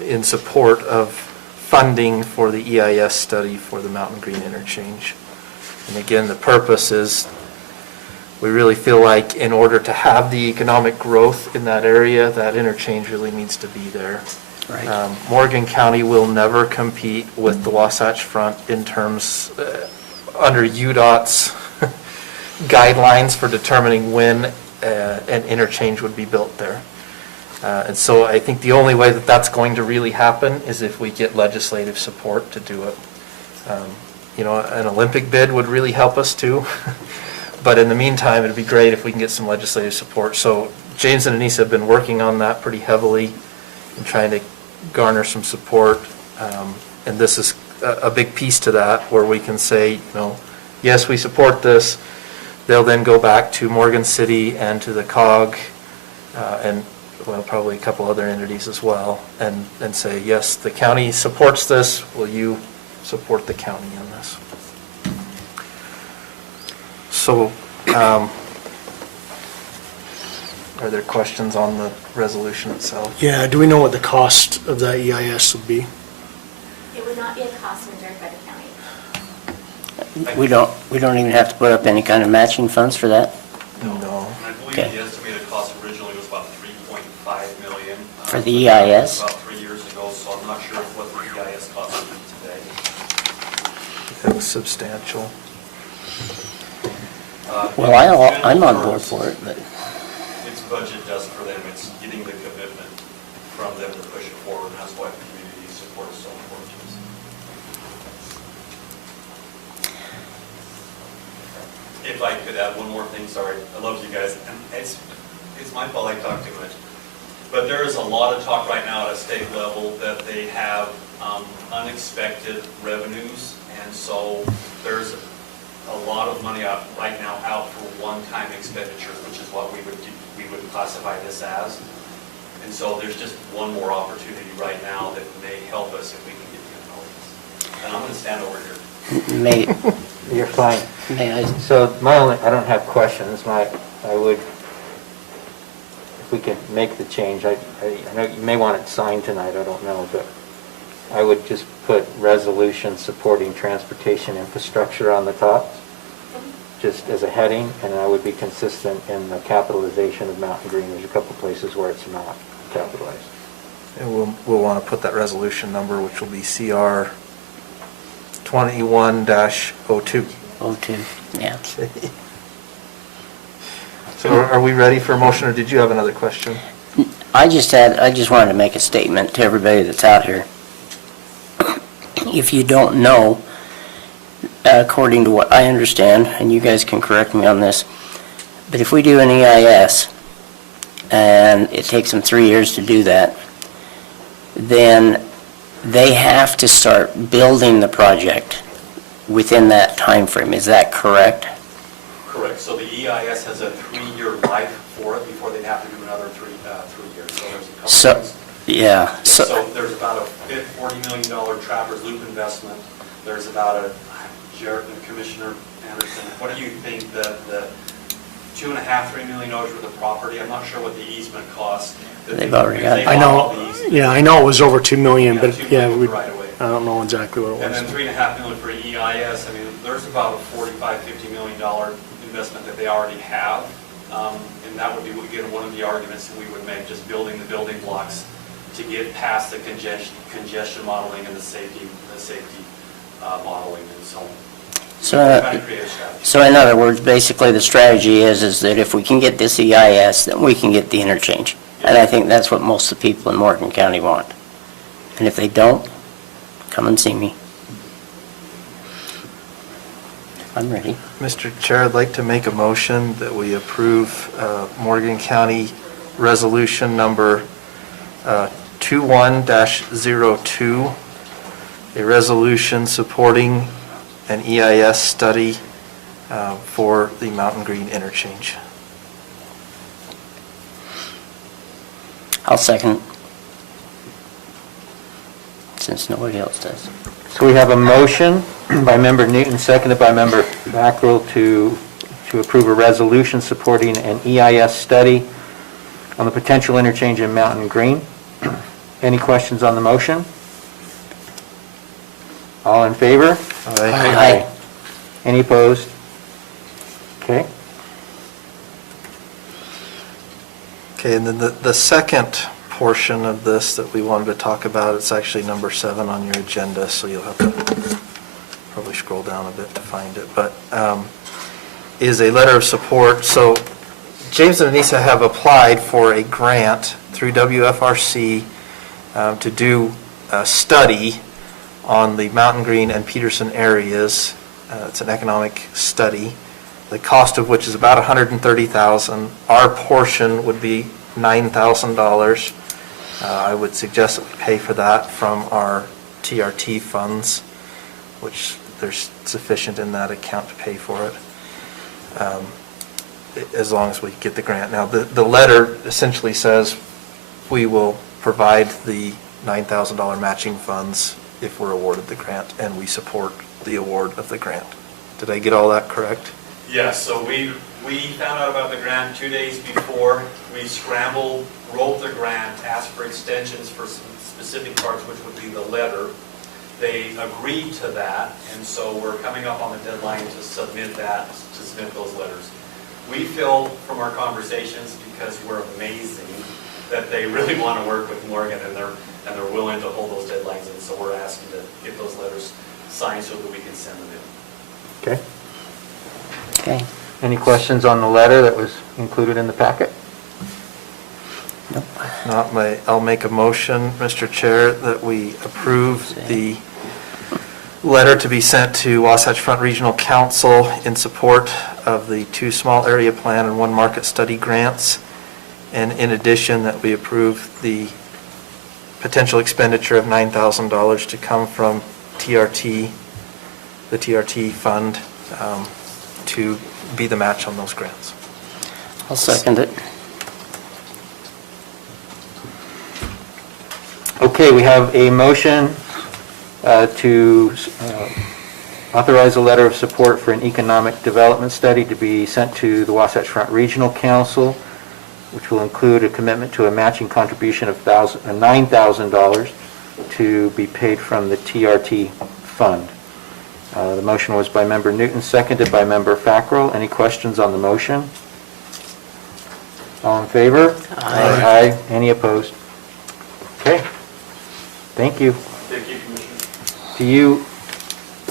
in support of funding for the EIS study for the Mountain Green interchange. And again, the purpose is, we really feel like in order to have the economic growth in that area, that interchange really needs to be there. Right. Morgan County will never compete with the Wasatch Front in terms, under UDOT's guidelines for determining when an interchange would be built there. And so I think the only way that that's going to really happen is if we get legislative support to do it. You know, an Olympic bid would really help us too. But in the meantime, it'd be great if we can get some legislative support. So James and Anissa have been working on that pretty heavily and trying to garner some support. And this is a big piece to that, where we can say, you know, yes, we support this. They'll then go back to Morgan City and to the COG, and, well, probably a couple other entities as well, and say, yes, the county supports this. Will you support the county in this? So, are there questions on the resolution itself? Yeah, do we know what the cost of that EIS would be? It would not be a cost incurred by the county. We don't even have to put up any kind of matching funds for that? No. And I believe Okay. the estimated cost originally was about $3.5 million. For the EIS? About 3 years ago, so I'm not sure what the EIS cost would be today. That was substantial. Well, I'm on board for it, but It's budget dust for them, it's getting the commitment from them to push it forward, and that's why the community support is so important to us. If I could add one more thing, sorry, I love you guys, and it's my fault I talk too much. But there is a lot of talk right now at a state level that they have unexpected revenues, and so there's a lot of money right now out for one-time expenditures, which is what we would classify this as. And so there's just one more opportunity right now that may help us if we can get the notice. And I'm going to stand over here. may, You're fine. may I, So I don't have questions. I would, if we could make the change, I know you may want it signed tonight, I don't know, but I would just put resolution supporting transportation infrastructure on the top, just as a heading, and I would be consistent in the capitalization of Mountain Green. There's a couple places where it's not capitalized. And we'll want to put that resolution number, which will be CR 21-02. 02, yeah. So are we ready for a motion, or did you have another question? I just wanted to make a statement to everybody that's out here. If you don't know, according to what I understand, and you guys can correct me on this, but if we do an EIS, and it takes them 3 years to do that, then they have to start building the project within that time frame. Is that correct? Correct. So the EIS has a 3-year life for it before they'd have to do another 3 years. So there's a couple So, things. yeah. So there's about a $40 million Traverse Loop investment. There's about a, Jared, Commissioner Anderson, what do you think the $2.5, $3 million worth of property? I'm not sure what the easement costs. They've already got it. I know, yeah, I know it was over 2 million, but 2 yeah, million right away. I don't know exactly what it And was. then $3.5 million for EIS. I mean, there's about a $45-50 million investment that they already have. And that would be, again, one of the arguments that we would make, just building the building blocks to get past the congestion modeling and the safety modeling and so on. So in other words, basically the strategy is that if we can get this EIS, then we can get the interchange. And I think that's what most of the people in Morgan County want. And if they don't, come and see me. I'm ready. Mr. Chair, I'd like to make a motion that we approve Morgan County Resolution Number 21-02, a resolution supporting an EIS study for the Mountain Green interchange. I'll second, since nobody else does. So we have a motion by Member Newton, seconded by Member Mackerel to approve a resolution supporting an EIS study on the potential interchange in Mountain Green. Any questions on the motion? All in favor? Aye. Any opposed? Okay. Okay, and then the second portion of this that we wanted to talk about, it's actually number 7 on your agenda, so you'll have to probably scroll down a bit to find it, but is a letter of support. So James and Anissa have applied for a grant through WFRC to do a study on the Mountain Green and Peterson areas. It's an economic study, the cost of which is about $130,000. Our portion would be $9,000. I would suggest that we pay for that from our TRT funds, which there's sufficient in that account to pay for it, as long as we get the grant. Now, the letter essentially says we will provide the $9,000 matching funds if we're awarded the grant, and we support the award of the grant. Did I get all that correct? Yes, so we found out about the grant 2 days before. We scrambled, wrote the grant, asked for extensions for some specific parts, which would be the letter. They agreed to that, and so we're coming up on the deadline to submit those letters. We feel from our conversations, because we're amazing, that they really want to work with Morgan, and they're willing to hold those deadlines, and so we're asking to get those letters signed so that we can send them in. Okay. Okay. Any questions on the letter that was included in the packet? I'll make a motion, Mr. Chair, that we approve the letter to be sent to Wasatch Front Regional Council in support of the 2 small area plan and 1 market study grants. And in addition, that we approve the potential expenditure of $9,000 to come from TRT, the TRT fund, to be the match on those grants. I'll second it. Okay, we have a motion to authorize a letter of support for an economic development study to be sent to the Wasatch Front Regional Council, which will include a commitment to a matching contribution of $9,000 to be paid from the TRT fund. The motion was by Member Newton, seconded by Member Fackrell. Any questions on the motion? All in favor? Aye. Aye. Any opposed? Okay. Thank you. Thank you, Commissioner. Do you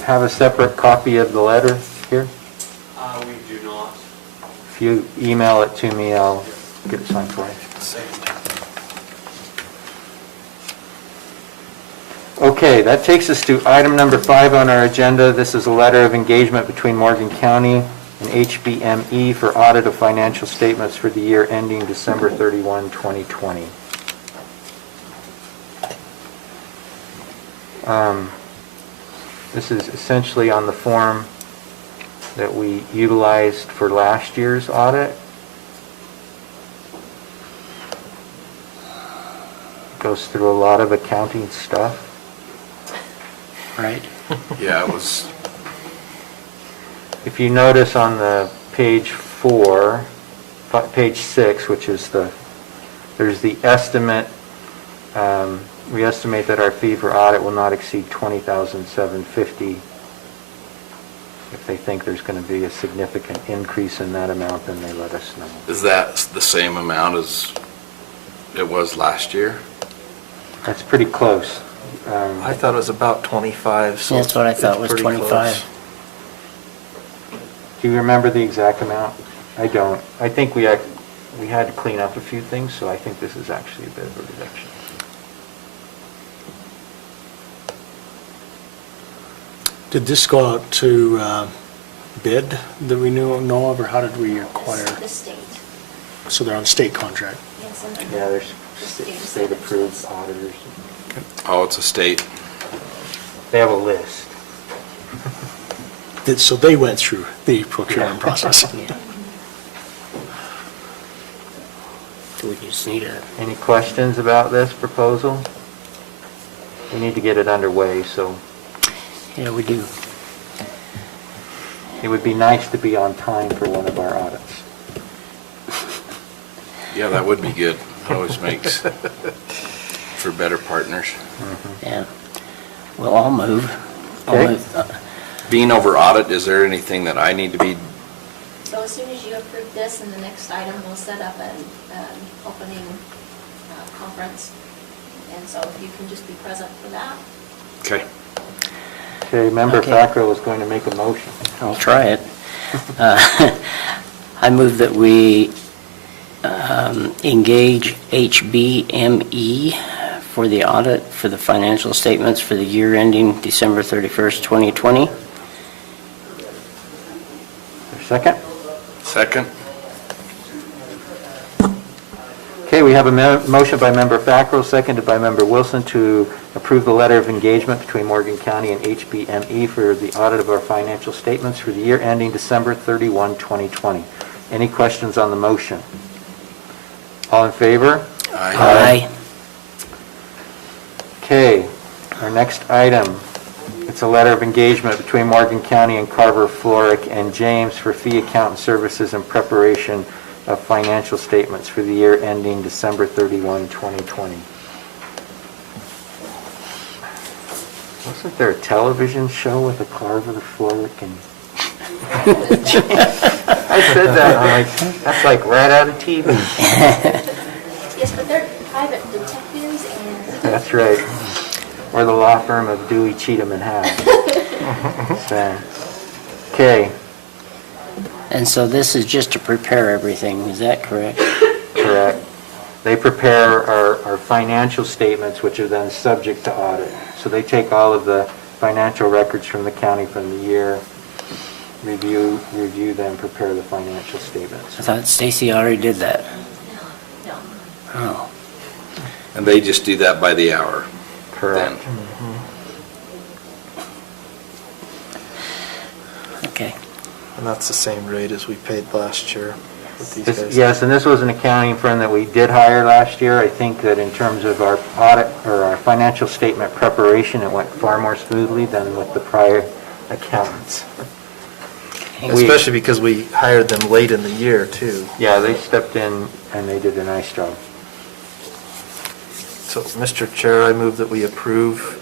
have a separate copy of the letter here? We do not. If you email it to me, I'll get it signed for you. Okay, that takes us to item number 5 on our agenda. This is a letter of engagement between Morgan County and HBME for audit of financial statements for the year ending December 31, 2020. This is essentially on the form that we utilized for last year's audit. Goes through a lot of accounting stuff. Right. Yeah, it was, If you notice on the page 6, which is there's the estimate, we estimate that our fee for audit will not exceed $20,750. If they think there's going to be a significant increase in that amount, then they let us know. is that the same amount as it was last year? That's pretty close. I thought it was about 25, so That's what I thought was it's pretty 25. close. Do you remember the exact amount? I don't. I think we had to clean up a few things, so I think this is actually a bit of a reduction. Did this go out to bid that we know of, or how did we acquire? The state. So they're on state contract? Yes, and Yeah, there's the state state-approved auditors. Oh, it's a state. They have a list. So they went through the procurement process. Yeah. Do we just need a, Any questions about this proposal? We need to get it underway, so yeah, we do. it would be nice to be on time for one of our audits. Yeah, that would be good. It always makes for better partners. Yeah. Well, I'll move. I'll Okay. move. Being over audit, is there anything that I need to be, So as soon as you approve this, and the next item, we'll set up an opening conference. And so if you can just be present for that. okay? Okay, Member Okay. Fackrell is going to make a motion. I'll try it. I move that we engage HBME for the audit for the financial statements for the year ending December 31st, 2020. Second? Second? Okay, we have a motion by Member Fackrell, seconded by Member Wilson to approve the letter of engagement between Morgan County and HBME for the audit of our financial statements for the year ending December 31, 2020. Any questions on the motion? All in favor? Aye. Okay, our next item, it's a letter of engagement between Morgan County and Carver, Floric, and James for fee accountant services and preparation of financial statements for the year ending December 31, 2020. Wasn't there a television show with a Carver, Floric, and... I said that, I'm like, that's like right out of TV. Yes, but they're private detectives and... That's right. Or the law firm of Dewey, Cheatham, and Howe. So, okay. And so this is just to prepare everything, is that correct? Correct. They prepare our financial statements, which are then subject to audit. So they take all of the financial records from the county from the year, review them, prepare the financial statements. I thought Stacy already did that. No. Oh, And they just do that by the hour. Correct. okay. And that's the same rate as we paid last year with these guys. Yes, and this was an accounting firm that we did hire last year. I think that in terms of our audit, or our financial statement preparation, it went far more smoothly than with the prior accountants. Especially because we hired them late in the year, too. Yeah, they stepped in and they did a nice job. So, Mr. Chair, I move that we approve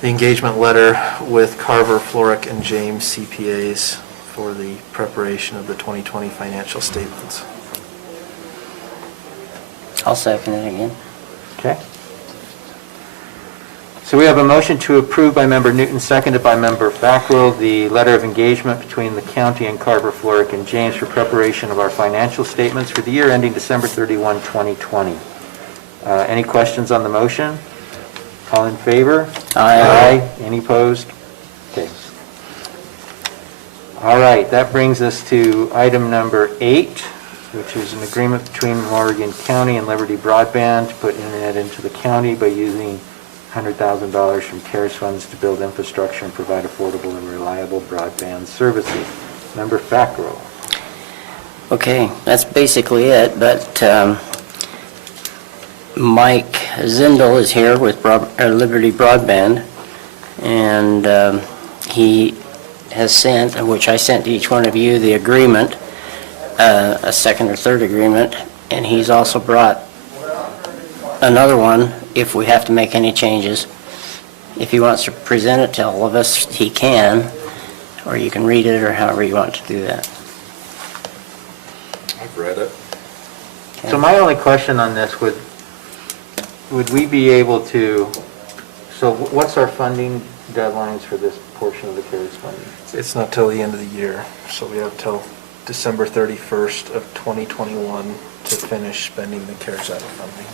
the engagement letter with Carver, Floric, and James CPAs for the preparation of the 2020 financial statements. I'll second it again. Okay. So we have a motion to approve by Member Newton, seconded by Member Fackrell, the letter of engagement between the county and Carver, Floric, and James for preparation of our financial statements for the year ending December 31, 2020. Any questions on the motion? All in favor? Aye. Any opposed? Okay. All right, that brings us to item number 8, which is an agreement between Morgan County and Liberty Broadband to put internet into the county by using $100,000 from CARES funds to build infrastructure and provide affordable and reliable broadband services. Member Fackrell. Okay, that's basically it, but Mike Zindel is here with Liberty Broadband, and he has sent, which I sent to each one of you, the agreement, a second or third agreement, and he's also brought another one if we have to make any changes. If he wants to present it to all of us, he can, or you can read it, or however you want to do that. I've read it. So my only question on this would we be able to, so what's our funding deadlines for this portion of the CARES funding? It's not till the end of the year, so we have till December 31st of 2021 to finish spending the CARES Act funding.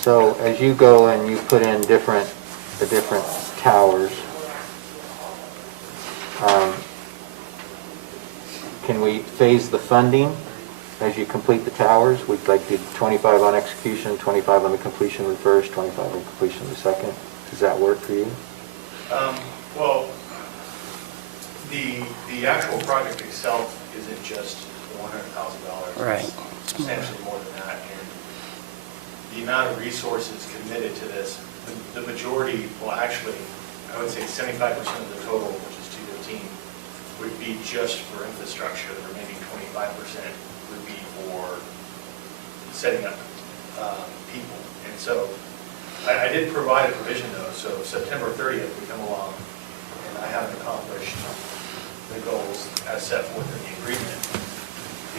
So as you go and you put in the different towers, can we phase the funding as you complete the towers? We'd like to do 25 on execution, 25 on the completion of the first, 25 on completion of the second. Does that work for you? Well, the actual project itself isn't just $100,000. Right. It's substantially more than that. And the amount of resources committed to this, the majority, well, actually, I would say 75% of the total, which is 215, would be just for infrastructure. The remaining 25% would be for setting up people. And so I did provide a provision, though, so September 30th, we come along, and I haven't accomplished the goals as set forth in the agreement.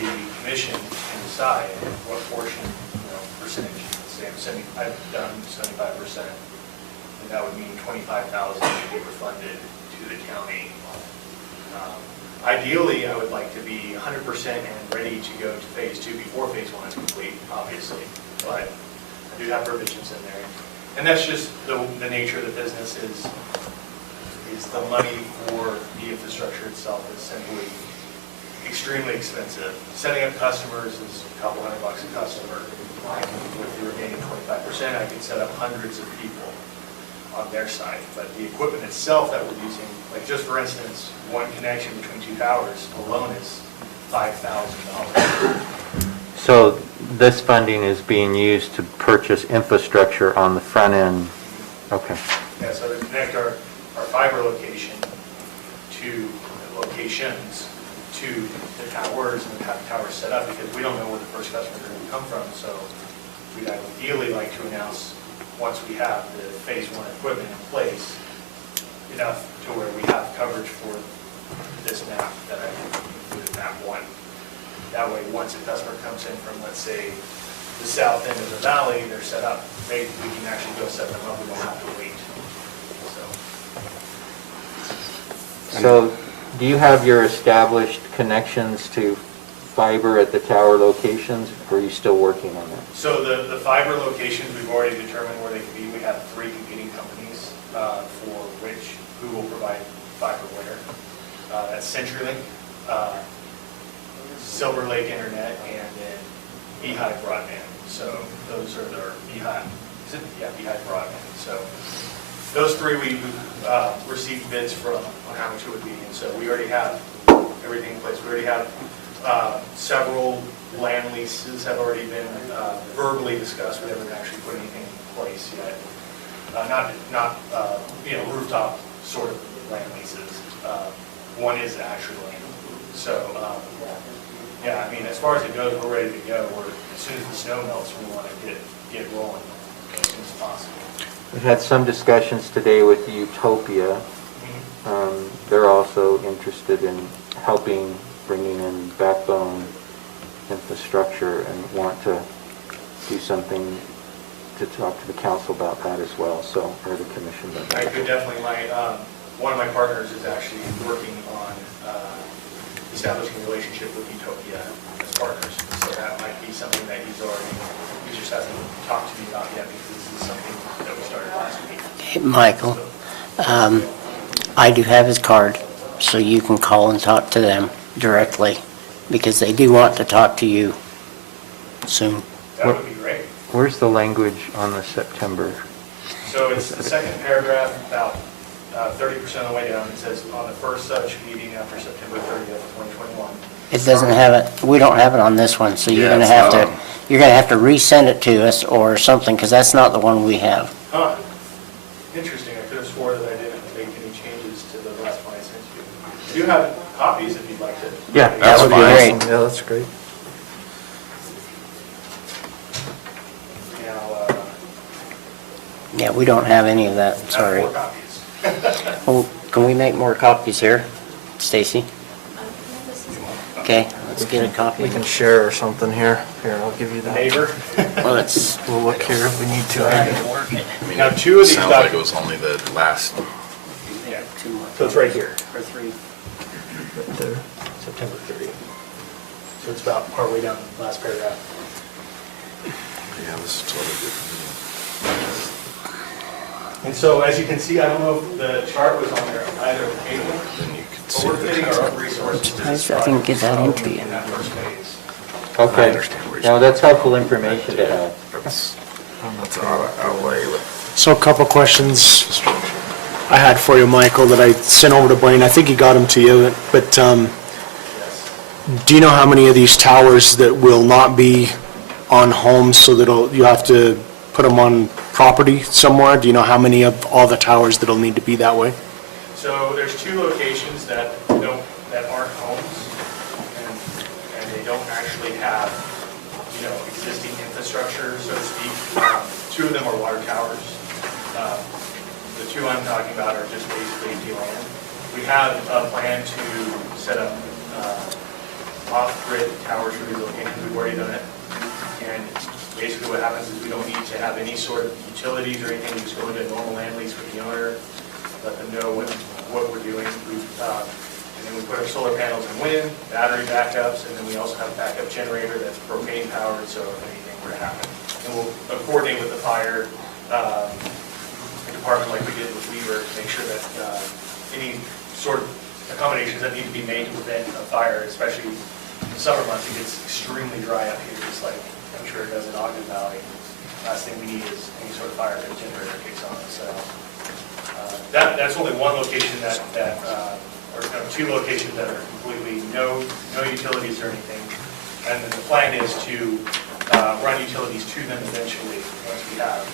The commission can decide what portion, percentage, say I've done 75%, and that would mean $25,000 to be refunded to the county. Ideally, I would like to be 100% and ready to go to phase 2 before phase 1 is complete, obviously, but I do have provisions in there. And that's just the nature of the business is the money for the infrastructure itself is simply extremely expensive. Setting up customers is a couple $100 a customer. With the remaining 25%, I can set up hundreds of people on their side. But the equipment itself that we're using, like just for instance, one connection between 2 towers alone is $5,000. So this funding is being used to purchase infrastructure on the front end? Okay. Yeah, so to connect our fiber locations to the towers and have the towers set up, because we don't know where the first customer is going to come from. So we'd ideally like to announce, once we have the phase 1 equipment in place, enough to where we have coverage for this map that I included, map 1. That way, once a customer comes in from, let's say, the south end of the valley, they're set up, we can actually go set them up, we don't have to wait. So do you have your established connections to fiber at the tower locations, or are you still working on that? So the fiber locations, we've already determined where they could be. We have 3 competing companies who will provide fiber where. That's CenturyLink, Silver Lake Internet, and then Beehive Broadband. So those are their Beehive Broadband. So those 3 we received bids from on how much it would be. And so we already have everything in place. We already have several land leases have already been verbally discussed. We haven't actually put anything in place yet. Not rooftop sort of land leases. One is actually land. So yeah, I mean, as far as it goes, we're ready to go. As soon as the snow melts, we want to get rolling as soon as possible. We've had some discussions today with Utopia. They're also interested in helping, bringing in backbone infrastructure, and want to do something to talk to the council about that as well, so, or the commission. I could definitely, one of my partners is actually working on establishing a relationship with Utopia as partners, so that might be something that he just hasn't talked to me about yet, because this is something that we started last week. Hey, Michael, I do have his card, so you can call and talk to them directly, because they do want to talk to you soon. That would be great. Where's the language on the September? So it's the second paragraph, about 30% of the way down. It says, on the first such meeting after September 30th, 2021. It doesn't have it, we don't have it on this one, so you're Yeah, gonna it's have not to, on. you're gonna have to resend it to us or something, because that's not the one we have. Huh. Interesting. I could have swore that I didn't make any changes to the last one I sent you. I do have copies if you'd like to. Yeah, That would be great. Yeah, that's great. Now, Yeah, we don't have any of that, I have sorry. 4 copies. Oh, can we make more copies here, Stacy? Okay, let's get a copy. We can share or something here. Here, I'll give you that. Neighbor. Well, let's, We'll look here if we need to. I mean, Now, 2 of these sounds like it documents. was only the last. Yeah. two more. So it's right here. Or 3. Right there. September 30th. So it's about partway down the last paragraph. Yeah, this is totally different. And so, as you can see, I don't know if the chart was on there either table, Then you could but see we're the fitting types our of own resources to Surprised this I didn't get that project, into you. in that first phase. Okay. I understand where you're Now, that's helpful information to have. That's an outlay with So a couple questions I had for you, Michael, that I sent over to Blaine. I think he got them to you, but do you know how many of these towers that will not be on homes, so that you have to put them on property somewhere? Do you know how many of all the towers that'll need to be that way? So there's 2 locations that aren't homes, and they don't actually have, existing infrastructure, so to speak. 2 of them are water towers. The 2 I'm talking about are just basically empty land. We have a plan to set up off-grid towers for these locations. We've already done it. And basically what happens is we don't need to have any sort of utilities or anything. We just go into a normal land lease with the owner, let them know what we're doing. And then we put our solar panels in wind, battery backups, and then we also have a backup generator that's propane powered, so if anything were to happen. And we'll coordinate with the fire department like we did with Weaver to make sure that any sort of accommodations that need to be made to prevent a fire, especially in the summer months. It gets extremely dry up here, just like I'm sure it does in Ogden Valley. Last thing we need is any sort of fire that generator kicks on. So that's only one location or 2 locations that are completely no utilities or anything. And then the plan is to run utilities to them eventually once we have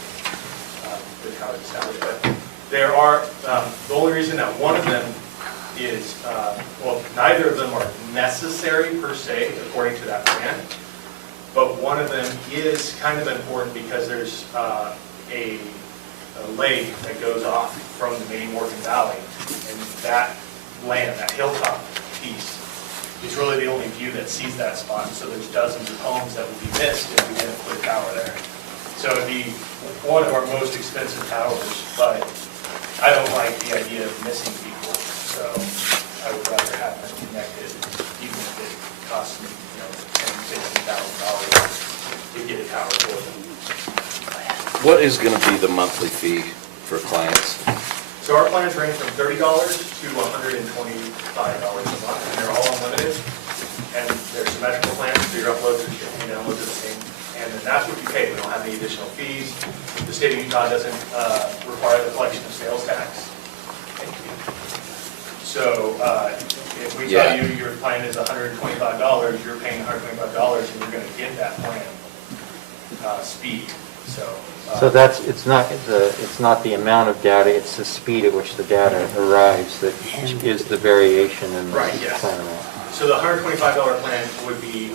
the towers established. But there are, the only reason that one of them is, neither of them are necessary per se, according to that plan. But one of them is kind of important because there's a lake that goes off from the main Morgan Valley. And that land, that hilltop piece, is really the only view that sees that spot. So there's dozens of homes that would be missed if we didn't put a tower there. So it'd be one of our most expensive towers, but I don't like the idea of missing people. So I would rather have them connected, even if it costs me, $10,000, $15,000 to get a tower for them. What is going to be the monthly fee for clients? So our plans range from $30 to $125 a month, and they're all unlimited. And they're symmetrical plans, so your uploads and downloads are the same. And then that's what you pay. We don't have any additional fees. The state of Utah doesn't require the collection of sales tax. So if we tell you your plan is $125, you're paying $125 and you're going to get that plan speed. So that's, it's not the amount of data, it's the speed at which the data arrives that is the variation in the plan amount. So the $125 plan would be,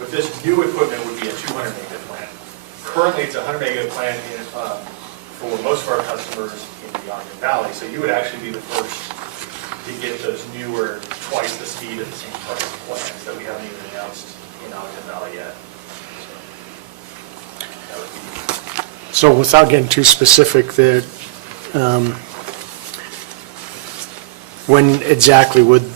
with this new equipment, would be a 200 megabit plan. Currently, it's a 100 megabit plan for most of our customers in the Ogden Valley. So you would actually be the first to get those newer, twice the speed of the same price plans that we haven't even announced in Ogden Valley yet. That would be. So without getting too specific, when exactly would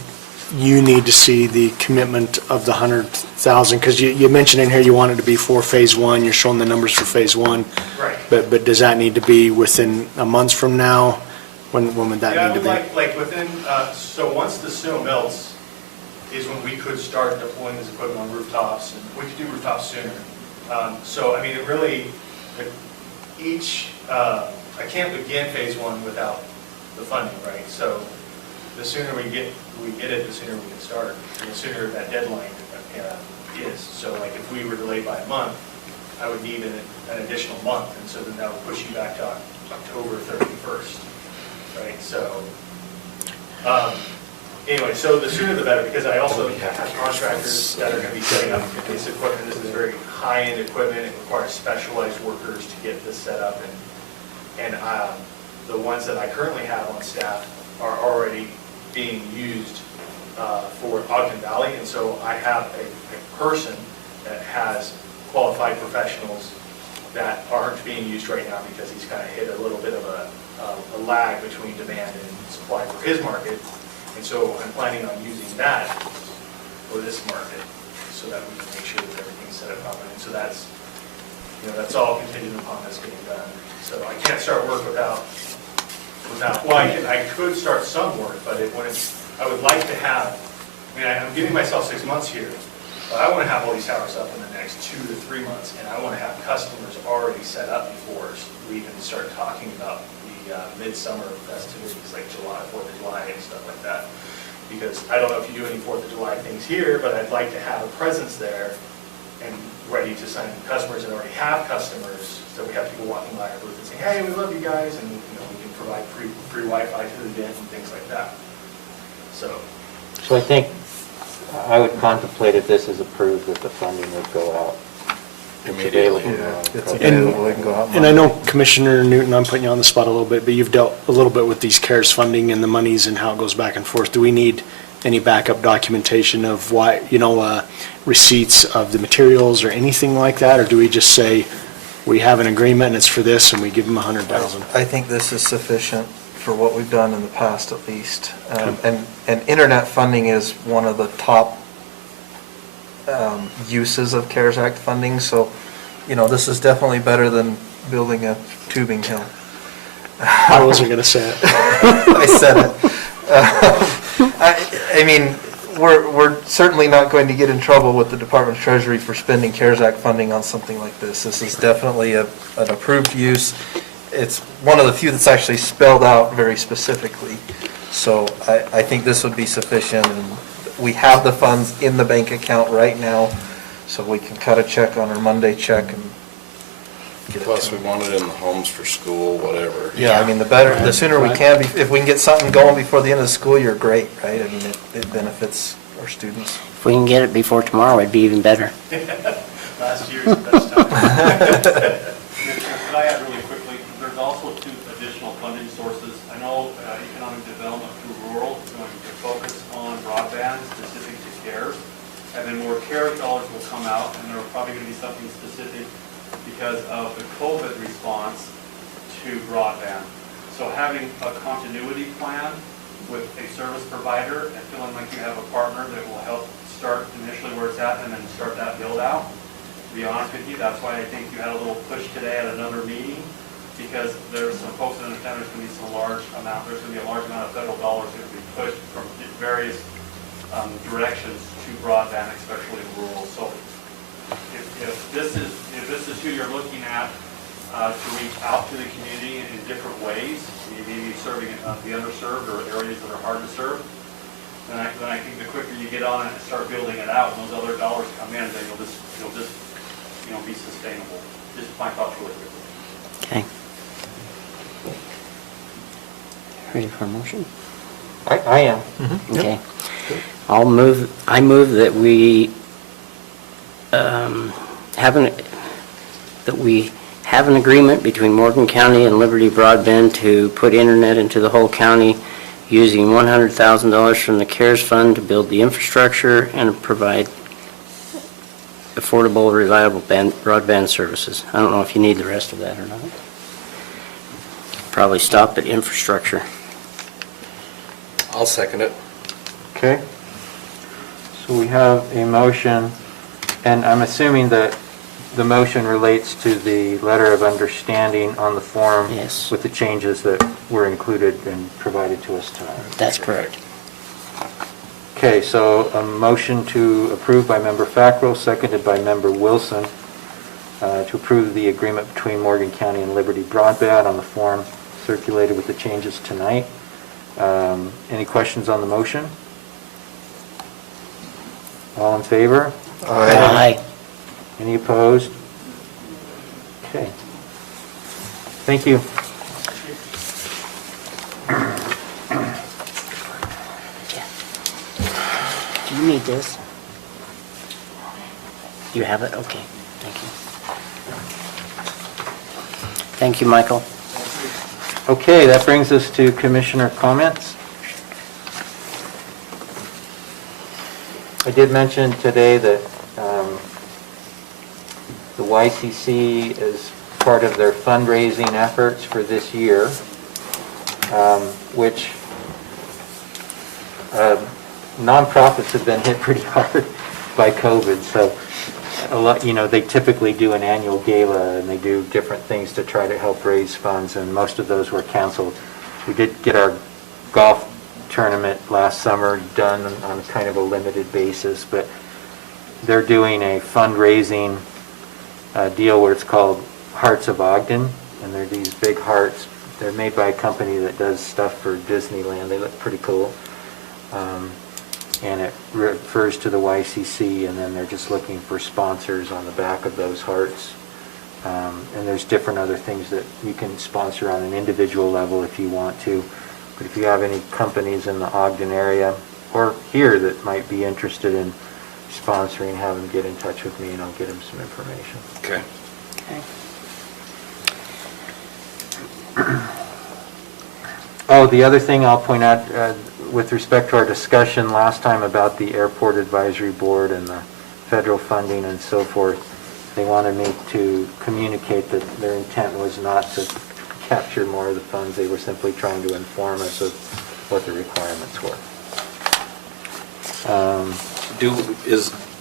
you need to see the commitment of the 100,000? Because you mentioned in here you want it to be for phase one, you're showing the numbers for phase one. Right. But does that need to be within a month from now? When would that need to be? Like within, so once the snow melts is when we could start deploying this equipment on rooftops, and we could do rooftops sooner. So, I mean, it really, I can't begin phase one without the funding, right? So the sooner we get it, the sooner we can start, and the sooner that deadline is. So like if we were delayed by a month, I would need an additional month, and so then that would push you back to October 31st, right? So anyway, so the sooner the better, because I also have contractors that are going to be setting up this equipment. This is very high-end equipment. It requires specialized workers to get this set up, and the ones that I currently have on staff are already being used for Ogden Valley, and so I have a person that has qualified professionals that aren't being used right now because he's kind of hit a little bit of a lag between demand and supply for his market. And so I'm planning on using that for this market so that we can make sure that everything's set up properly. And so that's, all contingent upon this getting done. So I can't start work without well, I could start some work, but I would like to have, I'm giving myself 6 months here, but I want to have all these towers up in the next 2 to 3 months, and I want to have customers already set up before we even start talking about the midsummer festivities like July, 4th of July and stuff like that. Because I don't know if you do any 4th of July things here, but I'd like to have a presence there and ready to sign customers and already have customers, so we have people walking by our booth and saying, hey, we love you guys, and we can provide free Wi-Fi to the event and things like that. So I think I would contemplate if this is approved that the funding would go out. Immediately. It's available, it can go out. And I know Commissioner Newton, I'm putting you on the spot a little bit, but you've dealt a little bit with these CARES funding and the monies and how it goes back and forth. Do we need any backup documentation of why, receipts of the materials or anything like that? Or do we just say, we have an agreement and it's for this and we give them 100,000? I think this is sufficient for what we've done in the past at least. And internet funding is one of the top uses of CARES Act funding, so, this is definitely better than building a tubing hill. I wasn't going to say it. I said it. We're certainly not going to get in trouble with the Department of Treasury for spending CARES Act funding on something like this. This is definitely an approved use. It's one of the few that's actually spelled out very specifically. So I think this would be sufficient, and we have the funds in the bank account right now, so we can cut a check on our Monday check and get it. Plus, we want it in the homes for school, whatever. Yeah, the better, the sooner we can, if we can get something going before the end of the school year, great, right? It benefits our students. If we can get it before tomorrow, it'd be even better. last year's the best time. Could I add really quickly, there's also 2 additional funding sources. I know economic development through rural is going to focus on broadband specific to CARES, and then more CARES dollars will come out, and there are probably going to be something specific because of the COVID response to broadband. So having a continuity plan with a service provider and feeling like you have a partner that will help start initially where it's at and then start that build out. To be honest with you, that's why I think you had a little push today at another meeting, because there's some folks that understand there's going to be some large amount, there's going to be a large amount of federal dollars going to be pushed from various directions to broadband, especially in rural. So if this is who you're looking at to reach out to the community in different ways, maybe serving the underserved or areas that are hard to serve, then I think the quicker you get on it and start building it out, and those other dollars come in, then you'll just be sustainable. Just my thoughts really quickly. Okay. Ready for a motion? I am. Okay. I move that we have an agreement between Morgan County and Liberty Broadband to put internet into the whole county using $100,000 from the CARES Fund to build the infrastructure and provide affordable, reliable broadband services. I don't know if you need the rest of that or not. Probably stop at infrastructure. I'll second it. Okay. So we have a motion, and I'm assuming that the motion relates to the letter of understanding on the form. Yes. With the changes that were included and provided to us tonight. That's correct. Okay, so a motion to approve by Member Fackrell, seconded by Member Wilson, to approve the agreement between Morgan County and Liberty Broadband on the form circulated with the changes tonight. Any questions on the motion? All in favor? Aye. Any opposed? Okay. Thank you. Do you need this? Do you have it? Okay, thank you. Thank you, Michael. Okay, that brings us to commissioner comments. I did mention today that the YCC is part of their fundraising efforts for this year, which nonprofits have been hit pretty hard by COVID. So a lot, they typically do an annual gala and they do different things to try to help raise funds, and most of those were canceled. We did get our golf tournament last summer done on kind of a limited basis, but they're doing a fundraising deal where it's called Hearts of Ogden, and they're these big hearts. They're made by a company that does stuff for Disneyland. They look pretty cool. And it refers to the YCC, and then they're just looking for sponsors on the back of those hearts. And there's different other things that you can sponsor on an individual level if you want to. But if you have any companies in the Ogden area or here that might be interested in sponsoring, have them get in touch with me and I'll get them some information. Okay. Oh, the other thing I'll point out, with respect to our discussion last time about the Airport Advisory Board and the federal funding and so forth, they wanted me to communicate that their intent was not to capture more of the funds. They were simply trying to inform us of what the requirements were.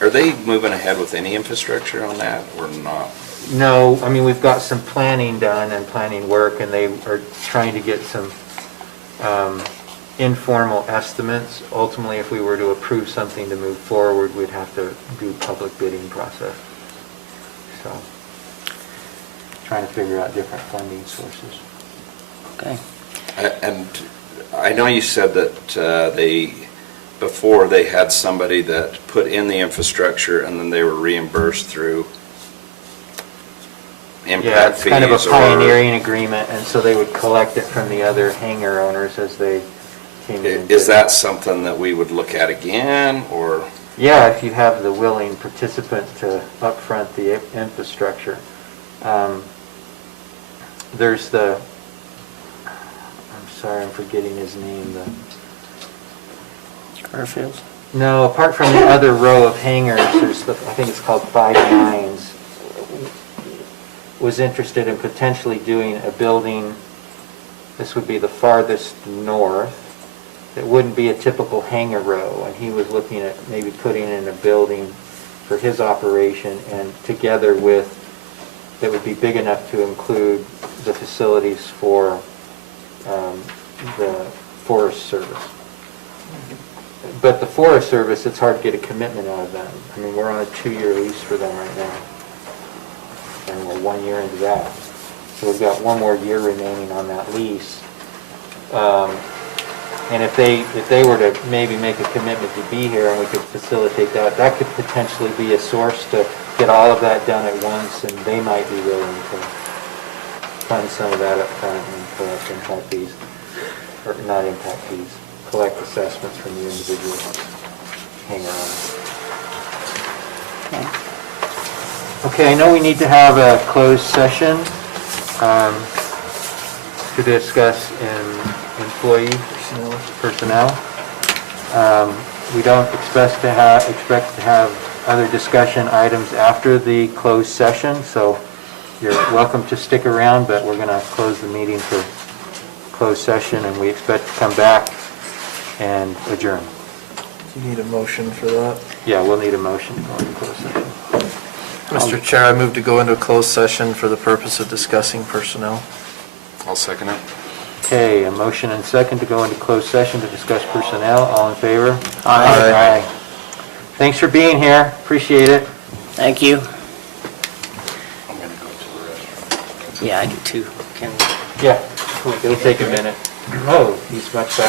Are they moving ahead with any infrastructure on that or not? No, I mean, we've got some planning done and planning work, and they are trying to get some informal estimates. Ultimately, if we were to approve something to move forward, we'd have to do public bidding process. So, trying to figure out different funding sources. Okay. And I know you said that before they had somebody that put in the infrastructure and then they were reimbursed through impact Yeah, it's fees. kind of a pioneering agreement, and so they would collect it from the other hangar owners as they came in. Is that something that we would look at again, or? Yeah, if you have the willing participant to upfront the infrastructure. There's I'm sorry, I'm forgetting his name. Garfield? No, apart from the other row of hangars, there's I think it's called 5 Nines, was interested in potentially doing a building. This would be the farthest north, It wouldn't be a typical hangar row, and he was looking at maybe putting in a building for his operation, and together with, that would be big enough to include the facilities for the Forest Service. But the Forest Service, it's hard to get a commitment out of them. I mean, we're on a 2-year lease for them right now, and we're 1 year into that. So we've got 1 more year remaining on that lease. And if they were to maybe make a commitment to be here and we could facilitate that, that could potentially be a source to get all of that done at once, and they might be willing to fund some of that up front and collect impact fees, or not impact fees, collect assessments from the individual hangar-ons. Okay, I know we need to have a closed session to discuss employee personnel. We don't expect to have other discussion items after the closed session, so you're welcome to stick around, but we're going to close the meeting for closed session, and we expect to come back and adjourn. Do you need a motion for that? Yeah, we'll need a motion to go into closed session. Mr. Chair, I move to go into a closed session for the purpose of discussing personnel. I'll second it. Okay, a motion and second to go into closed session to discuss personnel. All in favor? Aye. Aye. Thanks for being here. Appreciate it. Thank you. I'm going to go to the restaurant. Yeah, I do too. Can Yeah, it'll take a minute. Oh, he's much faster.